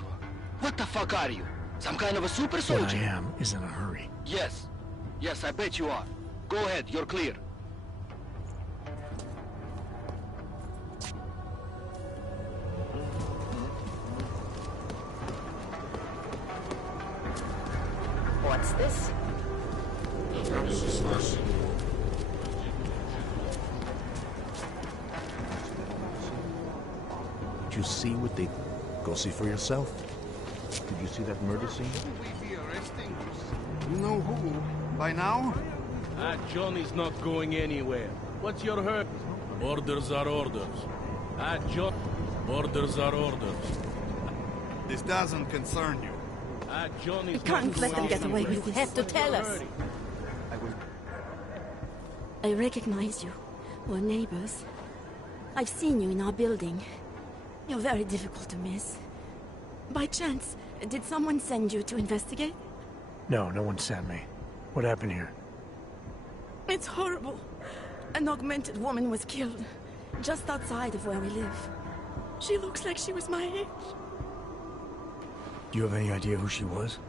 What the fuck are you? Some kind of a super soldier? What I am is in a hurry. Yes. Yes, I bet you are. Go ahead, you're clear. What's this? Did you see what they... Go see for yourself? Did you see that murder scene? We be arresting you know who by now? Johnny's not going anywhere. What's your hurt? Orders are orders. John. Orders are orders. This doesn't concern you. Johnny's We can't let them get away with this. You have to tell us. I recognize you. We're neighbors. I've seen you in our building. You're very difficult to miss. By chance, did someone send you to investigate? No, no one sent me. What happened here? It's horrible. An augmented woman was killed, just outside of where we live. She looks like she was my age. Do you have any idea who she was?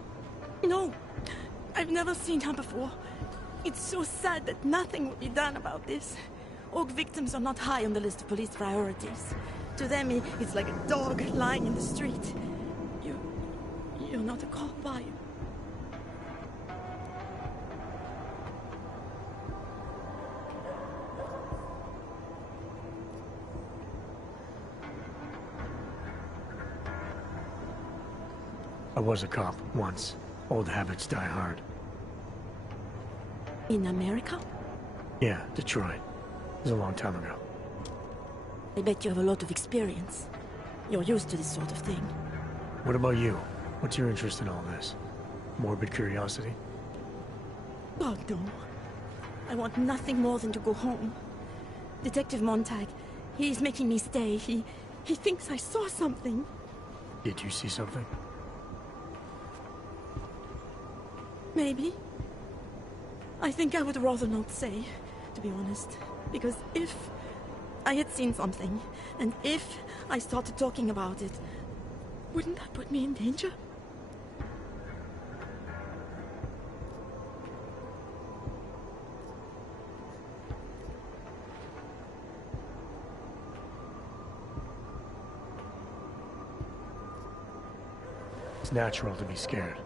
No, I've never seen her before. It's so sad that nothing will be done about this. Orc victims are not high on the list of police priorities. To them, it's like a dog lying in the street. You're not a cop, are you? I was a cop, once. Old habits die hard. In America? Yeah, Detroit. It was a long time ago. I bet you have a lot of experience. You're used to this sort of thing. What about you? What's your interest in all this? Morbid curiosity? God, no. I want nothing more than to go home. Detective Montag, he's making me stay. He thinks I saw something. Did you see something? Maybe. I think I would rather not say, to be honest. Because if I had seen something, and if I started talking about it, Wouldn't that put me in danger? It's natural to be scared.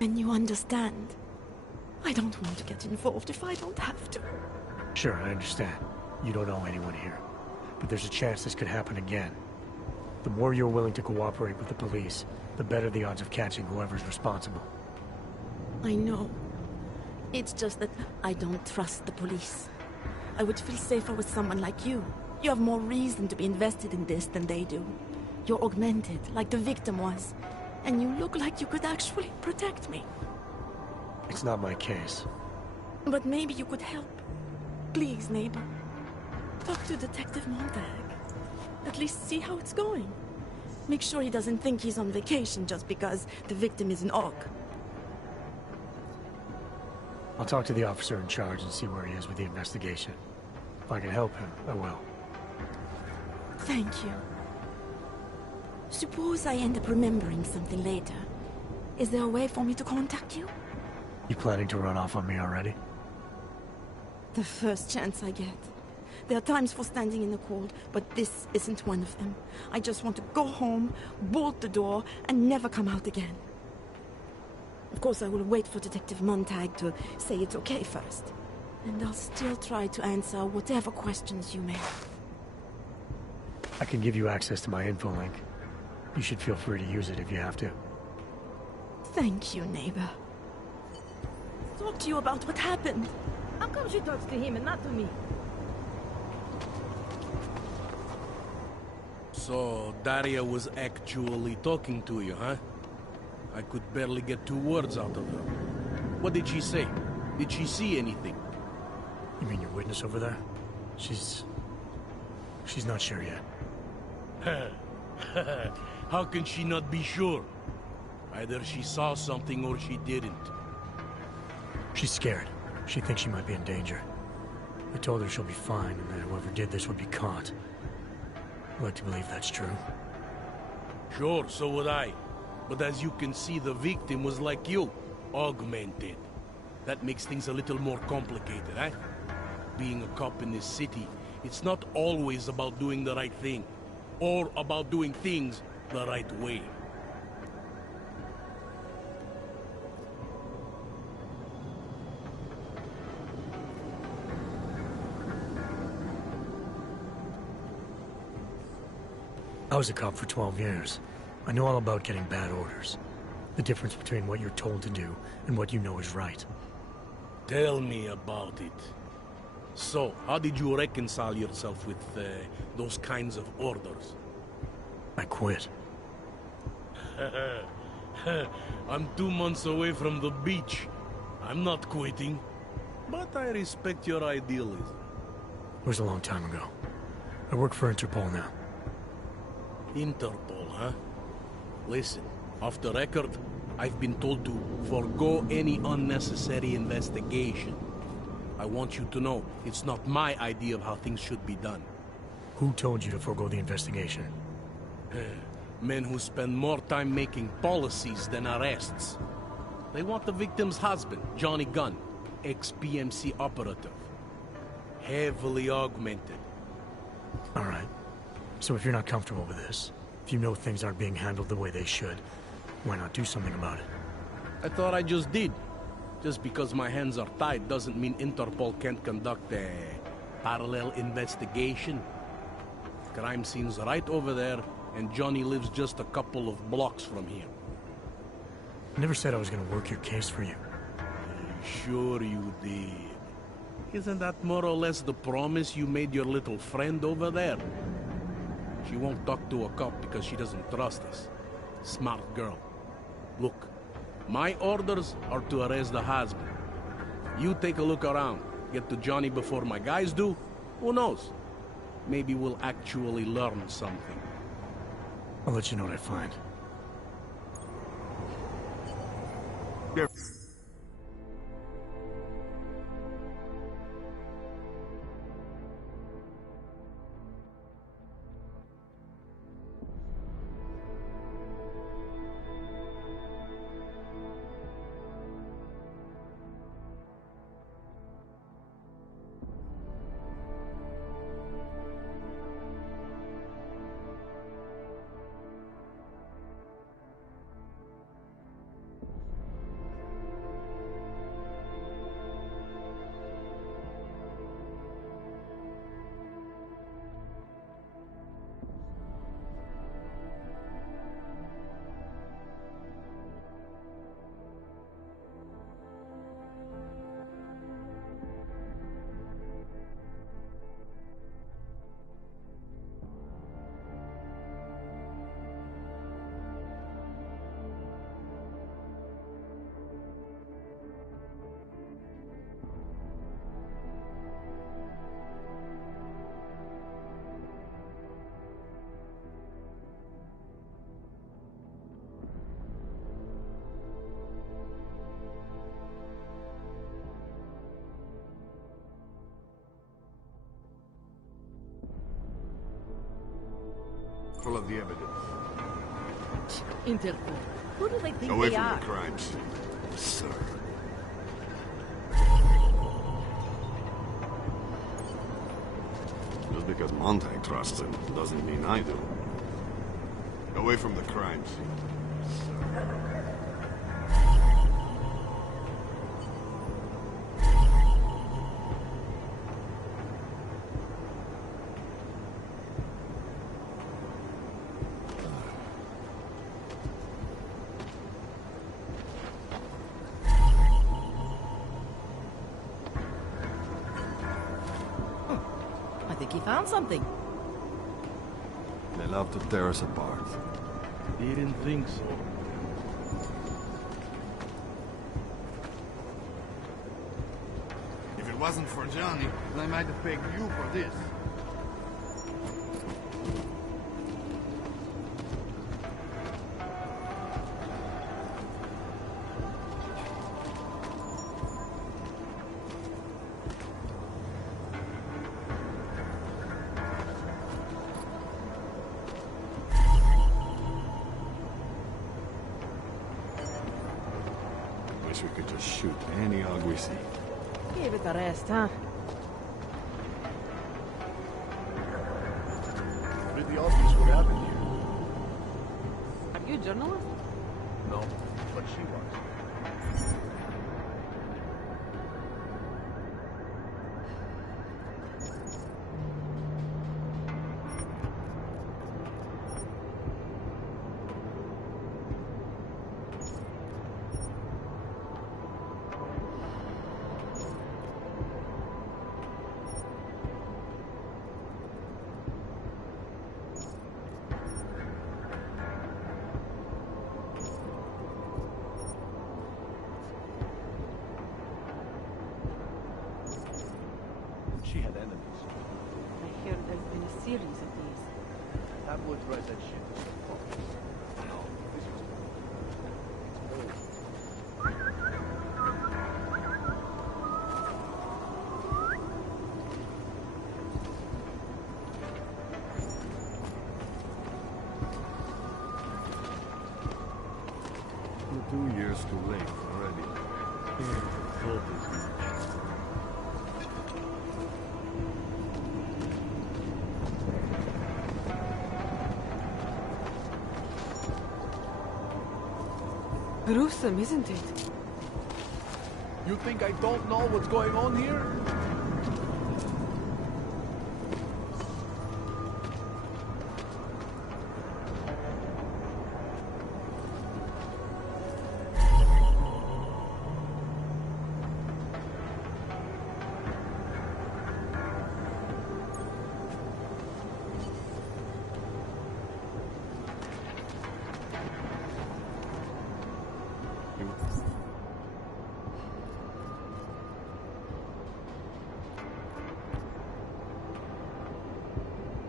And you understand. I don't want to get involved if I don't have to. Sure, I understand. You don't know anyone here. But there's a chance this could happen again. The more you're willing to cooperate with the police, the better the odds of catching whoever's responsible. I know. It's just that I don't trust the police. I would feel safer with someone like you. You have more reason to be invested in this than they do. You're augmented, like the victim was. And you look like you could actually protect me. It's not my case. But maybe you could help. Please, neighbor. Talk to Detective Montag. At least see how it's going. Make sure he doesn't think he's on vacation just because the victim is an Og. I'll talk to the officer in charge and see where he is with the investigation. If I can help him, I will. Thank you. Suppose I end up remembering something later. Is there a way for me to contact you? You planning to run off on me already? The first chance I get. There are times for standing in the cold, but this isn't one of them. I just want to go home, bolt the door, and never come out again. Of course, I will wait for Detective Montag to say it's okay first. And I'll still try to answer whatever questions you may have. I can give you access to my info link. You should feel free to use it if you have to. Thank you, neighbor. Talk to you about what happened. How come she talks to him and not to me? So, Daria was actually talking to you, huh? I could barely get 2 words out of her. What did she say? Did she see anything? You mean your witness over there? She's not sure yet. How can she not be sure? Either she saw something or she didn't. She's scared. She thinks she might be in danger. I told her she'll be fine and that whoever did this would be caught. I'd like to believe that's true. Sure, so would I. But as you can see, the victim was like you, augmented. That makes things a little more complicated, eh? Being a cop in this city, it's not always about doing the right thing, or about doing things the right way. I was a cop for 12 years. I know all about getting bad orders. The difference between what you're told to do and what you know is right. Tell me about it. So, how did you reconcile yourself with those kinds of orders? I quit. I'm 2 months away from the beach. I'm not quitting. But I respect your idealism. It was a long time ago. I work for Interpol now. Interpol, huh? Listen, off the record, I've been told to forego any unnecessary investigation. I want you to know, it's not my idea of how things should be done. Who told you to forego the investigation? Men who spend more time making policies than arrests. They want the victim's husband, Johnny Gunn, ex-PMC operative. Heavily augmented. All right. So if you're not comfortable with this, if you know things aren't being handled the way they should, why not do something about it? I thought I just did. Just because my hands are tied doesn't mean Interpol can't conduct a parallel investigation. Crime scene's right over there, and Johnny lives just a couple of blocks from here. I never said I was gonna work your case for you. Sure you did. Isn't that more or less the promise you made your little friend over there? She won't talk to a cop because she doesn't trust us. Smart girl. Look, my orders are to arrest the husband. You take a look around. Get to Johnny before my guys do. Who knows? Maybe we'll actually learn something. I'll let you know what I find. Full of the evidence. Interpol. Who do they think Away they from are? the crime scene, sir. Just because Monte trusts him doesn't mean I do. Away from the crime scene, sir. I think he found something. They love to tear us apart. Didn't think so. If it wasn't for Johnny, I might have pegged you for this. Wish we could just shoot any hog we see. Give it a rest, huh? Pretty obvious what happened here. Are you a journalist? No, but she was. She had enemies. I hear there's been a series of these. Tabloids write that shit. No, this was... You're 2 years too late already. Thought as much. Gruesome, isn't it? You think I don't know what's going on here?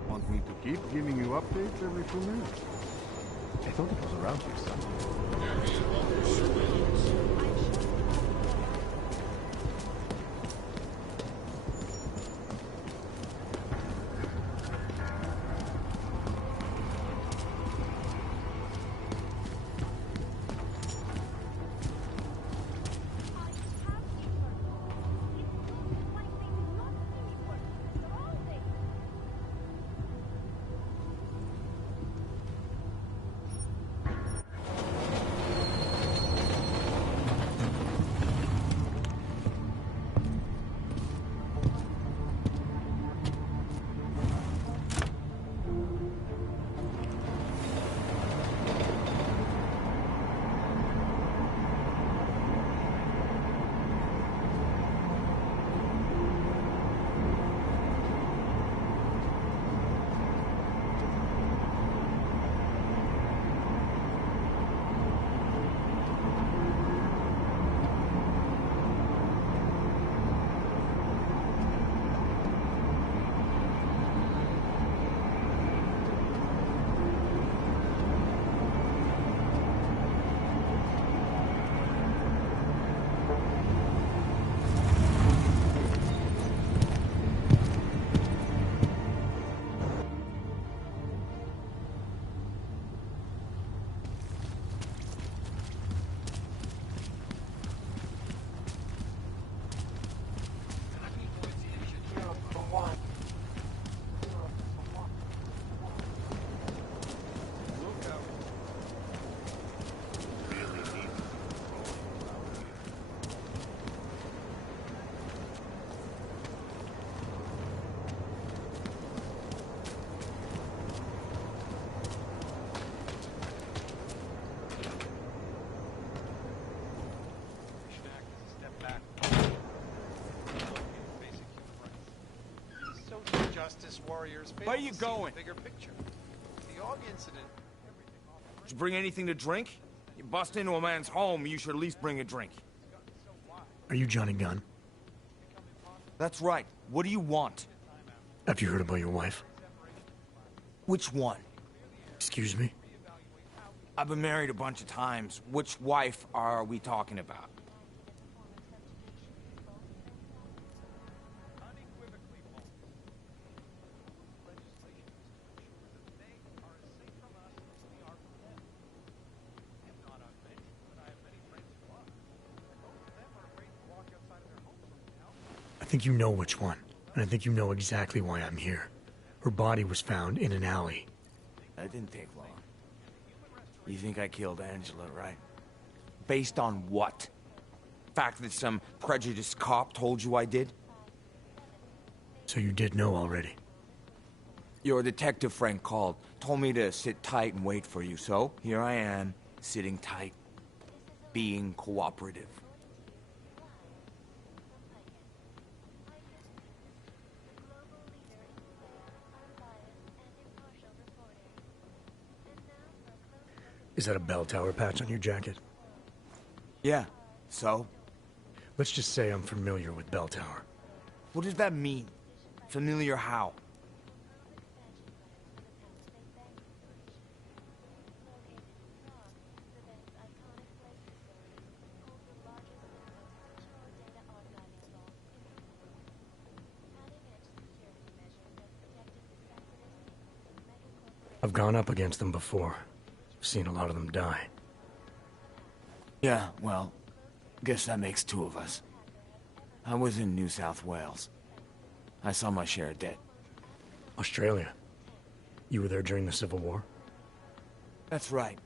Want me to keep giving you updates every 2 minutes? I thought it was around here somewhere. warriors fail Where you to see going? the bigger picture. The Og incident. Did you bring anything to drink? You bust into a man's home, you should at least bring a drink. Are you Johnny Gunn? That's right. What do you want? Have you heard about your wife? Which one? Excuse me? I've been married a bunch of times. Which wife are we talking about? I think you know which one, and I think you know exactly why I'm here. Her body was found in an alley. That didn't take long. You think I killed Angela, right? Based on what? Fact that some prejudiced cop told you I did? So you did know already? Your detective friend called, told me to sit tight and wait for you, so here I am, sitting tight, being cooperative. Is that a bell tower patch on your jacket? Yeah, so? Let's just say I'm familiar with bell tower. What does that mean? Familiar how? I've gone up against them before. Seen a lot of them die. Yeah, well, guess that makes two of us. I was in New South Wales. I saw my share of dead. Australia. You were there during the Civil War? That's right.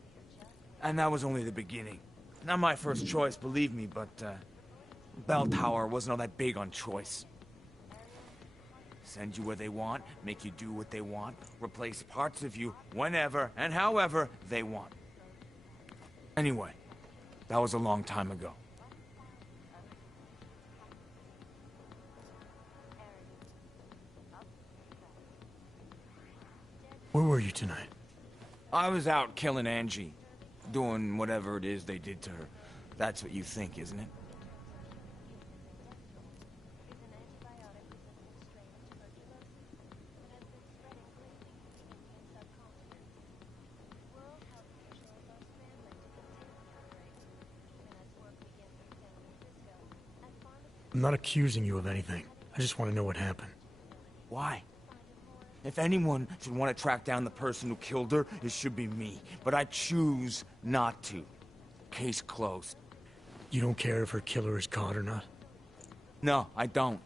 And that was only the beginning. Not my first choice, believe me, but, Bell Tower wasn't all that big on choice. Send you where they want, make you do what they want, replace parts of you whenever and however they want. Anyway, that was a long time ago. Where were you tonight? I was out killing Angie. Doing whatever it is they did to her. That's what you think, isn't it? I'm not accusing you of anything. I just want to know what happened. Why? If anyone should want to track down the person who killed her, it should be me. But I choose not to. Case closed. You don't care if her killer is caught or not? No, I don't.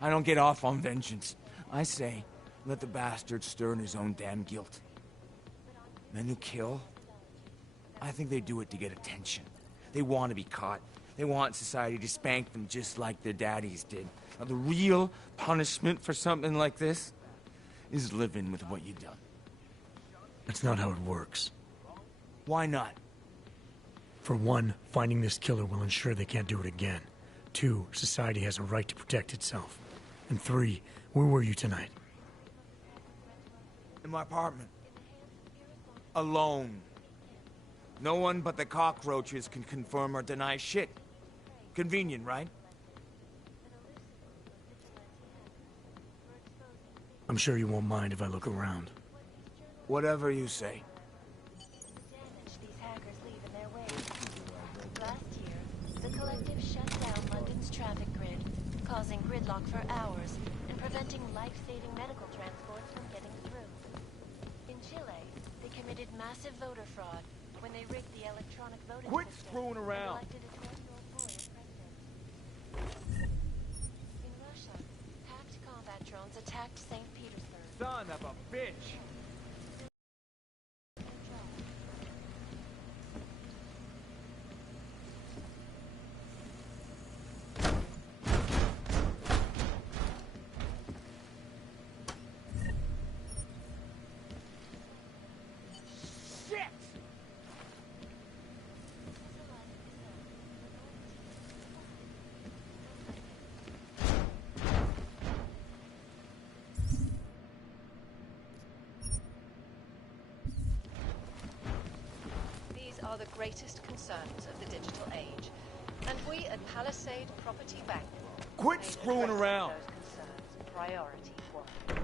I don't get off on vengeance. I say, let the bastard stir in his own damn guilt. Men who kill, I think they do it to get attention. They want to be caught. They want society to spank them just like their daddies did. Now, the real punishment for something like this is living with what you've done. That's not how it works. Why not? For one, finding this killer will ensure they can't do it again. Two, society has a right to protect itself. And three, where were you tonight? In my apartment. Alone. No one but the cockroaches can confirm or deny shit. Convenient, right? I'm sure you won't mind if I look around. Whatever you say. These hackers leave in their wake. Last year, the collective shut down London's traffic grid, causing gridlock for hours and preventing life-saving medical transports from getting through. In Chile, they committed massive voter fraud when they rigged the electronic voting Quit system screwing around. and elected a 12-year-old boy as president. In Russia, hacked combat drones attacked St. Petersburg. Son of a bitch! are the greatest concerns of the digital age. And we at Palisade Property Bank Quit made screwing addressing around. those concerns priority one.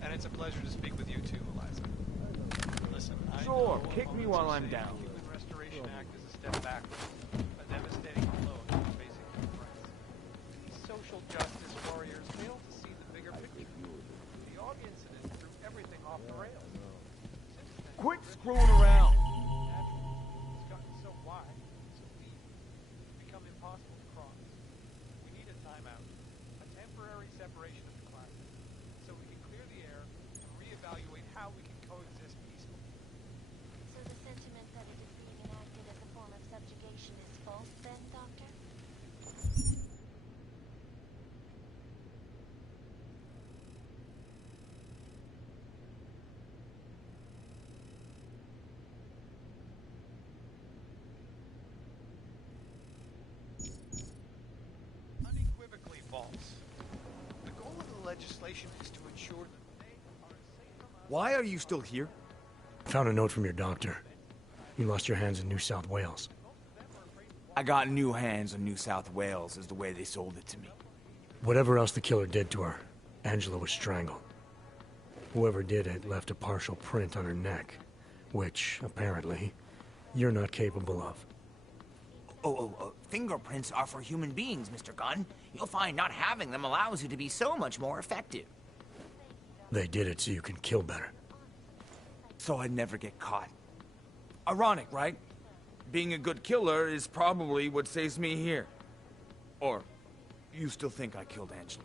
And it's a pleasure to speak with you too, Eliza. Listen, I Sure, know kick me opponents while are I'm saying down. The Human Restoration Act is a step backward, a devastating blow to the basic human rights. These social justice warriors fail to see the bigger picture. The Og incident threw everything off the rails. Since then, Quit screwing around. it's gotten so wide, so deep, it's become impossible to cross. We need a timeout, a temporary separation of the classes, so we can clear the air and reevaluate how we can coexist peacefully. So the sentiment that it is being enacted as a form of subjugation is false then, Doctor? Unequivocally false. The goal of the legislation is to ensure that they are safe from us. Why are you still here? Found a note from your doctor. You lost your hands in New South Wales. I got new hands on New South Wales is the way they sold it to me. Whatever else the killer did to her, Angela was strangled. Whoever did it left a partial print on her neck, which, apparently, you're not capable of. Fingerprints are for human beings, Mr. Gunn. You'll find not having them allows you to be so much more effective. They did it so you can kill better. So I'd never get caught. Ironic, right? Being a good killer is probably what saves me here. Or, you still think I killed Angela?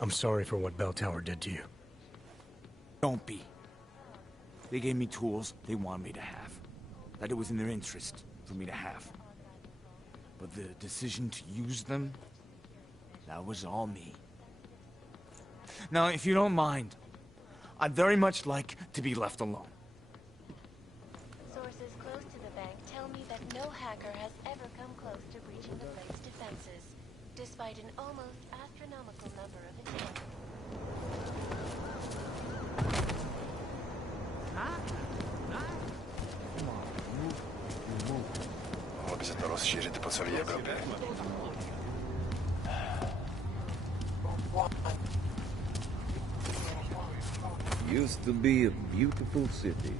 I'm sorry for what Bell Tower did to you. Don't be. They gave me tools they wanted me to have. That it was in their interest for me to have. But the decision to use them, that was all me. Now, if you don't mind, I'd very much like to be left alone. Sources close to the bank tell me that no hacker has ever come close to breaching the bank's defenses, despite an almost astronomical number of attempts. Mohlo by se to rozšířit po celé Evropě. Used to be a beautiful city.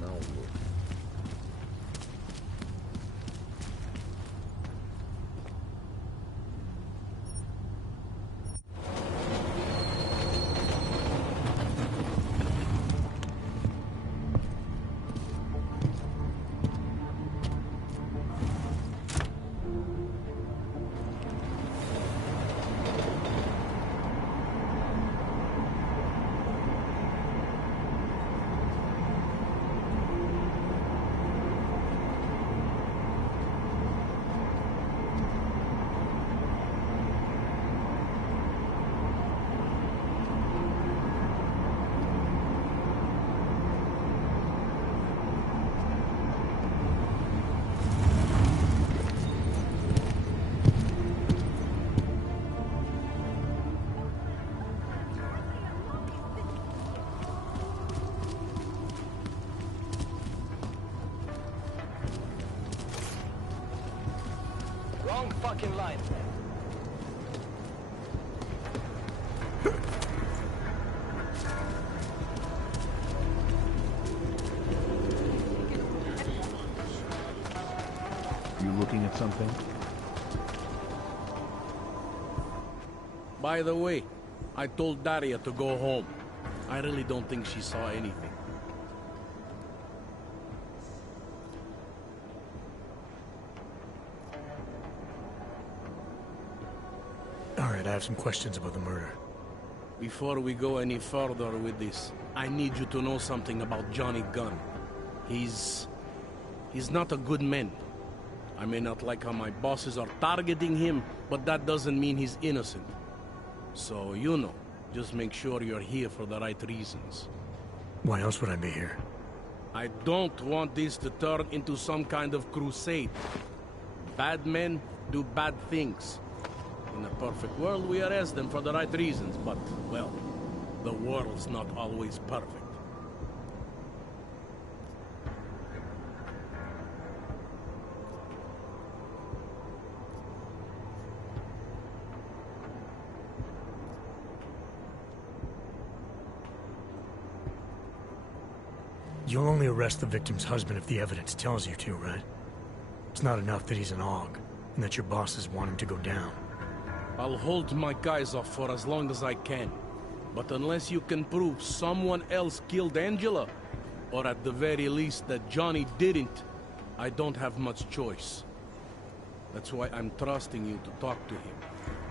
Now look. Wrong fucking line. You looking at something? By the way, I told Daria to go home. I really don't think she saw anything. Alright, I have some questions about the murder. Before we go any further with this, I need you to know something about Johnny Gunn. He's not a good man. I may not like how my bosses are targeting him, but that doesn't mean he's innocent. So, you know, just make sure you're here for the right reasons. Why else would I be here? I don't want this to turn into some kind of crusade. Bad men do bad things. In a perfect world, we arrest them for the right reasons, but, well, the world's not always perfect. You'll only arrest the victim's husband if the evidence tells you to, right? It's not enough that he's an AUG, and that your bosses want him to go down. I'll hold my guys off for as long as I can. But unless you can prove someone else killed Angela, or at the very least that Johnny didn't, I don't have much choice. That's why I'm trusting you to talk to him.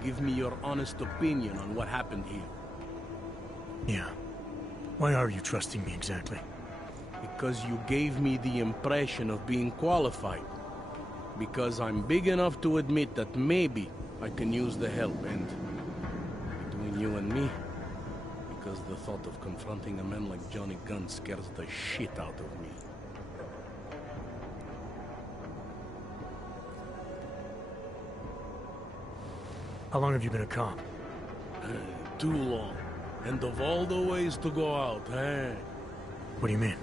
Give me your honest opinion on what happened here. Yeah. Why are you trusting me exactly? Because you gave me the impression of being qualified. Because I'm big enough to admit that maybe I can use the help, and between you and me, because the thought of confronting a man like Johnny Gunn scares the shit out of me. How long have you been a cop? Too long. And of all the ways to go out, eh? What do you mean?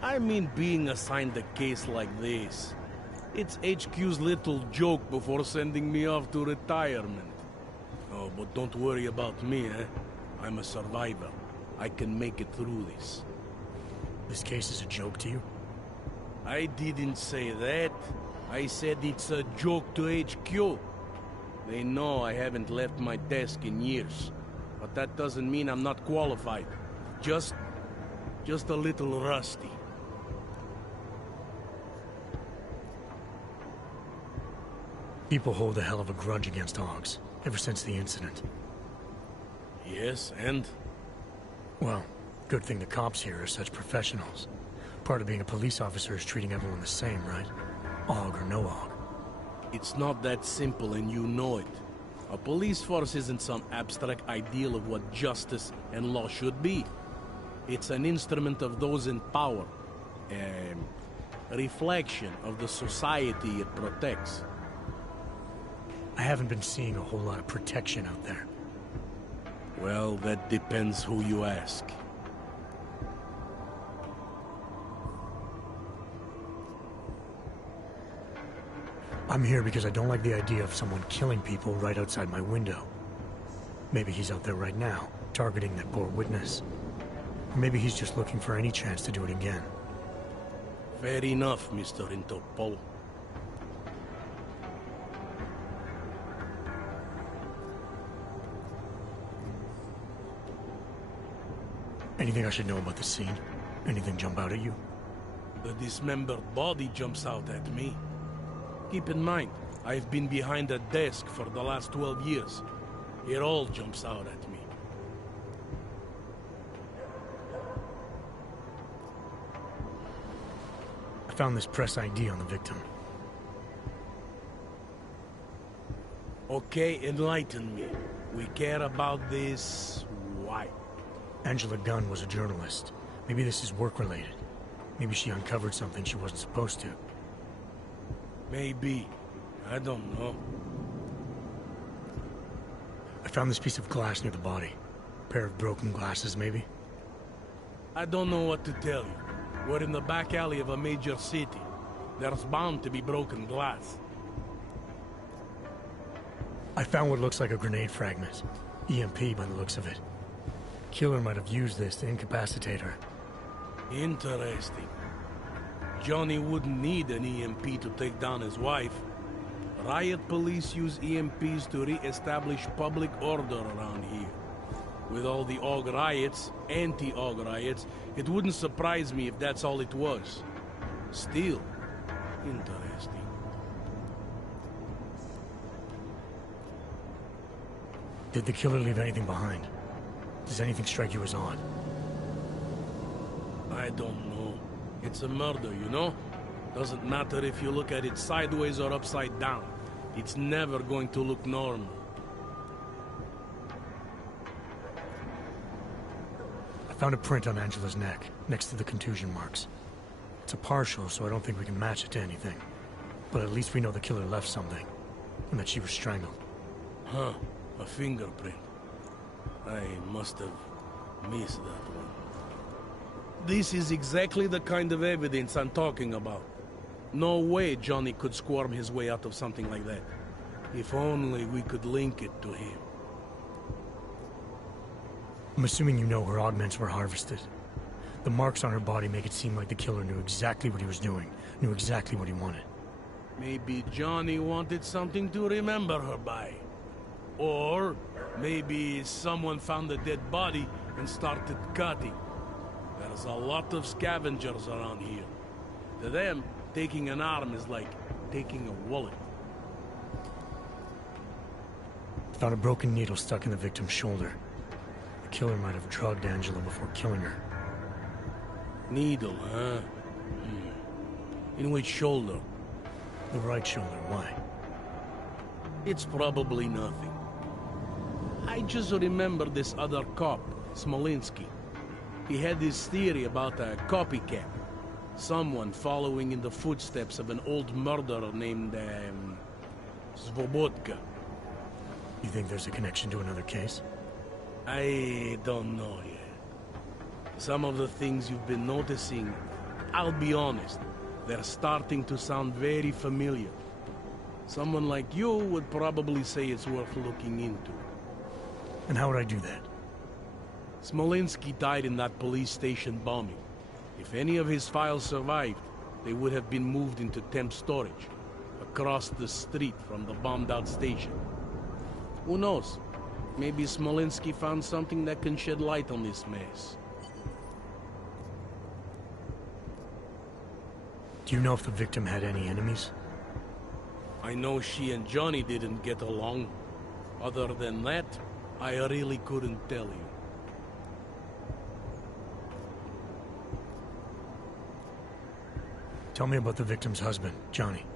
I mean being assigned a case like this. It's HQ's little joke before sending me off to retirement. Oh, but don't worry about me, eh? I'm a survivor. I can make it through this. This case is a joke to you? I didn't say that. I said it's a joke to HQ. They know I haven't left my desk in years. But that doesn't mean I'm not qualified. Just a little rusty. People hold a hell of a grudge against AUGs, ever since the incident. Yes, and? Well, good thing the cops here are such professionals. Part of being a police officer is treating everyone the same, right? AUG or no AUG. It's not that simple, and you know it. A police force isn't some abstract ideal of what justice and law should be. It's an instrument of those in power. A reflection of the society it protects. I haven't been seeing a whole lot of protection out there. Well, that depends who you ask. I'm here because I don't like the idea of someone killing people right outside my window. Maybe he's out there right now, targeting that poor witness. Or maybe he's just looking for any chance to do it again. Fair enough, Mr. Interpol. Anything I should know about the scene? Anything jump out at you? The dismembered body jumps out at me. Keep in mind, I've been behind a desk for the last 12 years. It all jumps out at me. I found this press ID on the victim. Okay, enlighten me. We care about this... why? Angela Gunn was a journalist. Maybe this is work-related. Maybe she uncovered something she wasn't supposed to. Maybe. I don't know. I found this piece of glass near the body. A pair of broken glasses, maybe? I don't know what to tell you. We're in the back alley of a major city. There's bound to be broken glass. I found what looks like a grenade fragment. EMP by the looks of it. Killer might have used this to incapacitate her. Interesting. Johnny wouldn't need an EMP to take down his wife. Riot police use EMPs to re-establish public order around here. With all the AUG riots, anti-AUG riots, it wouldn't surprise me if that's all it was. Still, interesting. Did the killer leave anything behind? Does anything strike you as odd? I don't know. It's a murder, you know? Doesn't matter if you look at it sideways or upside down. It's never going to look normal. I found a print on Angela's neck, next to the contusion marks. It's a partial, so I don't think we can match it to anything. But at least we know the killer left something, and that she was strangled. Huh. A fingerprint. I must have missed that one. This is exactly the kind of evidence I'm talking about. No way Johnny could squirm his way out of something like that. If only we could link it to him. I'm assuming you know her augments were harvested. The marks on her body make it seem like the killer knew exactly what he was doing, knew exactly what he wanted. Maybe Johnny wanted something to remember her by. Or maybe someone found a dead body and started cutting. There's a lot of scavengers around here. To them, taking an arm is like taking a wallet. Found a broken needle stuck in the victim's shoulder. The killer might have drugged Angela before killing her. Needle, huh? In which shoulder? The right shoulder, why? It's probably nothing. I just remember this other cop, Smolinski. He had this theory about a copycat. Someone following in the footsteps of an old murderer named, Svobodka. You think there's a connection to another case? I don't know yet. Some of the things you've been noticing, I'll be honest, they're starting to sound very familiar. Someone like you would probably say it's worth looking into. And how would I do that? Smolinski died in that police station bombing. If any of his files survived, they would have been moved into temp storage, across the street from the bombed-out station. Who knows? Maybe Smolinski found something that can shed light on this mess. Do you know if the victim had any enemies? I know she and Johnny didn't get along. Other than that, I really couldn't tell you. Tell me about the victim's husband, Johnny.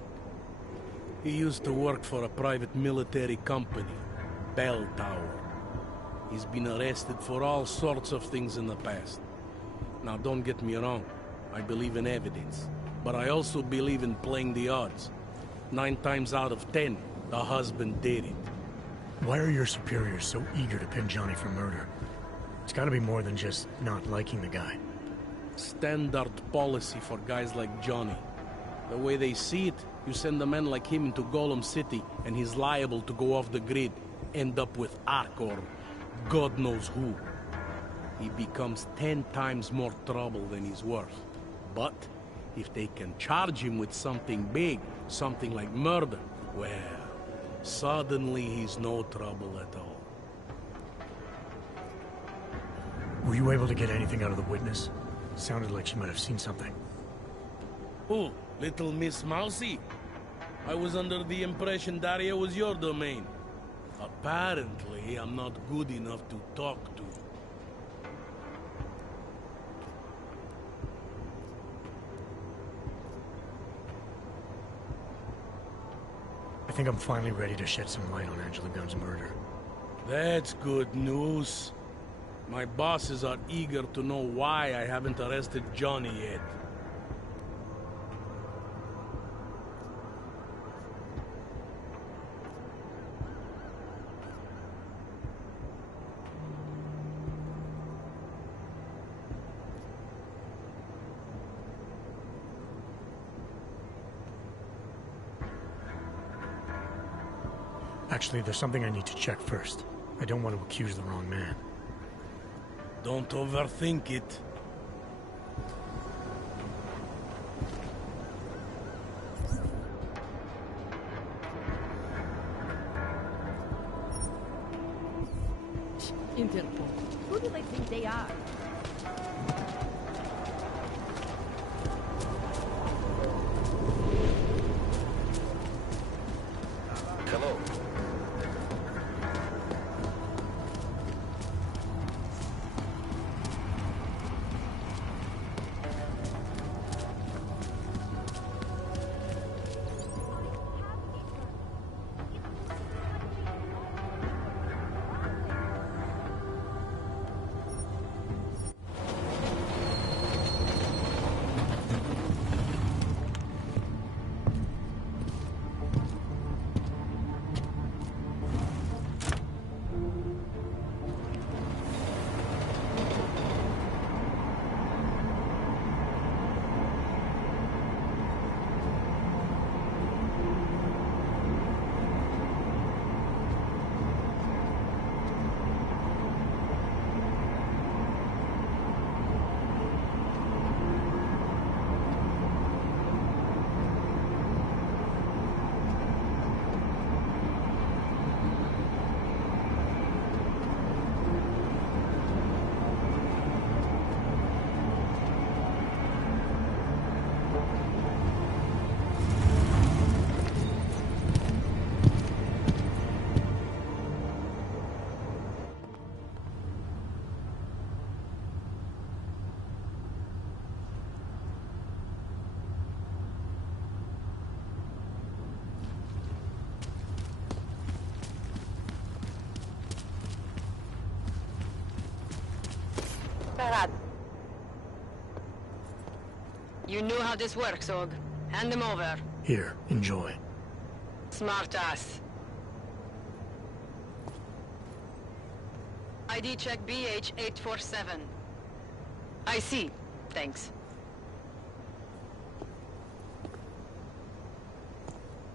He used to work for a private military company, Bell Tower. He's been arrested for all sorts of things in the past. Now, don't get me wrong. I believe in evidence. But I also believe in playing the odds. 9 times out of 10, the husband did it. Why are your superiors so eager to pin Johnny for murder? It's gotta be more than just not liking the guy. Standard policy for guys like Johnny. The way they see it, you send a man like him into Golem City, and he's liable to go off the grid, end up with Ark or God knows who. He becomes 10 times more trouble than he's worth. But if they can charge him with something big, something like murder, well, suddenly he's no trouble at all. Were you able to get anything out of the witness? Sounded like she might have seen something. Who? Little Miss Mousy? I was under the impression Daria was your domain. Apparently, I'm not good enough to talk to. I think I'm finally ready to shed some light on Angela Gunn's murder. That's good news. My bosses are eager to know why I haven't arrested Johnny yet. Actually, there's something I need to check first. I don't want to accuse the wrong man. Don't overthink it. Interpol. Who do they think they are? Hello. Barad. You knew how this works, Og. Hand them over. Here, enjoy. Smart ass. ID check BH847. I see. Thanks.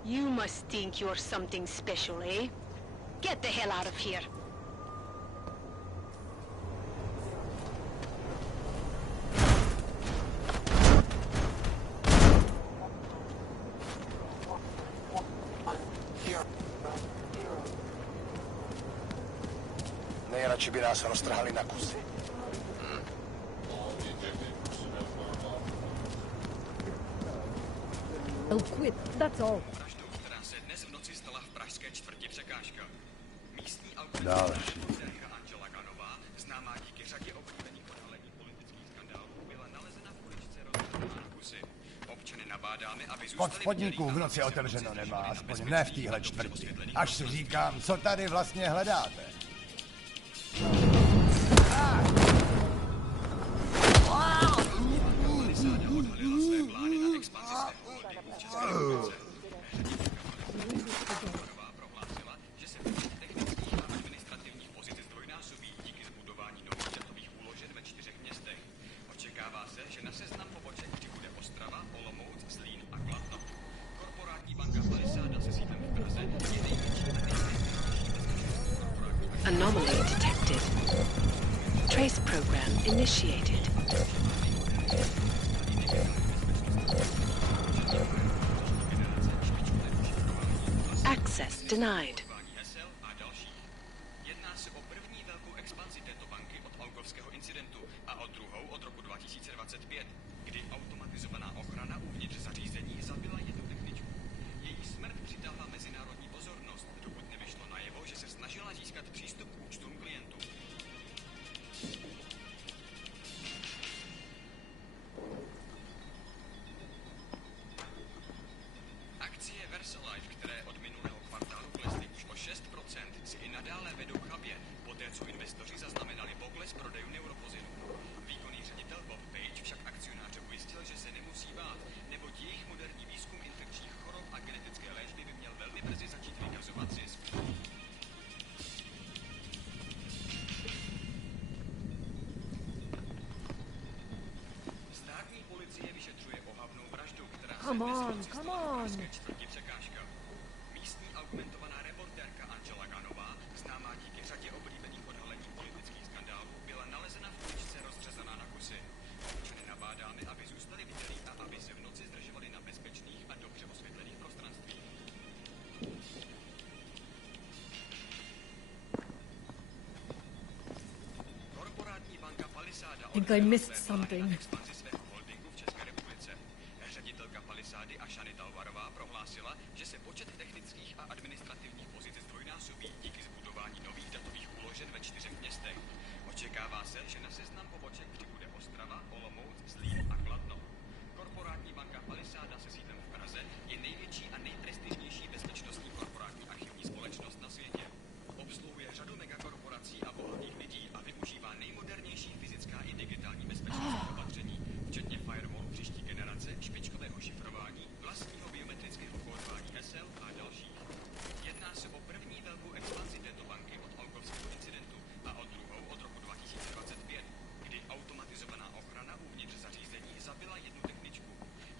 You must think you're something special, eh? Get the hell out of here. Nejradši by nás roztrhali na kusy. I'll quit, that's all. Která se dnes v noci stala v pražské čtvrti Překážka. Místní Další. Angela Ganová, známá díky řadě oblíbených odhalení politických skandálů, byla nalezena v uličce roztrhaná na kusy. Občany nabádáme, aby zůstali... Pod spodníků v noci otevřeno nemá, aspoň ne v téhle čtvrti. Až si říkám, co tady vlastně hledáte. Odhalila své plány na expanzi z České republice. Prohlásila, že se počet technických a administrativních pozic zdvojnásobí díky zbudování nových datových úložen ve 4 městech. Očekává se, že na seznam poboček přibude Ostrava, Olomouc, Zlín a Kladno. Korporátní banka Palisáda se sídlem v Praze je největší a Anomaly detected. Trace program initiated. Access denied. Jedná se o první velkou expanzi této banky od Augovského incidentu a o druhou od roku 2025, kdy automatizovaná ochrana uvnitř zařízení zabila jednu techničku. Její smrt přitáhla mezinárodní pozornost, dokud nevyšlo najevo, že se snažila získat přístup k účtům klientů. Akcie VersaLife, které od minulého kvartálu klesly už o 6%, si i nadále vedou chabě, poté co investoři zaznamenali pokles prodejů neuropozynu. Výkonný ředitel Bob Page však akcionáře ujistil, že se nemusí bát, neboť jejich moderní výzkum infekčních chorob a genetické léčby by měl velmi brzy začít vykazovat zisk. Státní policie vyšetřuje ohavnou vraždu, která se dnes v noci stala v pražské čtvrti Překážka. Místní augmentovaná reportérka think I missed something. Ředitelka Palisády a Shani Talvarová prohlásila, že se počet technických a administrativních pozic zdvojnásobí díky zbudování nových datových úložen ve 4 městech. Očekává se, že na seznam poboček přibude Ostrava, Olomouc, Zlín a Kladno. Korporátní banka Palisáda se sídlem v Praze je největší a nejprestižnější bezpečnostní korporátní archivní společnost na světě. Obsluhuje řadu megakorporací a bohatých lidí a využívá nejmodernější fyzická i digitální bezpečnostní opatření, včetně firewall příští generace, špičkového šifrování, vlastního biometrického kódování SL a dalších. Jedná se o první velkou expanzi této banky od Olgovského incidentu a o druhou od roku 2025, kdy automatizovaná ochrana uvnitř zařízení zabila jednu techničku.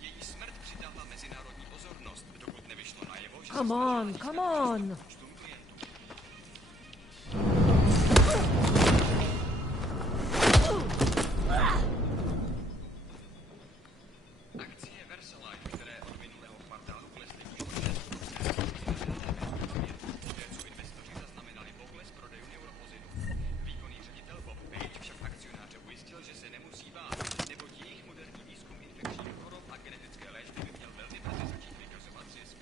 Její smrt přitáhla mezinárodní pozornost, dokud nevyšlo najevo, že Come on, come on! Akcie Versalife, které od minulého kvartálu klesly už o 6%, poté co investoři zaznamenali pokles prodejů neuropozidu. Výkonný ředitel Bob Page však akcionáře ujistil, že se nemusí bát, neboť jejich moderní výzkum infekčních chorob a genetické léčby by měl velmi brzy začít vykazovat zisk.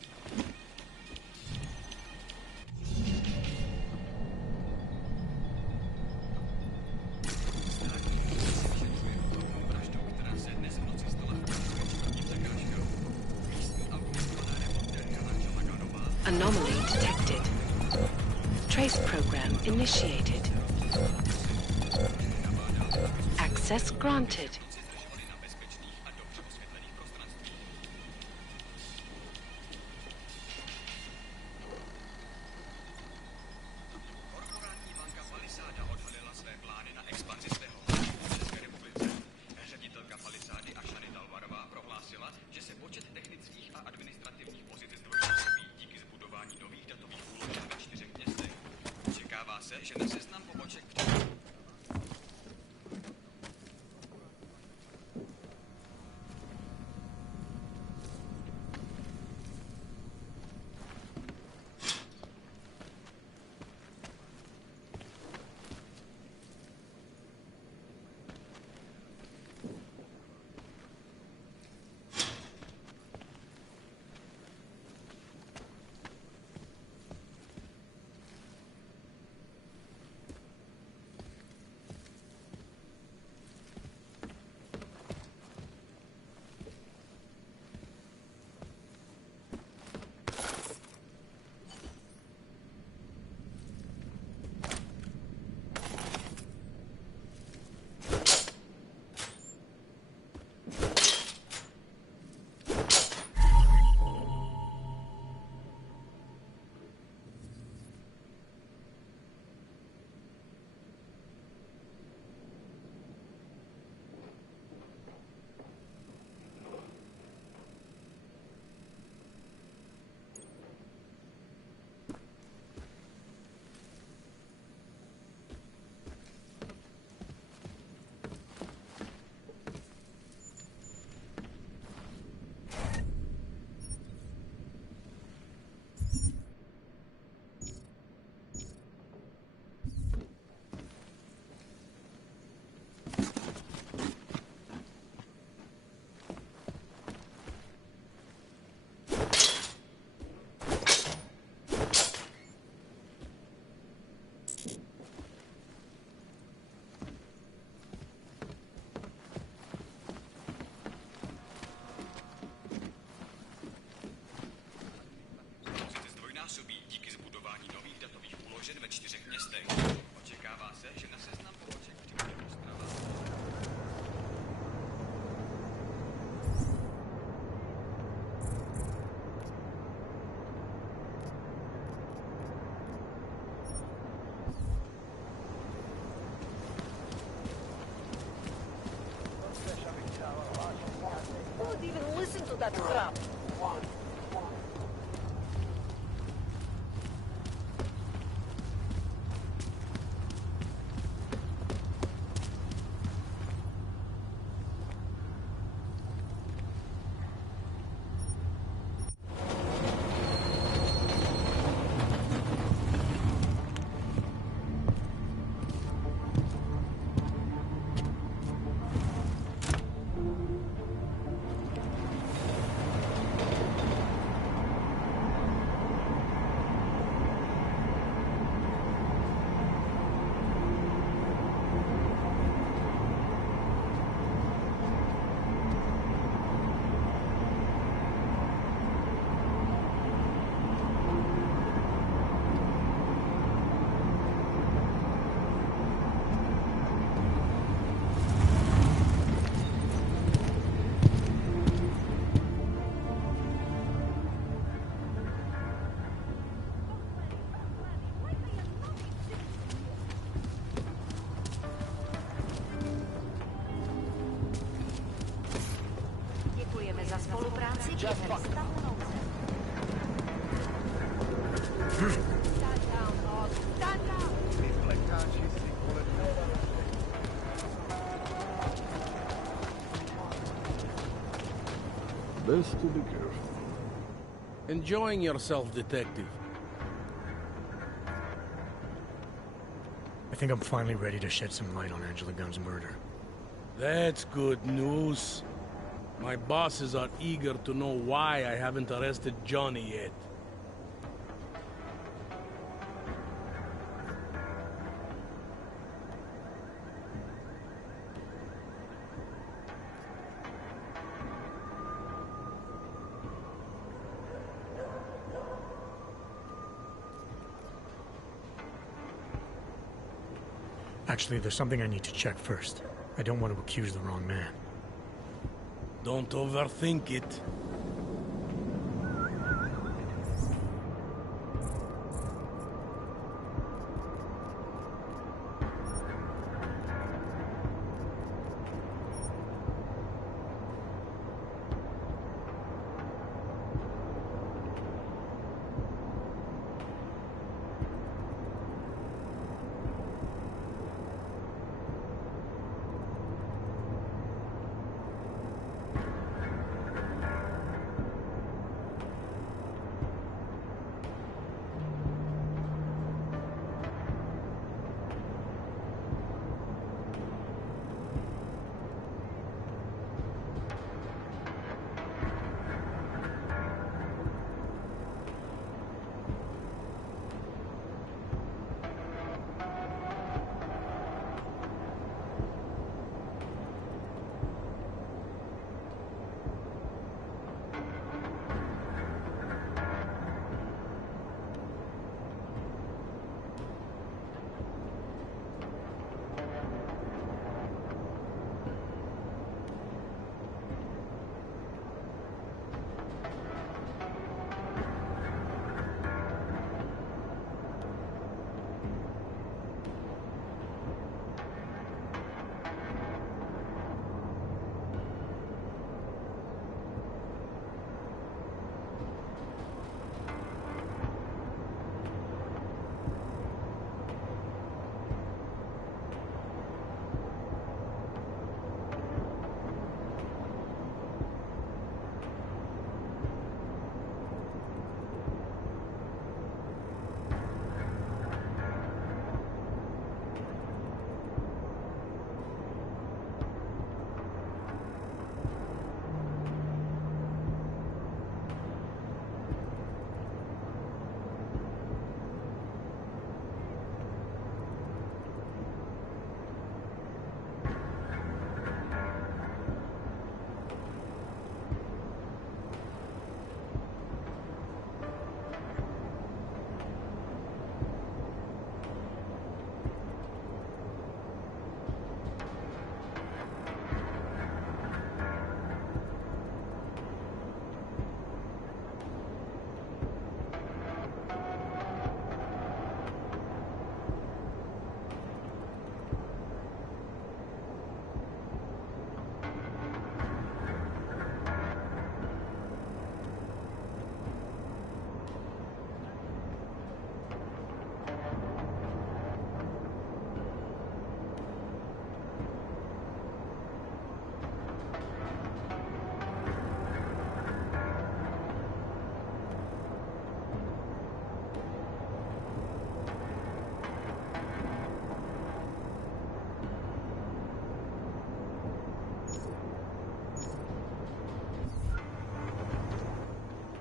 Anomaly detected. Trace program initiated. Access granted. Korporátní banka Palisáda odhalila své plány na expanzi svého podniku v České republice. Ředitelka Palisády a Shani Talvarová prohlásila, že se počet technických a administrativních pozic zdvojnásobí díky zbudování nových datových úložen ve 4 městech. Očekává se, že na seznam poboček díky zbudování nových datových úložen ve 4 městech. Očekává se, že na seznam poboček přibude Ostrava. Don't even listen to that crap. Just fuck. Stand down, dog. Stand down! Best to be careful. Enjoying yourself, detective. I think I'm finally ready to shed some light on Angela Gunn's murder. That's good news. My bosses are eager to know why I haven't arrested Johnny yet. Actually, there's something I need to check first. I don't want to accuse the wrong man. Don't overthink it.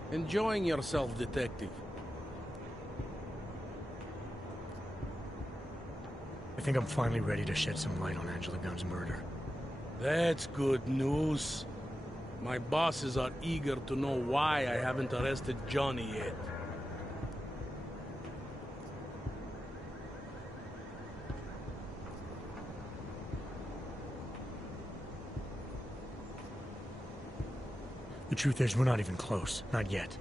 Enjoying yourself, detective. I think I'm finally ready to shed some light on Angela Gunn's murder. That's good news. My bosses are eager to know why I haven't arrested Johnny yet. The truth is, we're not even close. Not yet.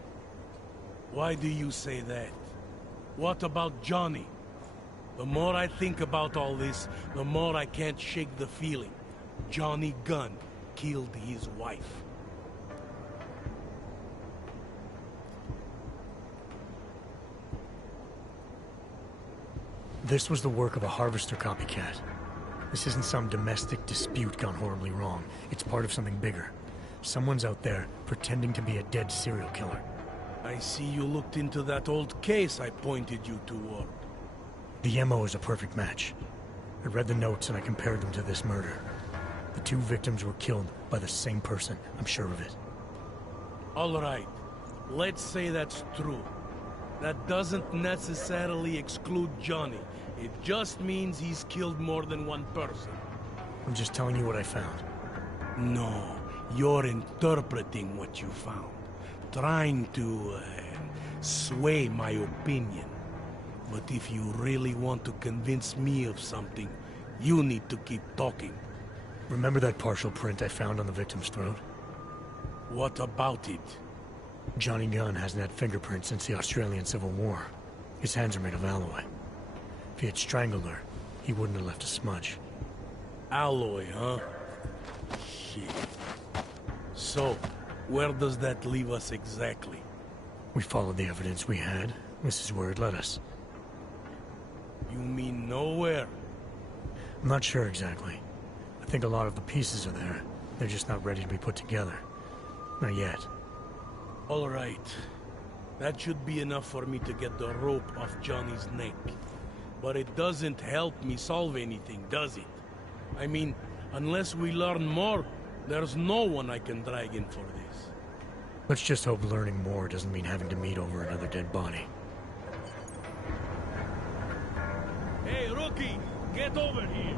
Why do you say that? What about Johnny? The more I think about all this, the more I can't shake the feeling. Johnny Gunn killed his wife. This was the work of a harvester copycat. This isn't some domestic dispute gone horribly wrong. It's part of something bigger. Someone's out there pretending to be a dead serial killer. I see you looked into that old case I pointed you toward. The MO is a perfect match. I read the notes and I compared them to this murder. The two victims were killed by the same person, I'm sure of it. All right. Let's say that's true. That doesn't necessarily exclude Johnny. It just means he's killed more than one person. I'm just telling you what I found. No, you're interpreting what you found. Trying to sway my opinion. But if you really want to convince me of something, you need to keep talking. Remember that partial print I found on the victim's throat? What about it? Johnny Gunn hasn't had fingerprints since the Australian Civil War. His hands are made of alloy. If he had strangled her, he wouldn't have left a smudge. Alloy, huh? Shit. So, where does that leave us exactly? We followed the evidence we had. This is where it led us. You mean nowhere? I'm not sure exactly. I think a lot of the pieces are there. They're just not ready to be put together. Not yet. All right. That should be enough for me to get the rope off Johnny's neck. But it doesn't help me solve anything, does it? I mean, unless we learn more, there's no one I can drag in for this. Let's just hope learning more doesn't mean having to meet over another dead body. Hey, rookie! Get over here!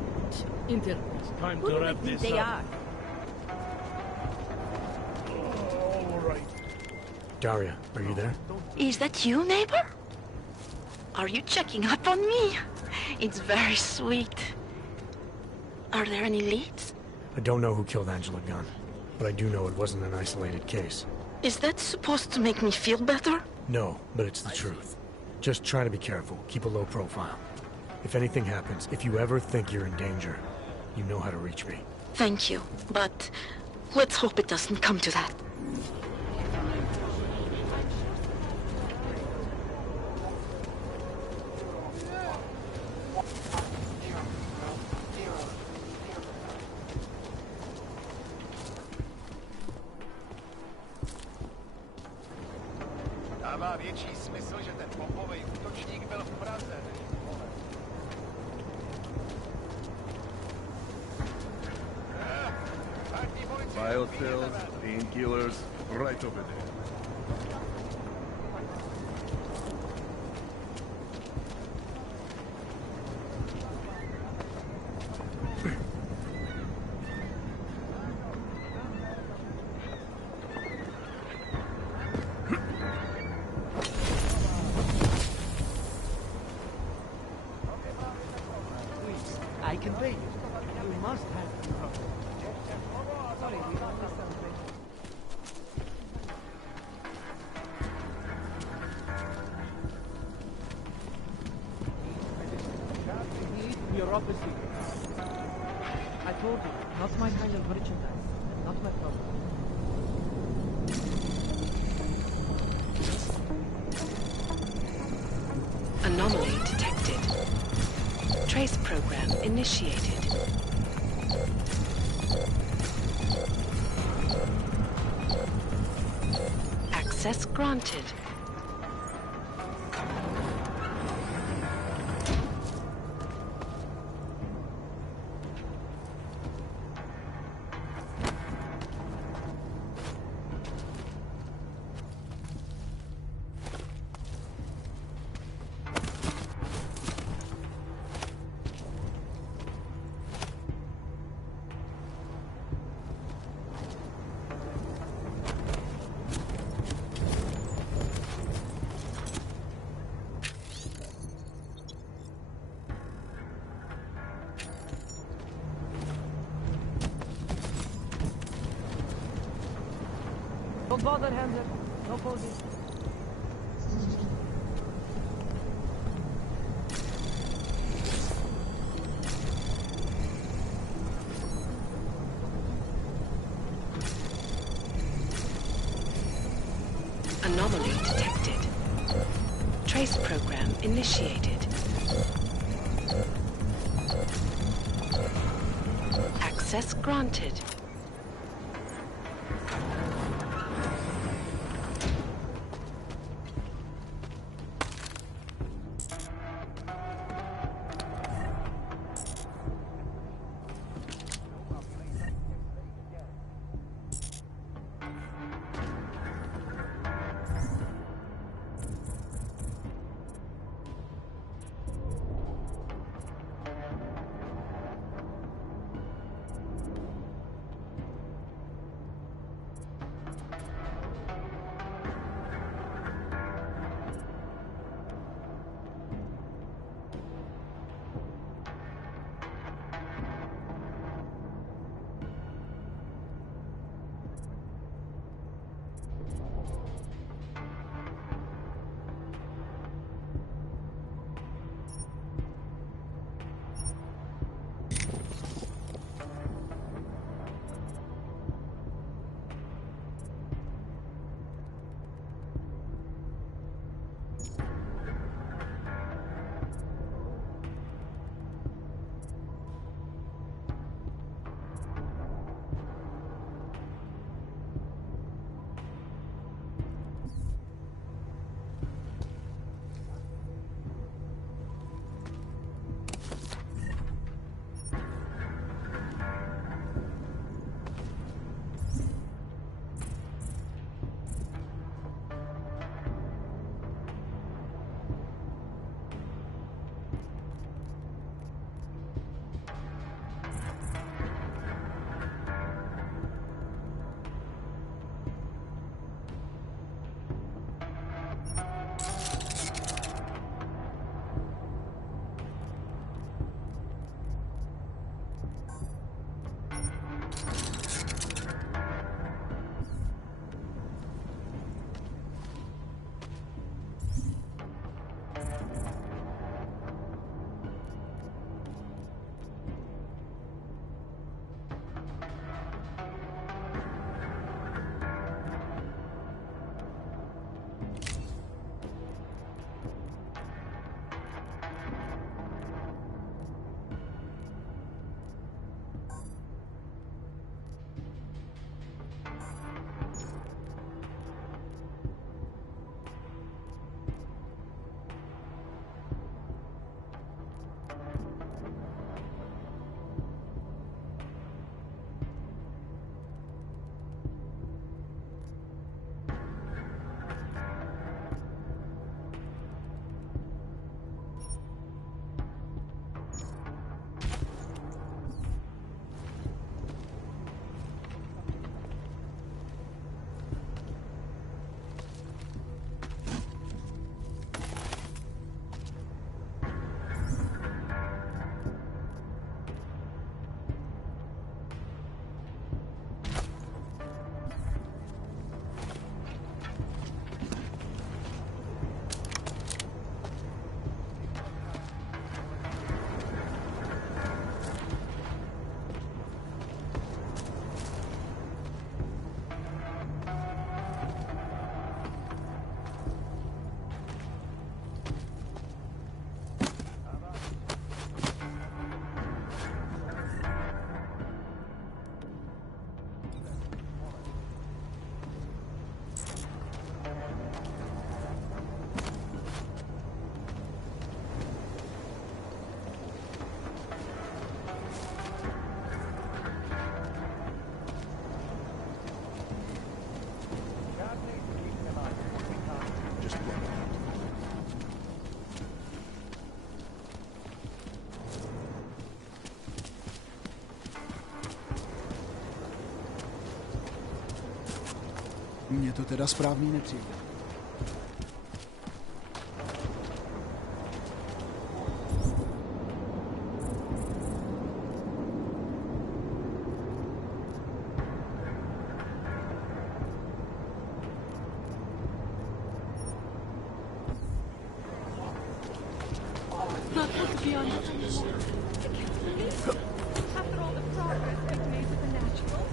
Inter. It's time Who to do wrap they think this they up. are? All right. Daria, are you there? Is that you, neighbor? Are you checking up on me? It's very sweet. Are there any leads? I don't know who killed Angela Gunn, but I do know it wasn't an isolated case. Is that supposed to make me feel better? No, but it's the truth. Just try to be careful. Keep a low profile. If anything happens, if you ever think you're in danger, you know how to reach me. Thank you, but let's hope it doesn't come to that. Dává větší smysl, že ten bombový útočník byl v Praze. Biocells, painkillers, right over there. I can pay you. You must have the problem. Sorry, we don't miss something. Neuropathy. I told you, not my kind of merchandise. Not my problem. Anomaly detected. Trace program initiated. Access granted. Don't bother, Hamza. No posing. Anomaly detected. Trace program initiated. Access granted. Mně to teda správný nepřijde. Not good to be honest. After all the progress we've made with the naturals.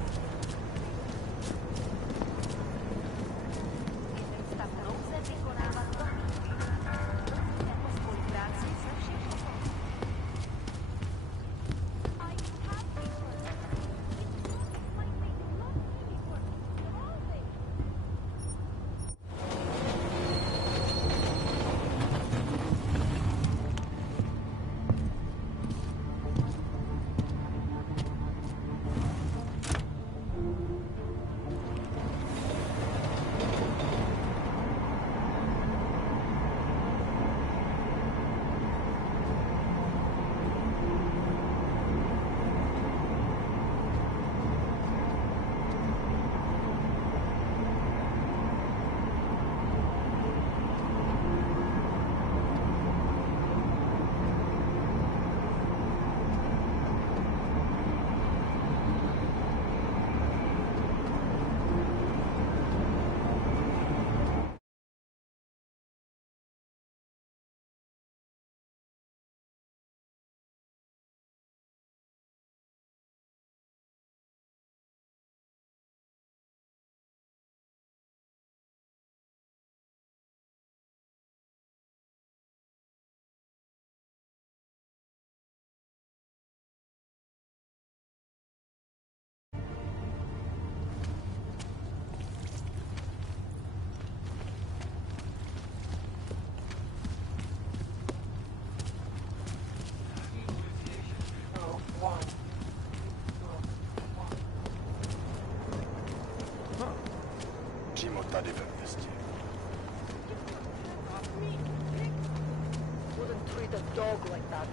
a dog like that.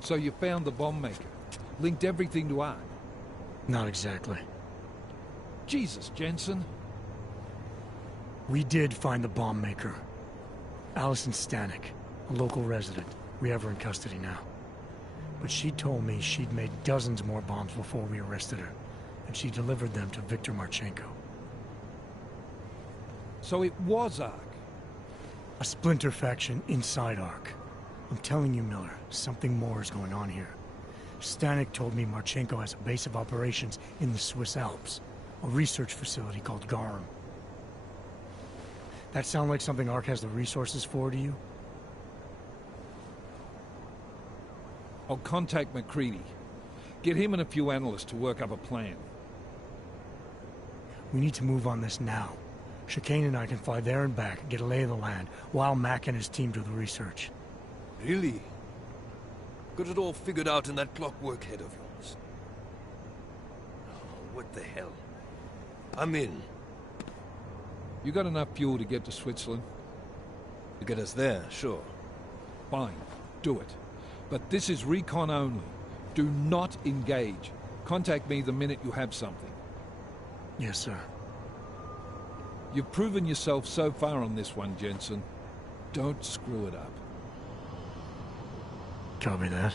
So you found the bomb maker. Linked everything to Ark. Not exactly. Jesus, Jensen. We did find the bomb maker. Allison Stanek, a local resident. We have her in custody now. But she told me she'd made dozens more bombs before we arrested her, and she delivered them to Viktor Marchenko. So it was Ark? A splinter faction inside Ark. I'm telling you, Miller, something more is going on here. Stanek told me Marchenko has a base of operations in the Swiss Alps, a research facility called Garum. That sound like something Ark has the resources for to you? I'll contact McCready. Get him and a few analysts to work up a plan. We need to move on this now. Chicane and I can fly there and back, get a lay of the land, while Mac and his team do the research. Really? Got it all figured out in that clockwork head of yours? Oh, what the hell? I'm in. You got enough fuel to get to Switzerland? To get us there, sure. Fine, do it. But this is recon only. Do not engage. Contact me the minute you have something. Yes, sir. You've proven yourself so far on this one, Jensen. Don't screw it up. Copy that.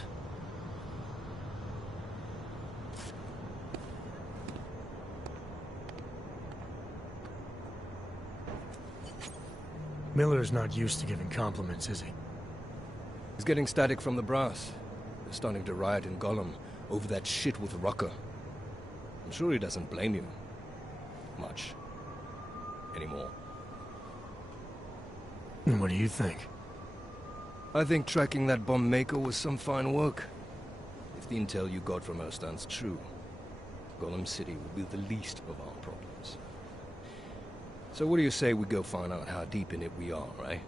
Miller's not used to giving compliments, is he? He's getting static from the brass. They're starting to riot in Gollum over that shit with Rucker. I'm sure he doesn't blame you. Much. Anymore. And what do you think? I think tracking that bomb maker was some fine work. If the intel you got from her stands true, Gollum City will be the least of our problems. So what do you say we go find out how deep in it we are, right?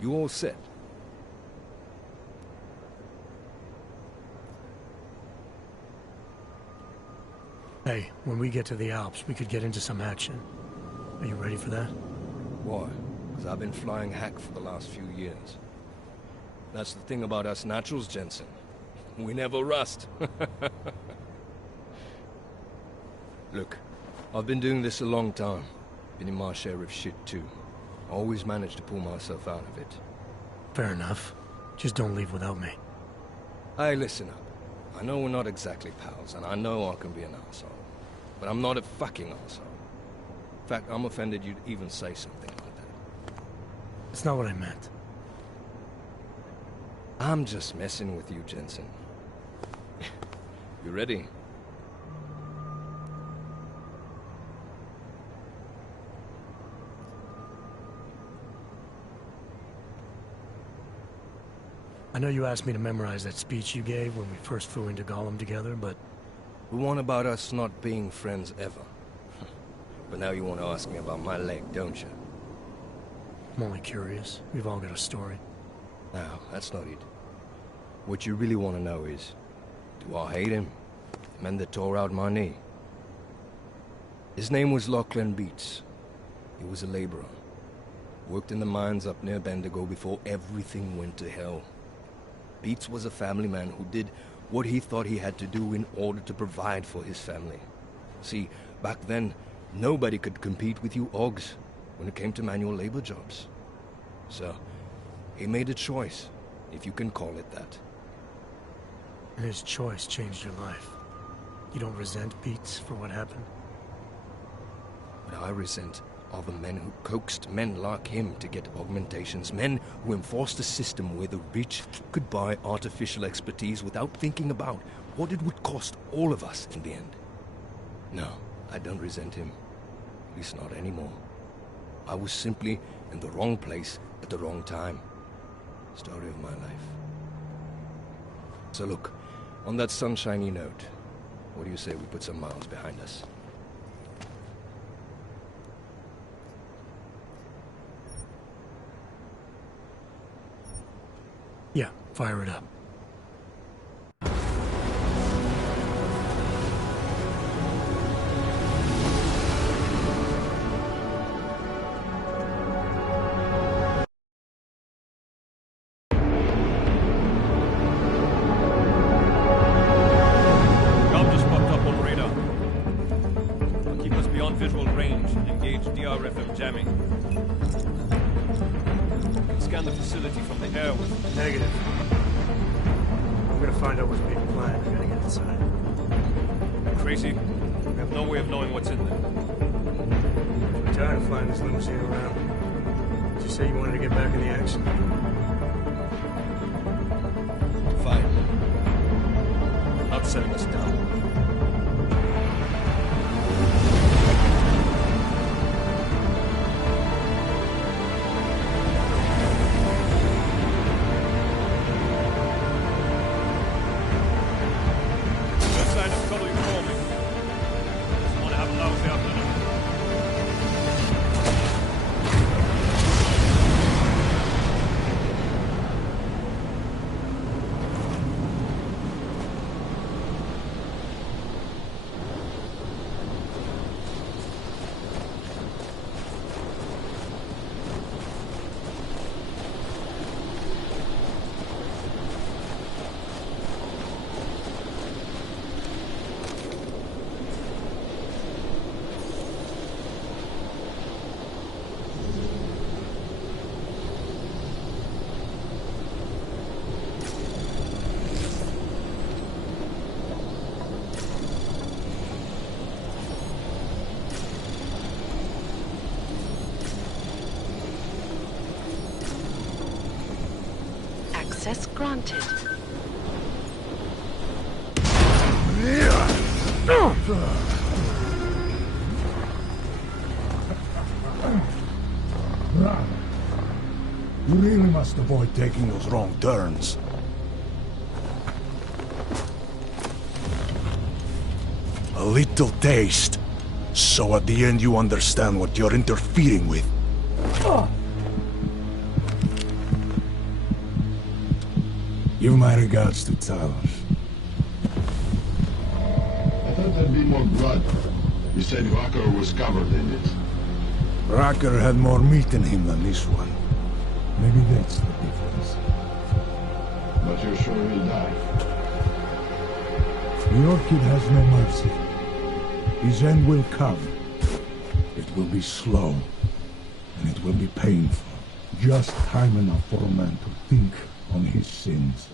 You all set? Hey, when we get to the Alps, we could get into some action. Are you ready for that? Why? Because I've been flying hack for the last few years. That's the thing about us naturals, Jensen. We never rust. Look, I've been doing this a long time. Been in my share of shit, too. Always managed to pull myself out of it. Fair enough. Just don't leave without me. Hey, listen up. I know we're not exactly pals, and I know I can be an asshole. But I'm not a fucking asshole. In fact, I'm offended you'd even say something like that. It's not what I meant. I'm just messing with you, Jensen. You ready? I know you asked me to memorize that speech you gave when we first flew into Gollum together, but... The one about us not being friends ever. But now you want to ask me about my leg, don't you? I'm only curious. We've all got a story. No, that's not it. What you really want to know is, do I hate him? The man that tore out my knee. His name was Lachlan Beats. He was a laborer. Worked in the mines up near Bendigo before everything went to hell. Beats was a family man who did what he thought he had to do in order to provide for his family. See, back then, nobody could compete with you Augs when it came to manual labor jobs. So, he made a choice, if you can call it that. And his choice changed your life. You don't resent Beats for what happened? What I resent are the men who coaxed men like him to get augmentations, men who enforced a system where the rich could buy artificial expertise without thinking about what it would cost all of us in the end. No, I don't resent him. At least not anymore. I was simply in the wrong place at the wrong time. Story of my life. So look, on that sunshiny note, what do you say we put some miles behind us? Fire it up. Ground just popped up on radar. I'll keep us beyond visual range and engage DRFM jamming. Scan the facility from the air with... Negative. I'm gonna find out what's being planned. I gotta get inside. Crazy? We have no way of knowing what's in there. I'm tired of flying this limousine around. Did you say you wanted to get back in the action? Fine. Not setting us down. Access granted. You really must avoid taking those wrong turns. A little taste, so at the end you understand what you're interfering with. Give my regards to Talos. I thought there'd be more blood. You said Walker was covered in it. Racker had more meat in him than this one. Maybe that's the difference. But you're sure he'll die? The Orchid has no mercy. His end will come. It will be slow, and it will be painful. Just time enough for a man to think on his sins.